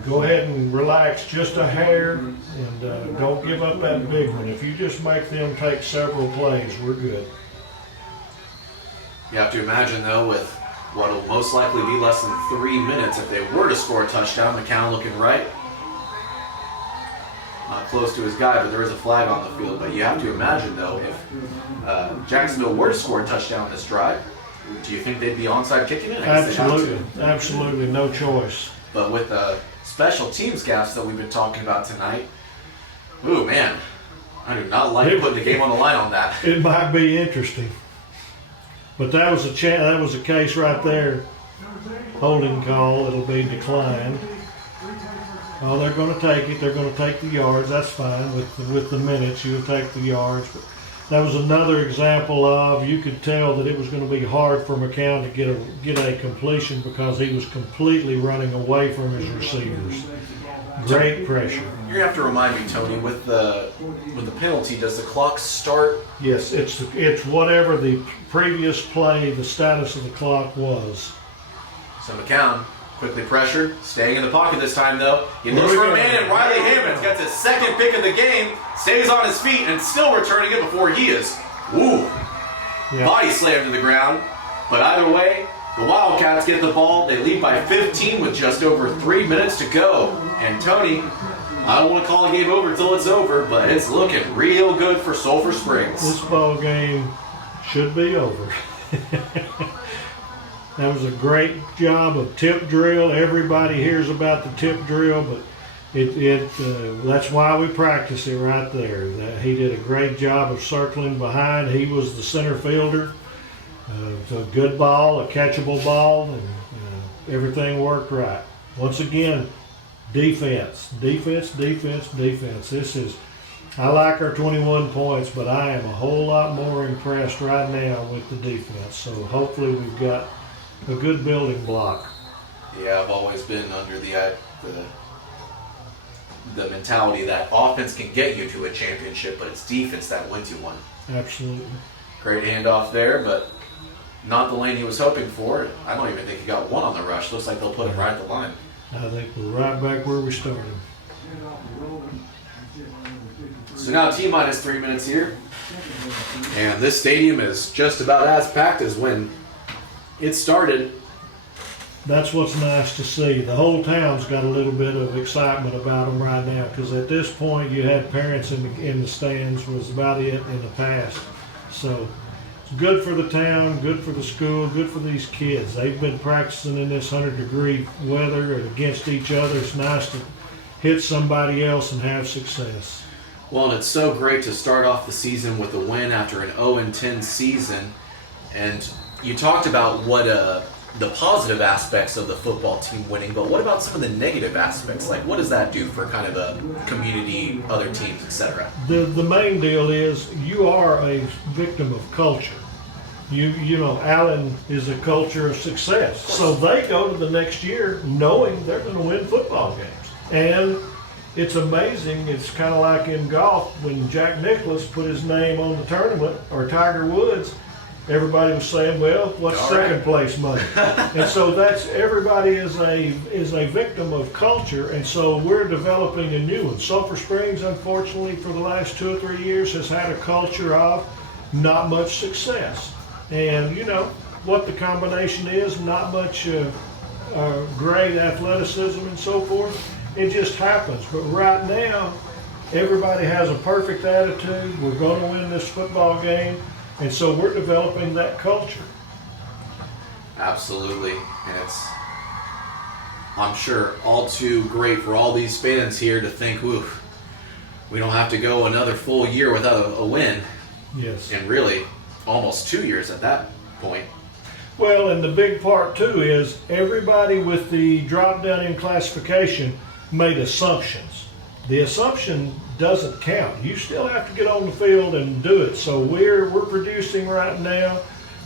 go ahead and relax just a hair, and don't give up that big one. If you just make them take several plays, we're good. You have to imagine, though, with what will most likely be less than 3 minutes, if they were to score a touchdown, McCown looking right. Not close to his guy, but there is a flag on the field. But you have to imagine, though, if Jacksonville were to score a touchdown this drive, do you think they'd be onside kicking it? I guess they have to. Absolutely, no choice. But with the special teams gaps that we've been talking about tonight, ooh, man, I do not like putting the game on the line on that. It might be interesting. But that was a case right there. Holding call. It'll be declined. Oh, they're going to take it. They're going to take the yards. That's fine. With the minutes, you'll take the yards. But that was another example of, you could tell that it was going to be hard for McCown to get a completion because he was completely running away from his receivers. Great pressure. You're gonna have to remind me, Tony, with the penalty, does the clock start? Yes, it's whatever the previous play, the status of the clock was. So McCown quickly pressured, staying in the pocket this time though. He looks for a man, and Riley Hammonds gets his second pick of the game, stays on his feet, and still returning it before he is. Woo! Yeah. Body slammed to the ground. But either way, the Wildcats get the ball. They lead by 15 with just over 3 minutes to go. And Tony, I don't want to call a game over until it's over, but it's looking real good for Sulphur Springs. This ball game should be over. That was a great job of tip drill. Everybody hears about the tip drill, but that's why we practice it right there. He did a great job of circling behind. He was the center fielder. It's a good ball, a catchable ball, and everything worked right. Once again, defense. I like our 21 points, but I am a whole lot more impressed right now with the defense. So hopefully we've got a good building block. Yeah, I've always been under the mentality that offense can get you to a championship, but it's defense that wins you one. Absolutely. Great handoff there, but not the lane he was hoping for. I don't even think he got one on the rush. Looks like they'll put him right at the line. I think we're right back where we started. So now T-minus 3 minutes here. And this stadium is just about as packed as when it started. That's what's nice to see. The whole town's got a little bit of excitement about them right now, because at this point you had parents in the stands was about it in the past. So it's good for the town, good for the school, good for these kids. They've been practicing in this 100-degree weather and against each other. It's nice to hit somebody else and have success. Well, and it's so great to start off the season with a win after an 0-10 season. And you talked about what the positive aspects of the football team winning, but what about some of the negative aspects? Like, what does that do for kind of a community, other teams, etc.? The main deal is you are a victim of culture. You know, Allen is a culture of success. So they go to the next year knowing they're going to win football games. And it's amazing. It's kind of like in golf when Jack Nicklaus put his name on the tournament, or Tiger Woods. Everybody was saying, "Well, what's All second right. place money?" And so that's everybody is a victim of culture, and so we're developing a new one. Sulphur Springs, unfortunately, for the last 2 or 3 years, has had a culture of not much success, and you know what the combination is: not much great athleticism and so forth. It just happens. But right now, everybody has a perfect attitude. We're going to win this football game. And so we're developing that culture. Absolutely. And it's, I'm sure, all too great for all these fans here to think, oof, we don't have to go another full year without a win. Yes. And really, almost 2 years at that point. Well, and the big part too is everybody with the drop down in classification made assumptions. The assumption doesn't count. You still have to get on the field and do it. So we're producing right now.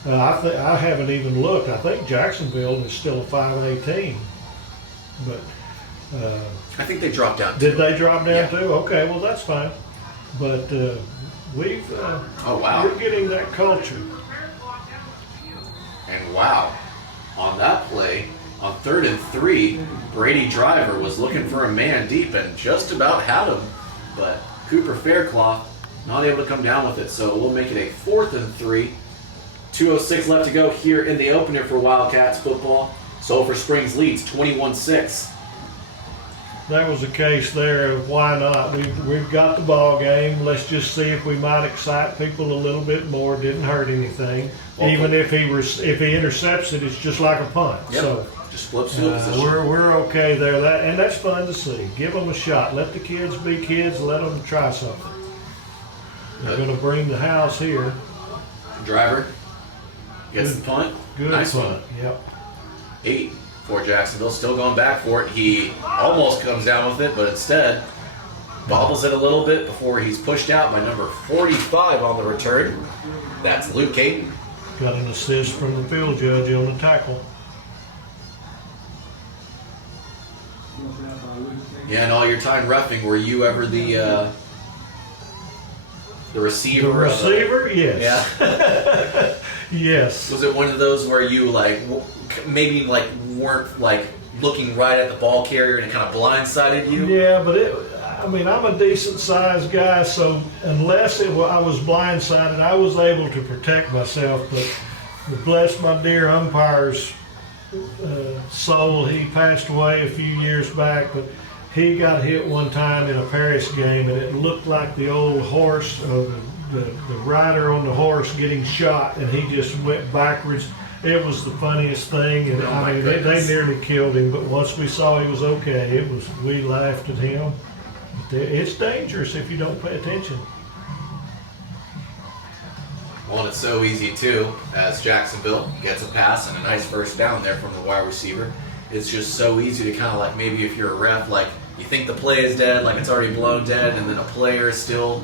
I haven't even looked. I think Jacksonville is still a 5-18. But I think they dropped down. did they drop down Yeah. too? Okay, well that's fine. But we've Oh, wow. we're getting that culture. And wow, on that play, on 3rd and 3, Brady Driver was looking for a man deep and just about had him. But Cooper Faircloth not able to come down with it. So we'll make it a 4th and 3. 2:06 left to go here in the opener for Wildcats football. Sulphur Springs leads 21-6. That was the case there of why not. We've got the ball game. Let's just see if we might excite people a little bit more. Didn't hurt anything. Well, Even if he intercepts it, it's just like a punt. Yep. So Just flips field position. we're okay there. And that's fun to see. Give them a shot. Let the kids be kids. Let them try something. They're going to bring the house here. Driver gets the punt. Good Nice punt. one. Yep. 8 for Jacksonville. Still going back for it. He almost comes down with it, but instead bobbles it a little bit before he's pushed out by number 45 on the return. That's Luke Caton. Got an assist from the field judge on the tackle. Yeah, and all your time roughing, were you ever the receiver? The receiver, yes. Yeah. Yes. Was it one of those where you maybe weren't looking right at the ball carrier and it kind of blindsided you? Yeah, but I'm a decent sized guy, so unless I was blindsided, I was able to protect myself. But bless my dear umpire's soul, he passed away a few years back, but he got hit one time in a Paris game, and it looked like the old horse, the rider on the horse getting shot, and he just went backwards. It was the funniest thing, and Oh, my they goodness. nearly killed him. But once we saw he was okay, we laughed at him. It's dangerous if you don't pay attention. Well, and it's so easy too, as Jacksonville gets a pass and a nice first down there from the wide receiver. It's just so easy to kind of maybe if you're a ref, you think the play is dead, it's already blown dead, and then a player is still,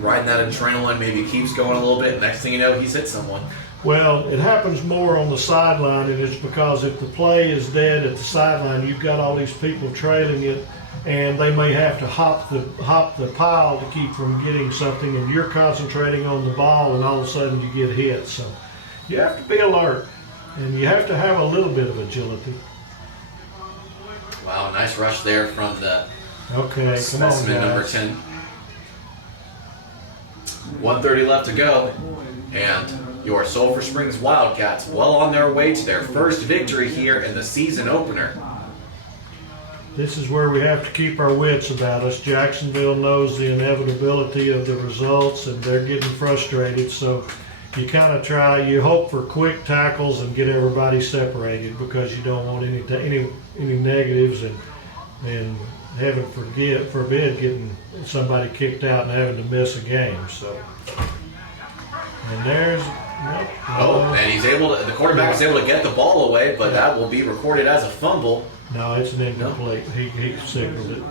riding that adrenaline, maybe keeps going a little bit. Next thing you know, he's hit someone. Well, it happens more on the sideline, and it's because if the play is dead at the sideline, you've got all these people trailing it, and they may have to hop the pile to keep from getting something, and you're concentrating on the ball, and all of a sudden you get hit. So you have to be alert, and you have to have a little bit of agility. Wow, nice rush there from the Okay, come on, specimen number guys. 10. 1:30 left to go, and your Sulphur Springs Wildcats well on their way to their first victory here in the season opener. This is where we have to keep our wits about us. Jacksonville knows the inevitability of the results, and they're getting frustrated. So you kind of you hope for quick tackles and get everybody separated, because you don't want any negatives, and heaven forbid getting somebody kicked out and having to miss a game. So, and there's And the quarterback is able to get the ball away, but that will be recorded as a fumble. no, it's an incomplete. He signaled it.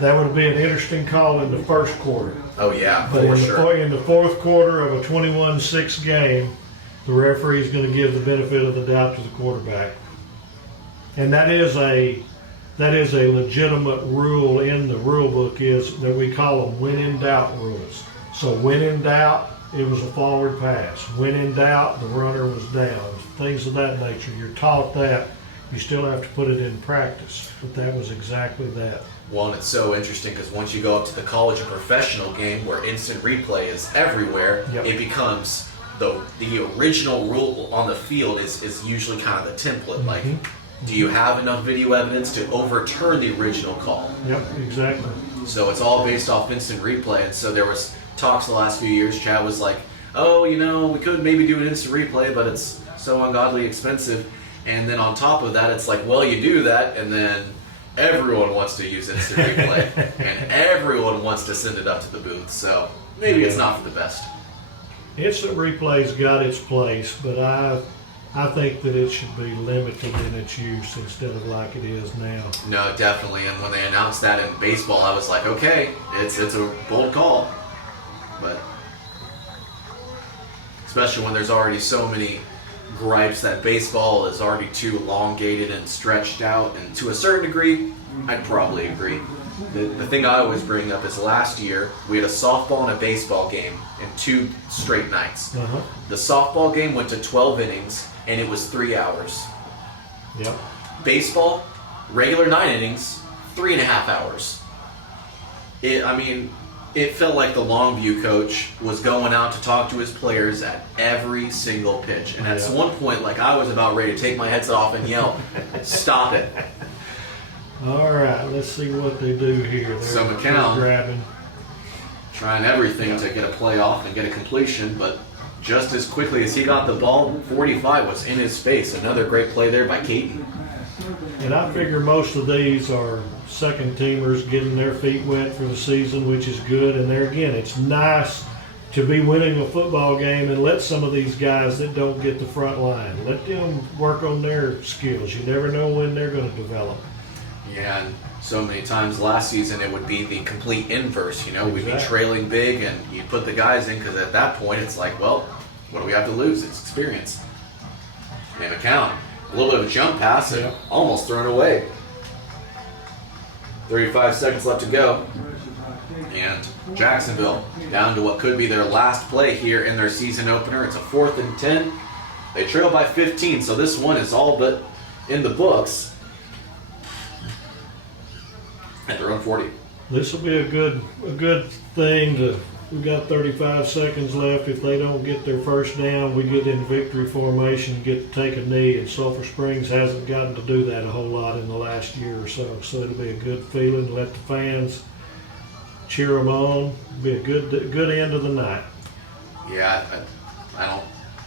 That would be an interesting call in the first quarter. Oh yeah, But for sure. in the fourth quarter of a 21-6 game, the referee is going to give the benefit of the doubt to the quarterback. And that is a legitimate rule in the rule book, is that we call them when in doubt rules. So when in doubt, it was a forward pass. When in doubt, the runner was down. Things of that nature. You're taught that. You still have to put it in practice. But that was exactly that. Well, and it's so interesting because once you go up to the college and professional game where instant replay is everywhere, Yep. it becomes the original rule on the field is usually kind of the template. Like, do you have enough video evidence to overturn the original call? Yep, exactly. So it's all based off instant replay. And so there was talks the last few years. Chad was like, oh, we could maybe do an instant replay, but it's so ungodly expensive. And then on top of that, it's like, well, you do that, and then everyone wants to use instant replay, and everyone wants to send it up to the booth. So maybe it's not for the best. Instant replay's got its place, but I think that it should be limited in its use instead of like it is now. No, definitely. And when they announced that in baseball, I was like, okay, it's a bold call. But especially when there's already so many gripes that baseball is already too elongated and stretched out, and to a certain degree, I'd probably agree. The thing I always bring up is last year we had a softball and a baseball game in 2 straight nights. The softball game went to 12 innings and it was 3 hours. Yep. Baseball, regular 9 innings, 3.5 hours. It felt like the Longview coach was going out to talk to his players at every single pitch. And at one point, like, I was about ready to take my headset off and yell, stop it. All right, let's see what they do here. So They're McCown grabbing. trying everything to get a play off and get a completion, but just as quickly as he got the ball, 45 was in his face. Another great play there by Keaton. And I figure most of these are second teamers getting their feet wet for the season, which is good. And there again, it's nice to be winning a football game and let some of these guys that don't get the front line, let them work on their skills. You never know when they're going to develop. Yeah, and so many times last season it would be the complete inverse. We'd be Exactly. trailing big and you'd put the guys in because at that point it's like, well, what do we have to lose? It's experience. And McCown, a little bit of a jump pass and almost thrown away. 35 seconds left to go. And Jacksonville down to what could be their last play here in their season opener. It's a 4th and 10. They trail by 15, so this one is all but in the books. At their own 40. This will be a good thing to. We've got 35 seconds left. If they don't get their first down, we get in victory formation, get to take a knee, and Sulphur Springs hasn't gotten to do that a whole lot in the last year or so. So it'll be a good feeling to let the fans cheer them on. It'll be a good end of the night. Yeah, I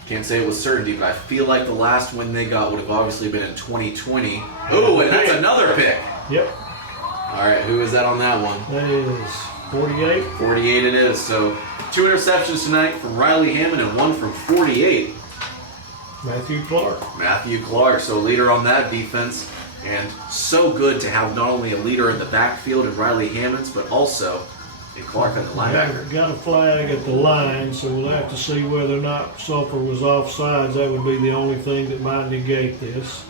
can't say it with certainty, but I feel like the last win they got would have obviously been in 2020. Oh, and that's another pick. Yep. All right, who is that on that one? That is 48. 48 it is. So 2 interceptions tonight from Riley Hammond and 1 from 48. Matthew Clark. Matthew Clark, so leader on that defense. And so good to have not only a leader in the backfield in Riley Hammonds, but also in Clark on the linebacker. Got a flag at the line, so we'll have to see whether or not Sulphur was offsides. That would be the only thing that might negate this.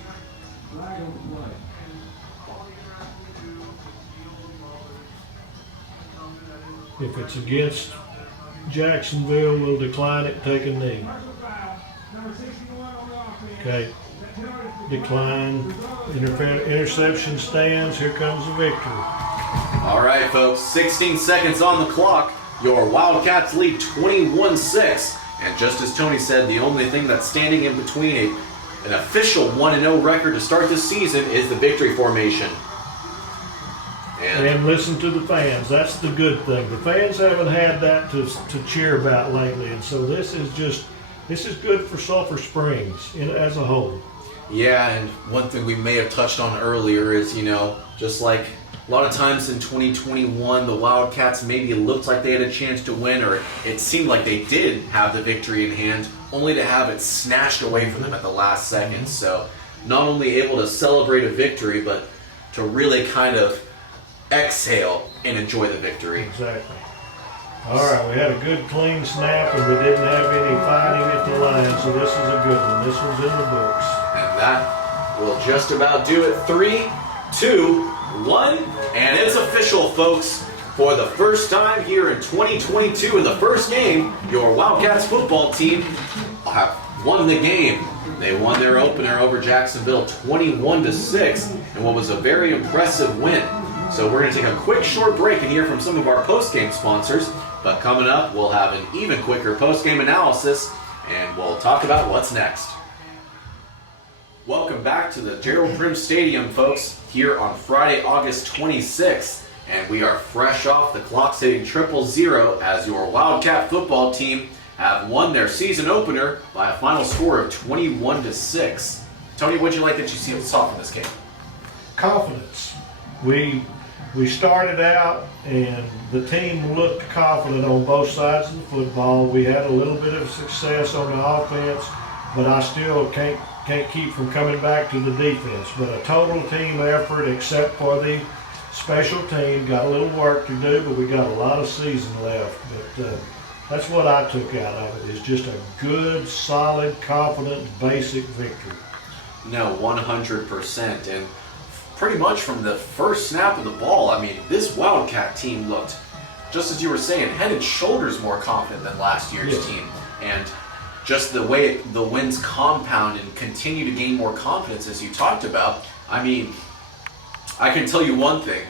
Flag on the play. If it's against Jacksonville, we'll decline it, take a knee. Okay. Decline. Interception stands. Here comes the victory. All right, folks, 16 seconds on the clock. Your Wildcats lead 21-6. And just as Tony said, the only thing that's standing in between an official 1-0 record to start this season is the victory formation. And listen to the fans. That's the good thing. The fans haven't had that to cheer about lately, and so this is good for Sulphur Springs as a whole. Yeah, and one thing we may have touched on earlier is, just like a lot of times in 2021, the Wildcats maybe looked like they had a chance to win, or it seemed like they did have the victory in hand, only to have it snatched away from them at the last second. So not only able to celebrate a victory, but to really kind of exhale and enjoy the victory. Exactly. All right, we had a good clean snap, and we didn't have any fighting at the line, so this is a good one. This one's in the books. And that will just about do it. 3, 2, 1, and it's official, folks. For the first time here in 2022, in the first game, your Wildcats football team have won the game. They won their opener over Jacksonville 21-6, and what was a very impressive win. So we're going to take a quick short break and hear from some of our post-game sponsors. But coming up, we'll have an even quicker post-game analysis, and we'll talk about what's next. Welcome back to the Gerald Prim Stadium, folks, here on Friday, August 26th. And we are fresh off the clock hitting 0-0 as your Wildcat football team have won their season opener by a final score of 21-6. Tony, what'd you like that you saw from this game? Confidence. We started out and the team looked confident on both sides of the football. We had a little bit of success on the offense, but I still can't keep from coming back to the defense. But a total team effort except for the special team. Got a little work to do, but we got a lot of season left. But that's what I took out of it, is just a good, solid, confident, basic victory. No, 100%. And pretty much from the first snap of the ball, I mean, this Wildcat team looked, just as you were saying, head and shoulders more confident than last year's team. And just the way the wins compound and continue to gain more confidence, as you talked about, I mean, I can tell you one thing.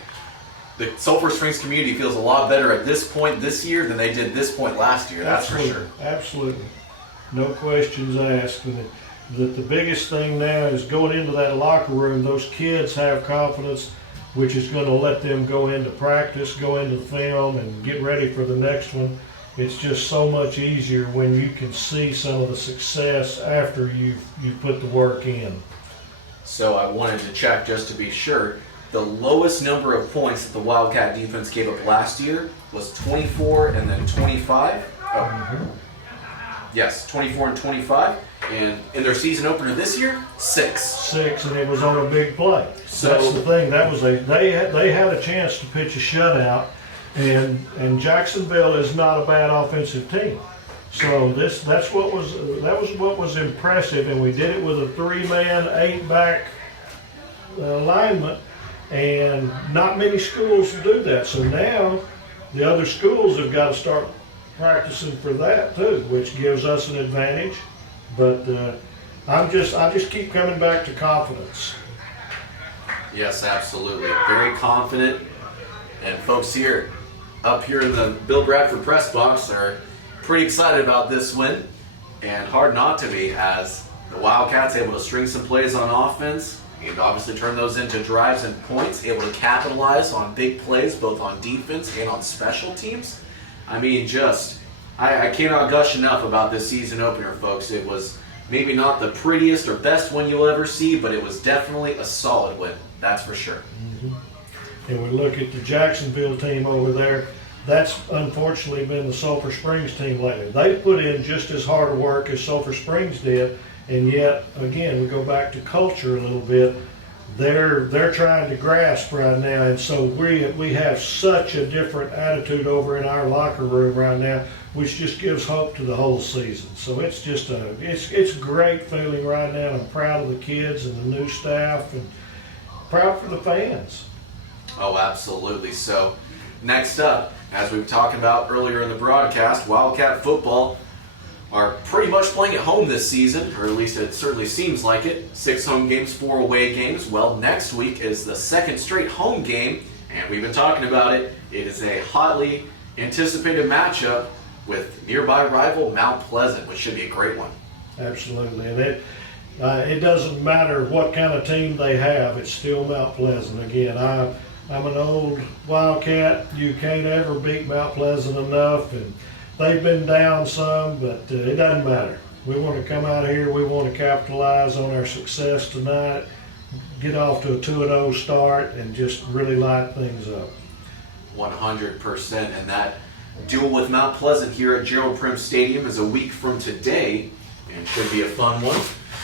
The Sulphur Springs community feels a lot better at this point this year than they did this point last year, that's for sure. Absolutely. No questions asked. And the biggest thing now is going into that locker room, those kids have confidence, which is going to let them go into practice, go into the film, and get ready for the next one. It's just so much easier when you can see some of the success after you've put the work in. So I wanted to check just to be sure. The lowest number of points that the Wildcat defense gave up last year was 24 and then 25. Yes, 24 and 25. And in their season opener this year, 6. 6, and it was on a big play. So that's the thing. That was they had a chance to pitch a shutout, and Jacksonville is not a bad offensive team. So that was what was impressive, and we did it with a 3-man, 8-back alignment, and not many schools do that. So now the other schools have got to start practicing for that too, which gives us an advantage. But I just keep coming back to confidence. yes, absolutely. Very confident. And folks here, up here in the Bill Bradford press box, are pretty excited about this win. And hard not to be, as the Wildcats able to string some plays on offense and obviously turn those into drives and points, able to capitalize on big plays both on defense and on special teams. I mean, I cannot gush enough about this season opener, folks. It was maybe not the prettiest or best win you'll ever see, but it was definitely a solid win, that's for sure. And we look at the Jacksonville team over there. That's unfortunately been the Sulphur Springs team lately. They put in just as hard a work as Sulphur Springs did, and yet, again, we go back to culture a little bit. They're trying to grasp right now, and so we have such a different attitude over in our locker room right now, which just gives hope to the whole season. So it's just it's a great feeling right now. I'm proud of the kids and the new staff, and proud for the fans. Oh, absolutely. So next up, as we were talking about earlier in the broadcast, Wildcat football are pretty much playing at home this season, or at least it certainly seems like it. 6 home games, 4 away games. Well, next week is the second straight home game, and we've been talking about it. It is a hotly anticipated matchup with nearby rival Mount Pleasant, which should be a great one. Absolutely, and it doesn't matter what kind of team they have, it's still Mount Pleasant. Again, I'm an old Wildcat. You can't ever beat Mount Pleasant enough, and they've been down some, but it doesn't matter. We want to come out here, we want to capitalize on our success tonight, get off to a 2-0 start, and just really light things up. 100%, and that duel with Mount Pleasant here at Gerald Prim Stadium is a week from today, and should be a fun one.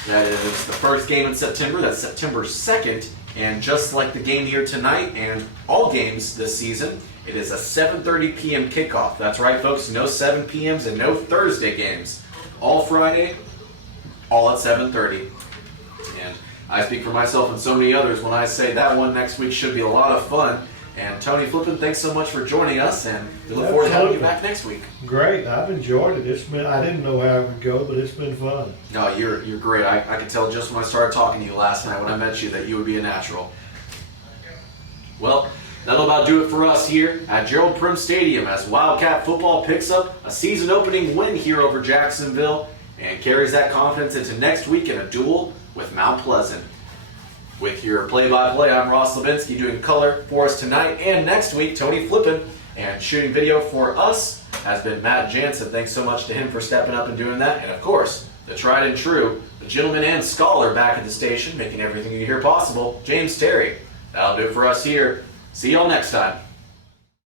That is the first game in September. That's September 2nd And just like the game here tonight and all games this season, it is a 7:30 p.m. kickoff. That's right, folks. No 7 p.m.s and no Thursday games. All Friday, all at 7:30. And I speak for myself and so many others when I say that one next week should be a lot of fun. And Tony Flippin, thanks so much for joining us, and we look forward to having you back next week. Great, I've enjoyed it. I didn't know how it would go, but it's been fun. No, you're great. I could tell just when I started talking to you last night when I met you that you would be a natural. Well, that'll about do it for us here at Gerald Prim Stadium as Wildcat football picks up a season opening win here over Jacksonville and carries that confidence into next week in a duel with Mount Pleasant. With your play-by-play, I'm Ross Levinsky doing color for us tonight and next week, Tony Flippin, and shooting video for us has been Matt Jansen. Thanks so much to him for stepping up and doing that. And of course, the tried and true, the gentleman and scholar back at the station, making everything you hear possible, James Terry. That'll do it for us here. See y'all next time.